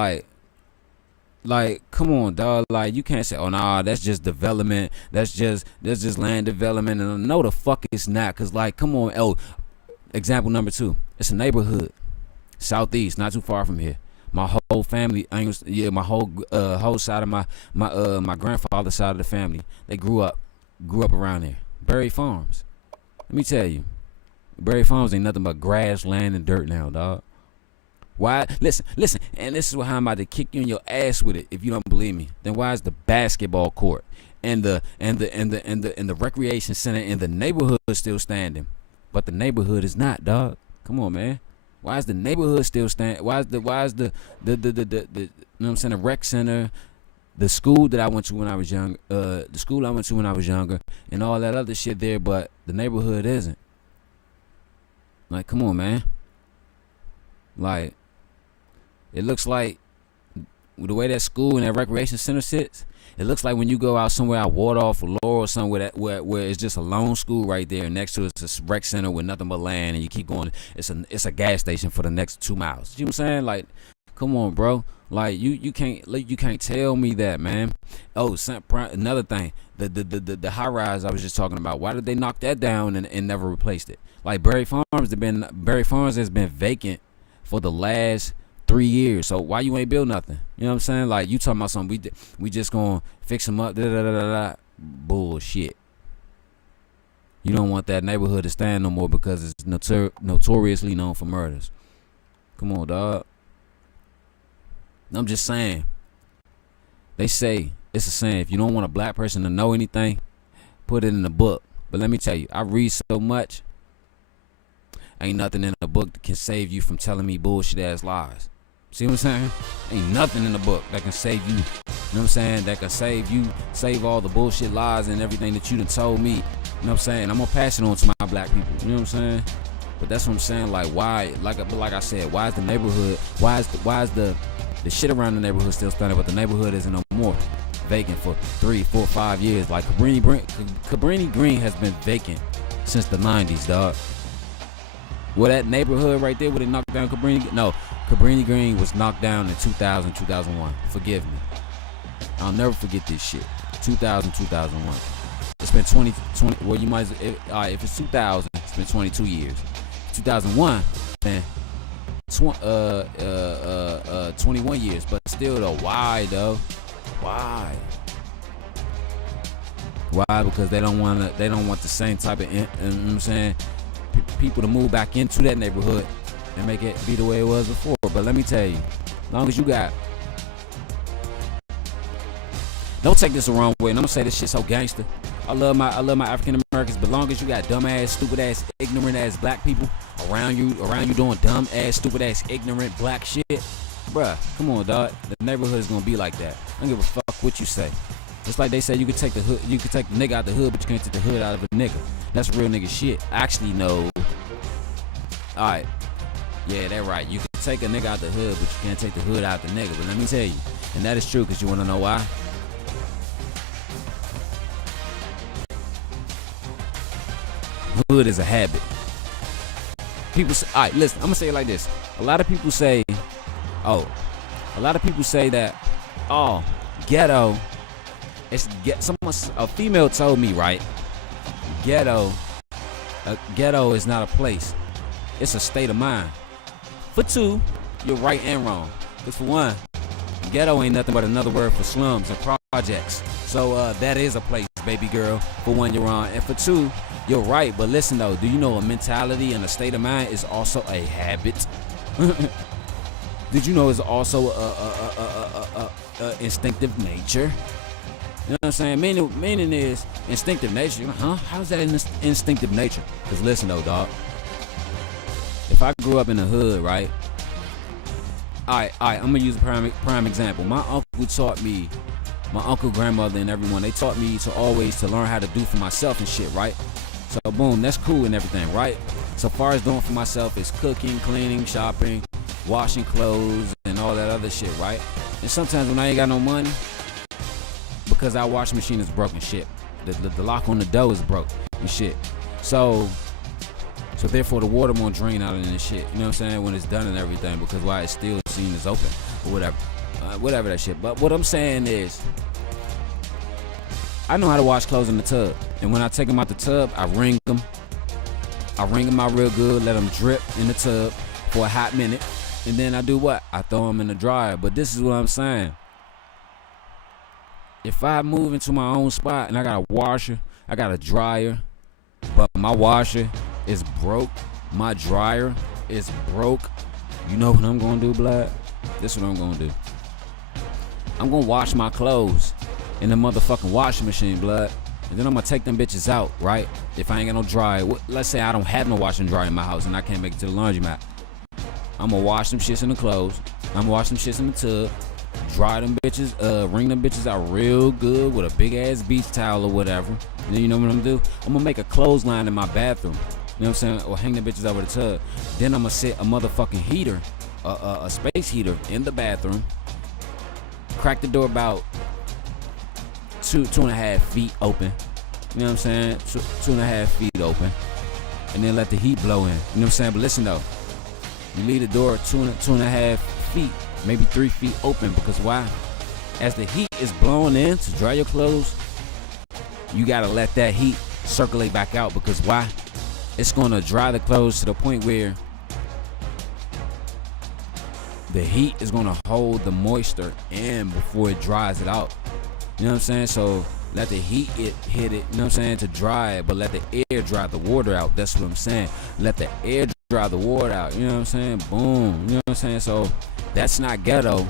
Like, come on, dog. Like, you can't say, oh, nah, that's just development. That's just land development. And no, the fuck it's not. Cause like, come on. Oh, example number 2. It's a neighborhood, southeast, not too far from here. My whole family, my whole side of my grandfather's side of the family, they grew up around there. Berry Farms. Let me tell you, Berry Farms ain't nothing but grass, land, and dirt now, dog. Why? Listen, and this is how I'm about to kick you in your ass with it. If you don't believe me, then why is the basketball court and the recreation center in the neighborhood still standing, but the neighborhood is not, dog? Come on, man. Why is the neighborhood still standing? Why is the you know what I'm saying, the rec center, the school that I went to when I was young, and all that other shit there, but the neighborhood isn't? Like, come on, man. Like, it looks like the way that school and that recreation center sits, it looks like when you go out somewhere out Wardolph or Laurel or somewhere where it's just a lone school right there, and next to it's a rec center with nothing but land, and you keep going. It's a gas station for the next 2 miles. You know what I'm saying? Like, come on, bro. Like, you can't tell me that, man. Oh, another thing, the high rise I was just talking about. Why did they knock that down and never replaced it? Like, Berry Farms has been vacant for the last 3 years. So why you ain't build nothing? You know what I'm saying? Like, you talking about something we just gonna fix them up. Bullshit. You don't want that neighborhood to stand no more because it's notoriously known for murders. Come on, dog. I'm just saying. They say, it's a saying, if you don't want a black person to know anything, put it in the book. But let me tell you, I read so much. Ain't nothing in the book that can save you from telling me bullshit ass lies. See what I'm saying? Ain't nothing in the book that can save you. You know what I'm saying? That can save all the bullshit lies and everything that you done told me. You know what I'm saying? I'm gonna pass it on to my black people. You know what I'm saying? But that's what I'm saying. Like, why? Like I said, why is the neighborhood? Why is the shit around the neighborhood still standing, but the neighborhood isn't no more? Vacant for 3, 4, 5 years. Like Cabrini Green has been vacant since the 90s, dog. Well, that neighborhood right there where they knocked down Cabrini? No, Cabrini Green was knocked down in 2000, 2001. Forgive me. I'll never forget this shit. 2000, 2001. It's been 20. Well, you might. If it's 2000, it's been 22 years. 2001, man. 21 years, but still though. Why though? Why? Why? Because they don't want the same type of. You know what I'm saying? People to move back into that neighborhood and make it be the way it was before. But let me tell you, as long as you got, don't take this the wrong way, and I'm gonna say this shit so gangster. I love my African Americans, but long as you got dumb ass, stupid ass, ignorant ass black people around you doing dumb ass, stupid ass, ignorant black shit, bruh, come on, dog. The neighborhood is gonna be like that. I don't give a fuck what you say. Just like they say you can take the nigga out the hood, but you can't take the hood out of a nigga. That's real nigga shit. Actually, no. Alright. Yeah, that's right. You can take a nigga out the hood, but you can't take the hood out the nigga. But let me tell you, and that is true, because you want to know why? Hood is a habit. People say, all right, listen, I'm gonna say it like this. A lot of people say that, oh, ghetto. A female told me, right? Ghetto is not a place. It's a state of mind. For two, you're right and wrong. Because for one, ghetto ain't nothing but another word for slums and projects. So that is a place, baby girl. For one, you're wrong. And for two, you're right. But listen though, do you know a mentality and a state of mind is also a habit? Did you know it's also a instinctive nature? You know what I'm saying? Meaning is instinctive nature. Huh? How's that instinctive nature? Because listen though, dog. If I grew up in the hood, right? Alright, I'm gonna use a prime example. My uncle taught me, my uncle, grandmother, and everyone, they taught me to always learn how to do for myself and shit, right? So boom, that's cool and everything, right? So far as doing for myself is cooking, cleaning, shopping, washing clothes, and all that other shit, right? And sometimes when I ain't got no money, because our washing machine is broken shit. The lock on the door is broke and shit. So therefore the water won't drain out of this shit. You know what I'm saying? When it's done and everything, because why it's still seen as open or whatever. Whatever that shit. But what I'm saying is, I know how to wash clothes in the tub. And when I take them out the tub, I wring them. I wring them out real good, let them drip in the tub for a hot minute. And then I do what? I throw them in the dryer. But this is what I'm saying. If I move into my own spot and I got a washer, I got a dryer, but my washer is broke, my dryer is broke, you know what I'm gonna do, blood? This is what I'm gonna do. I'm gonna wash my clothes in the motherfucking washing machine, blood. And then I'm gonna take them bitches out, right? If I ain't got no dryer. Let's say I don't have no washing dryer in my house and I can't make it to the laundromat. I'm gonna wash them shits in the clothes. I'm gonna wash them shits in the tub. Dry them bitches, wring them bitches out real good with a big ass beach towel or whatever. And then you know what I'm gonna do? I'm gonna make a clothesline in my bathroom. You know what I'm saying? Or hang the bitches over the tub. Then I'm gonna set a motherfucking heater, a space heater in the bathroom. Crack the door about 2.5 feet open. You know what I'm saying? 2.5 feet open. And then let the heat blow in. You know what I'm saying? But listen though, you leave the door 2.5 feet. Maybe 3 feet open, because why? As the heat is blowing in to dry your clothes, you gotta let that heat circulate back out, because why? It's gonna dry the clothes to the point where the heat is gonna hold the moisture in before it dries it out. You know what I'm saying? So let the heat hit it, you know what I'm saying, to dry it, but let the air dry the water out. That's what I'm saying. Let the air dry the water out. You know what I'm saying? Boom. You know what I'm saying? So that's not ghetto.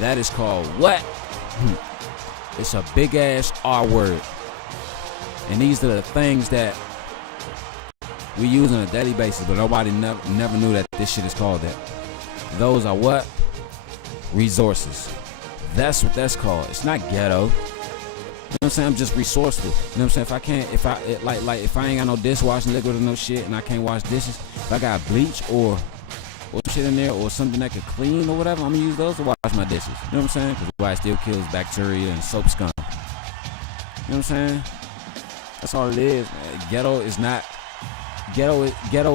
That is called what? It's a big ass R word. And these are the things that we use on a daily basis, but nobody never knew that this shit is called that. Those are what? Resources. That's what that's called. It's not ghetto. You know what I'm saying? I'm just resourceful. You know what I'm saying? If I ain't got no dishwashing liquid or no shit and I can't wash dishes, if I got bleach or shit in there or something that could clean or whatever, I'm gonna use those to wash my dishes. You know what I'm saying? Because why it still kills bacteria and soap scum. You know what I'm saying? That's all it is, man. Ghetto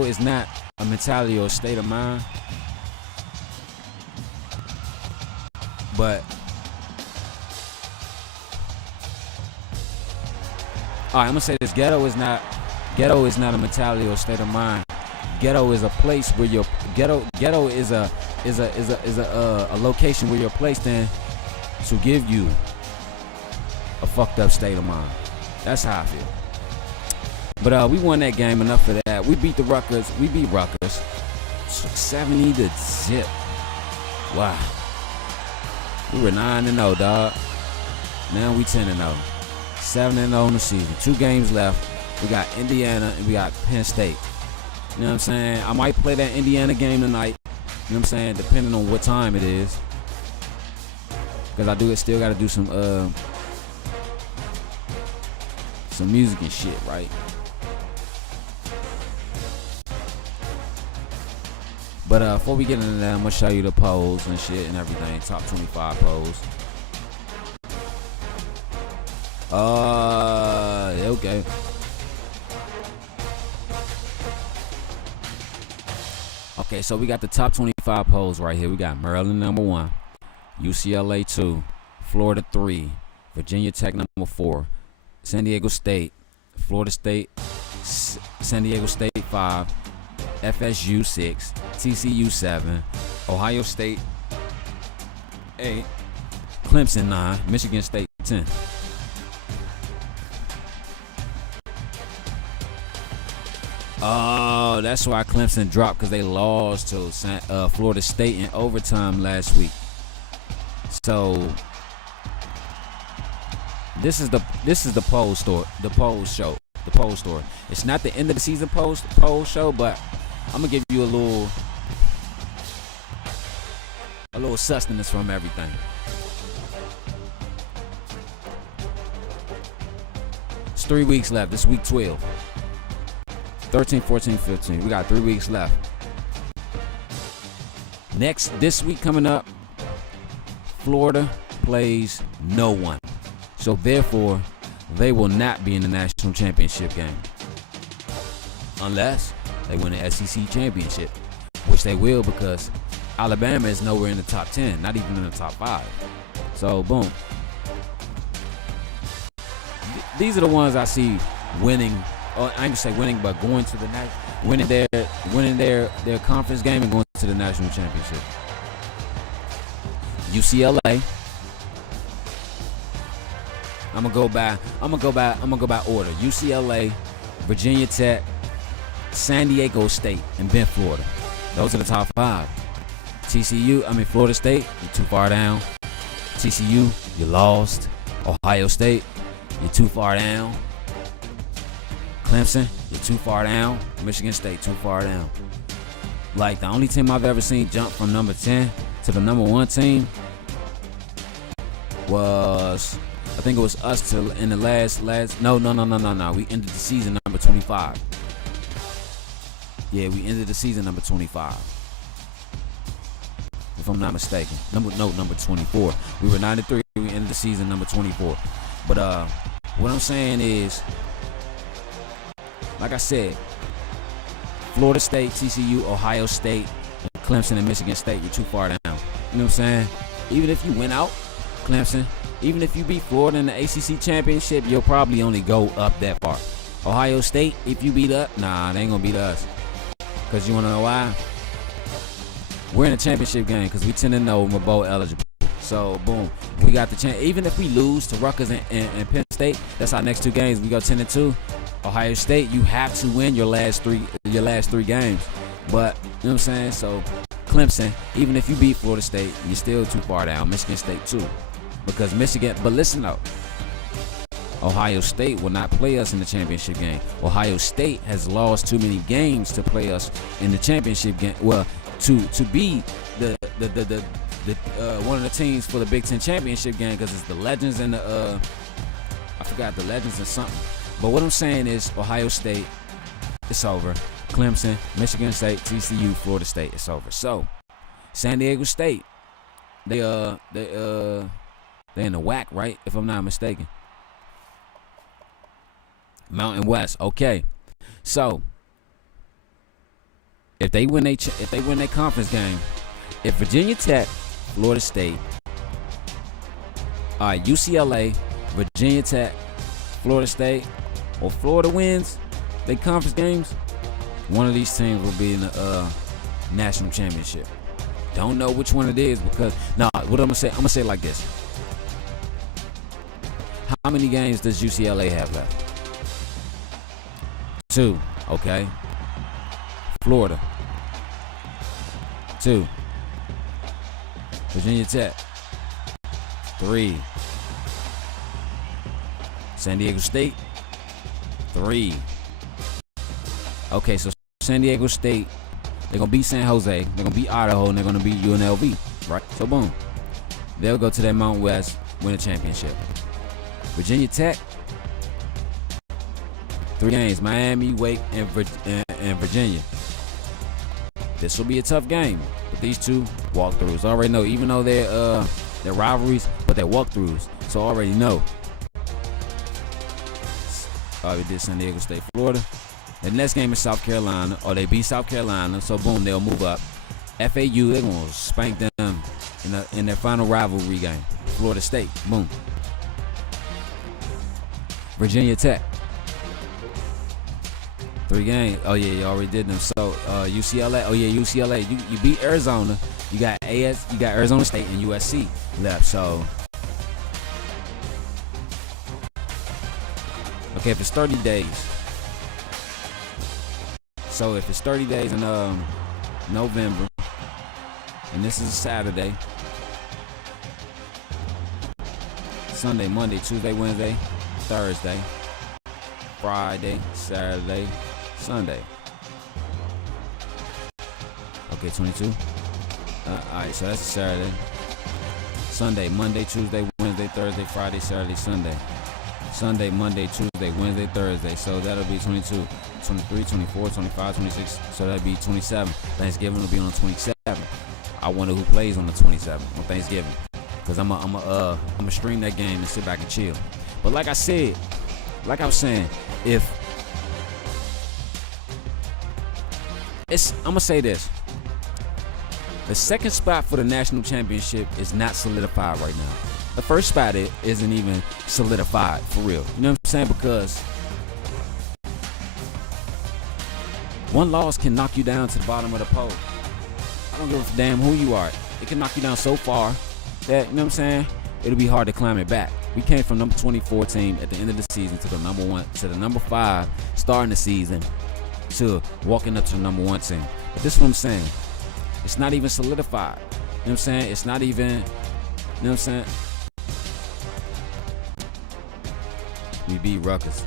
is not a mentality or a state of mind. But alright, I'm gonna say this. Ghetto is not a mentality or a state of mind. Ghetto is a place where you're ghetto is a location where you're placed in to give you a fucked up state of mind. That's how I feel. But we won that game. Enough of that. We beat the Rutgers. We beat Rutgers 70-0. Wow. We were 9-0, dog. Now we 10-0. 7-0 in the season. 2 games left. We got Indiana and we got Penn State. You know what I'm saying? I might play that Indiana game tonight. You know what I'm saying? Depending on what time it is. Because I still got to do some music and shit, right? But before we get into that, I'm going to show you the polls and shit and everything. Top 25 polls. Okay. Okay, so we got the top 25 polls right here. We got Maryland number 1, UCLA 2, Florida 3, Virginia Tech number 4, San Diego State, Florida State, San Diego State 5, FSU 6, TCU 7, Ohio State 8, Clemson 9, Michigan State 10. Oh, that's why Clemson dropped, because they lost to Florida State in overtime last week. So this is the poll store, the poll story. It's not the end of the season poll show, but I'm gonna give you a little sustenance from everything. It's 3 weeks left. This week 12. 13, 14, 15. We got 3 weeks left. This week coming up, Florida plays no one. So therefore, they will not be in the national championship game. Unless they win the SEC championship, which they will, because Alabama is nowhere in the top 10, not even in the top 5. So boom. These are the ones I see winning. I ain't gonna say winning, but going to the winning their conference game and going to the national championship. UCLA. I'm gonna go by order. UCLA, Virginia Tech, San Diego State, and then Florida. Those are the top 5. Florida State, you're too far down. TCU, you lost. Ohio State, you're too far down. Clemson, you're too far down. Michigan State, too far down. Like, the only team I've ever seen jump from number 10 to the number 1 team was, I think it was us in the last. No. We ended the season number 25. Yeah, we ended the season number 25. If I'm not mistaken. Number 24. We were 9-3. We ended the season number 24. But what I'm saying is, like I said, Florida State, TCU, Ohio State, Clemson, and Michigan State, you're too far down. You know what I'm saying? Even if you win out, Clemson, even if you beat Florida in the ACC championship, you'll probably only go up that far. Ohio State, if you beat up, nah, they ain't gonna beat us. Because you wanna know why? We're in a championship game because we 10-0 we're bowl eligible. So, boom, we got the chance. Even if we lose to Rutgers and Penn State, that's our next 2 games. We go 10-2. Ohio State, you have to win your last three games. But, you know what I'm saying? So, Clemson, even if you beat Florida State, you're still too far down. Michigan State, too. Because Michigan, but listen though, Ohio State will not play us in the championship game. Ohio State has lost too many games to play us in the championship game. Well, to be the one of the teams for the Big Ten championship game, because it's the Legends and the I forgot the Legends and something. But what I'm saying is Ohio State, it's over. Clemson, Michigan State, TCU, Florida State, it's over. So San Diego State, they in the WAC, right? If I'm not mistaken. Mountain West, okay. So if they win their conference game, if Virginia Tech, Florida State, UCLA, Virginia Tech, Florida State, or Florida wins their conference games, one of these teams will be in the national championship. Don't know which one it is because what I'm gonna say it like this. How many games does UCLA have left? 2, okay. Florida, 2. Virginia Tech, 3. San Diego State, 3. Okay, so San Diego State, they're going to beat San Jose, they're going to beat Idaho, and they're going to beat UNLV, right? So, boom. They'll go to that Mountain West, win a championship. Virginia Tech, 3 games, Miami, Wake, and Virginia. This will be a tough game, but these 2 walkthroughs. I already know, even though they're rivalries, but they're walkthroughs, so I already know. We did San Diego State, Florida. The next game is South Carolina, or they beat South Carolina, so boom, they'll move up. FAU, they're going to spank them in their final rivalry game. Florida State, boom. Virginia Tech. 3 games. Oh yeah, you already did them. So UCLA. Oh yeah, UCLA. You beat Arizona. You got Arizona State and USC left. So okay, if it's 30 days. So if it's 30 days in November, and this is Saturday, Sunday, Monday, Tuesday, Wednesday, Thursday, Friday, Saturday, Sunday. Okay, 22. Alright, so that's Saturday. Sunday, Monday, Tuesday, Wednesday, Thursday, Friday, Saturday, Sunday. Sunday, Monday, Tuesday, Wednesday, Thursday. So that'll be 22, 23, 24, 25, 26. So that'll be 27. Thanksgiving will be on the 27th. I wonder who plays on the 27th on Thanksgiving. Because I'm a stream that game and sit back and chill. But like I said, like I was saying, I'm going to say this. The second spot for the national championship is not solidified right now. The first spot isn't even solidified for real. You know what I'm saying? Because one loss can knock you down to the bottom of the pole. I don't give a damn who you are. It can knock you down so far that, you know what I'm saying, it'll be hard to climb it back. We came from number 24 team at the end of the season to the number 1 to the number 5 starting the season to walking up to the number 1 team. But this is what I'm saying. It's not even solidified. You know what I'm saying? It's not even, you know what I'm saying? We beat Rutgers.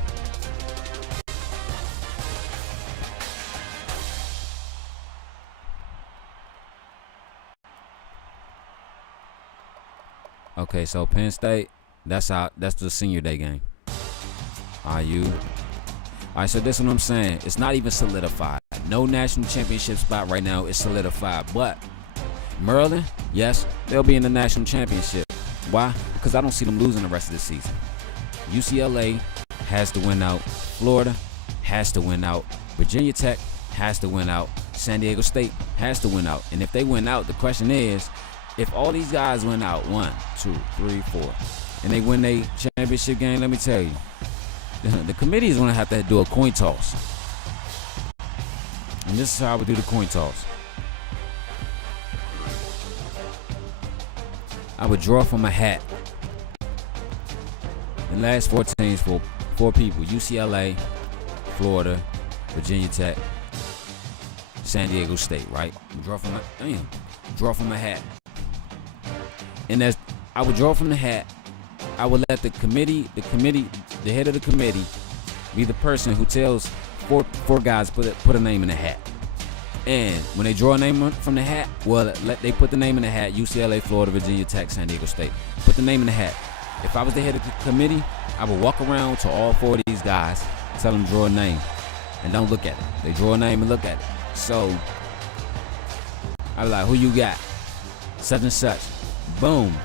Okay, so Penn State, that's the senior day game. IU. Alright, so this is what I'm saying. It's not even solidified. No national championship spot right now is solidified. But Maryland, yes, they'll be in the national championship. Why? Because I don't see them losing the rest of the season. UCLA has to win out. Florida has to win out. Virginia Tech has to win out. San Diego State has to win out. And if they win out, the question is, if all these guys win out, 1, 2, 3, 4, and they win their championship game, let me tell you, the committee is going to have to do a coin toss. And this is how I would do the coin toss. I would draw from a hat. The last 4 teams for 4 people: UCLA, Florida, Virginia Tech, San Diego State. Right? Draw from a hat. And I would draw from the hat. I would let the head of the committee, be the person who tells four guys put a name in the hat. And when they draw a name from the hat, well, they put the name in the hat: UCLA, Florida, Virginia Tech, San Diego State. Put the name in the hat. If I was the head of the committee, I would walk around to all 4 of these guys, tell them to draw a name, and don't look at it. They draw a name and look at it. So I'd be like, who you got? Such and such. Boom.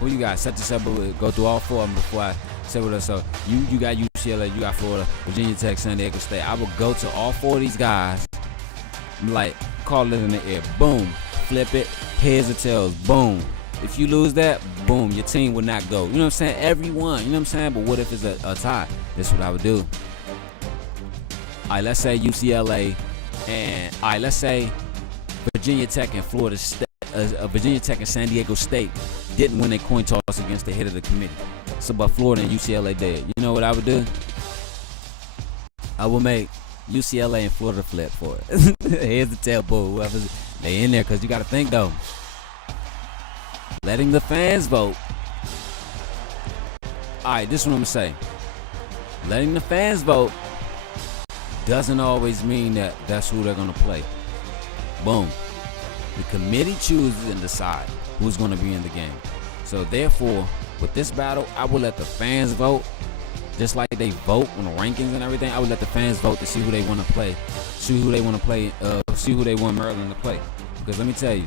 Who you got? Such and such. But go through all 4 of them before I say what else. So you got UCLA, you got Florida, Virginia Tech, San Diego State. I would go to all 4 of these guys, like, call it in the air. Boom. Flip it. Heads or tails. Boom. If you lose that, boom, your team will not go. You know what I'm saying? Everyone. You know what I'm saying? But what if it's a tie? This is what I would do. All right, let's say UCLA and, all right, let's say Virginia Tech and Florida State, Virginia Tech and San Diego State didn't win a coin toss against the head of the committee. So, but Florida and UCLA did. You know what I would do? I will make UCLA and Florida flip for it. Here's the tail, boo. Whoever's they in there, because you got to think, though. Letting the fans vote. All right, this is what I'm going to say. Letting the fans vote doesn't always mean that that's who they're going to play. Boom. The committee chooses and decides who's going to be in the game. So, therefore, with this battle, I will let the fans vote. Just like they vote on the rankings and everything, I would let the fans vote to see who they want to play. See who they want to play. See who they want Maryland to play. Because let me tell you,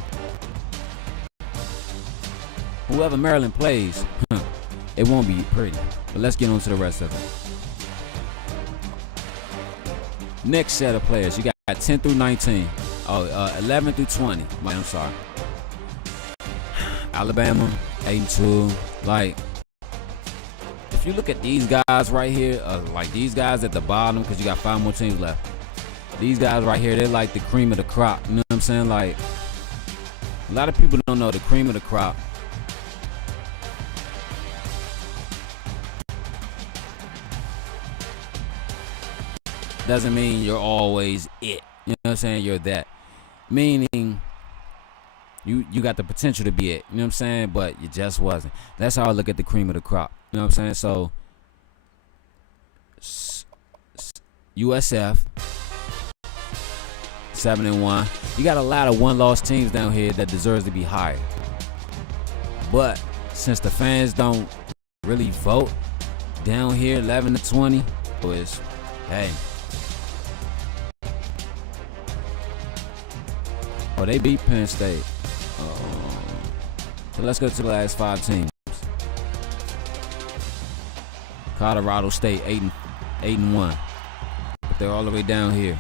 whoever Maryland plays, it won't be pretty. But let's get on to the rest of it. next set of players. You got 10 through 19. 11 through 20. I'm sorry. Alabama, 8-2. Like, if you look at these guys right here, like these guys at the bottom, because you got 5 more teams left. These guys right here, they're like the cream of the crop. You know what I'm saying? Like, a lot of people don't know the cream of the crop. Doesn't mean you're always it. You know what I'm saying? You're that. Meaning, you got the potential to be it. You know what I'm saying? But you just wasn't. That's how I look at the cream of the crop. You know what I'm saying? So, USF, 7-1. You got a lot of one-loss teams down here that deserves to be higher. But since the fans don't really vote down here, 11-20, boys, hey. Oh, they beat Penn State. So let's go to the last 5 teams. Colorado State 8-1, but they're all the way down here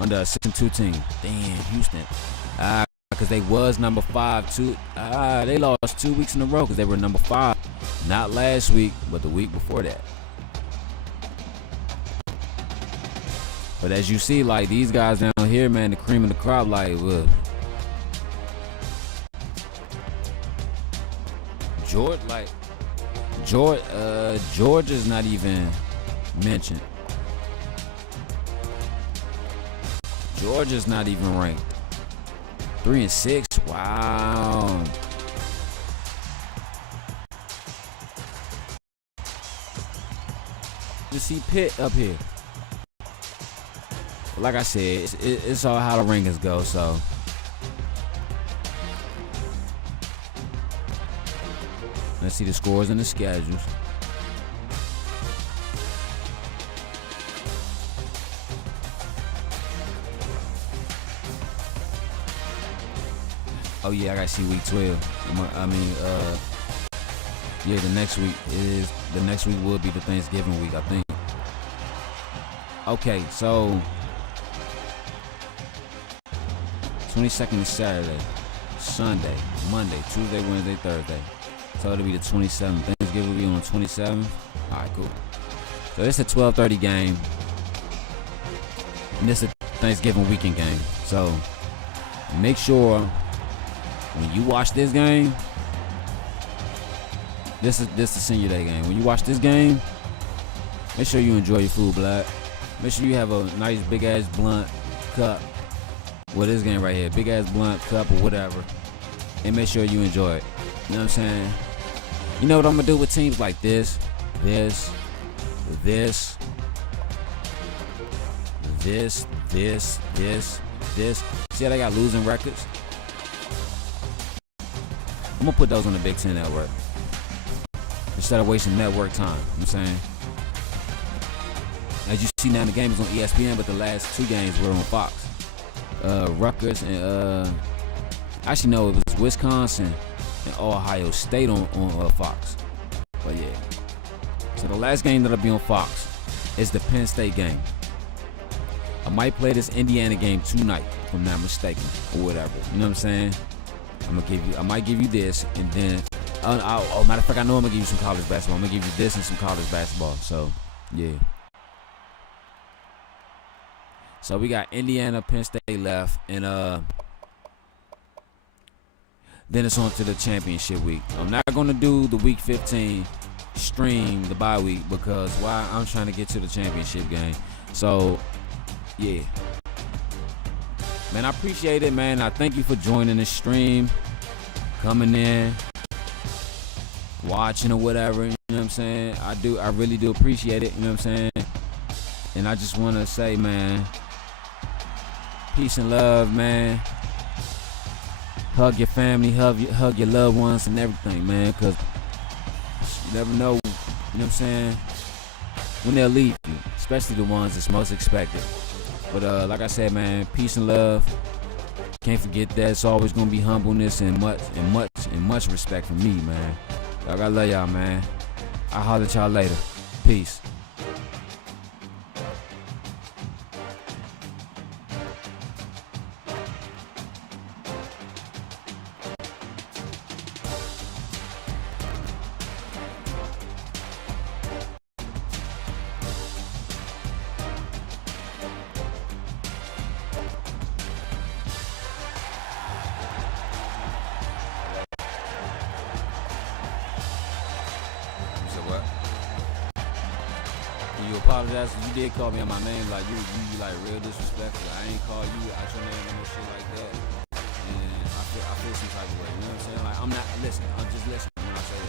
under a 6-2 team. Damn, Houston. Because they was number 5 too. They lost 2 weeks in a row because they were number 5. Not last week, but the week before that. But as you see, like these guys down here, man, the cream of the crop, like, Georgia's not even mentioned. Georgia's not even ranked. 3-6. Wow. You see Pitt up here. Like I said, it's all how the rankings go, so. Let's see the scores and the schedules. Oh yeah, I gotta see week 12. Yeah, the next week will be the Thanksgiving week, I think. Okay, so 22nd is Saturday, Sunday, Monday, Tuesday, Wednesday, Thursday. So it'll be the 27th. Thanksgiving will be on the 27th. All right, cool. So it's a 12:30 game. And this is a Thanksgiving weekend game. So make sure when you watch this game, this is the senior day game. When you watch this game, make sure you enjoy your food, Black. Make sure you have a nice big ass blunt cup. Well, this game right here, big ass blunt cup or whatever, and make sure you enjoy it. You know what I'm saying? You know what I'm gonna do with teams like this. See how they got losing records? I'm gonna put those on the Big Ten Network instead of wasting network time. You know what I'm saying? As you see now, the game is on ESPN, but the last 2 games were on Fox. Rutgers and actually no, it was Wisconsin and Ohio State on Fox. But yeah, so the last game that'll be on Fox is the Penn State game. I might play this Indiana game tonight, if I'm not mistaken, or whatever. You know what I'm saying? I might give you this, and then matter of fact, I know I'm gonna give you some college basketball. I'm gonna give you this and some college basketball. So yeah. So we got Indiana, Penn State left, and then it's on to the championship week. I'm not gonna do the week 15 stream, the bye week, because I'm trying to get to the championship game. So yeah, man, I appreciate it, man. I thank you for joining the stream, coming in, watching or whatever. You know what I'm saying? I really do appreciate it. You know what I'm saying? And I just want to say, man, peace and love, man. Hug your family, hug your loved ones and everything, man, because you never know, you know what I'm saying, when they'll leave you, especially the ones that's most expected. But like I said, man, peace and love. Can't forget that. It's always gonna be humbleness and much respect from me, man. I love y'all, man. I'll holler at y'all later. Peace. you apologize. You did call me on my name, like you like real disrespectful. I ain't call you out your name or no shit like that. And I feel some type of way. You know what I'm saying? Like I'm just listening when I say this.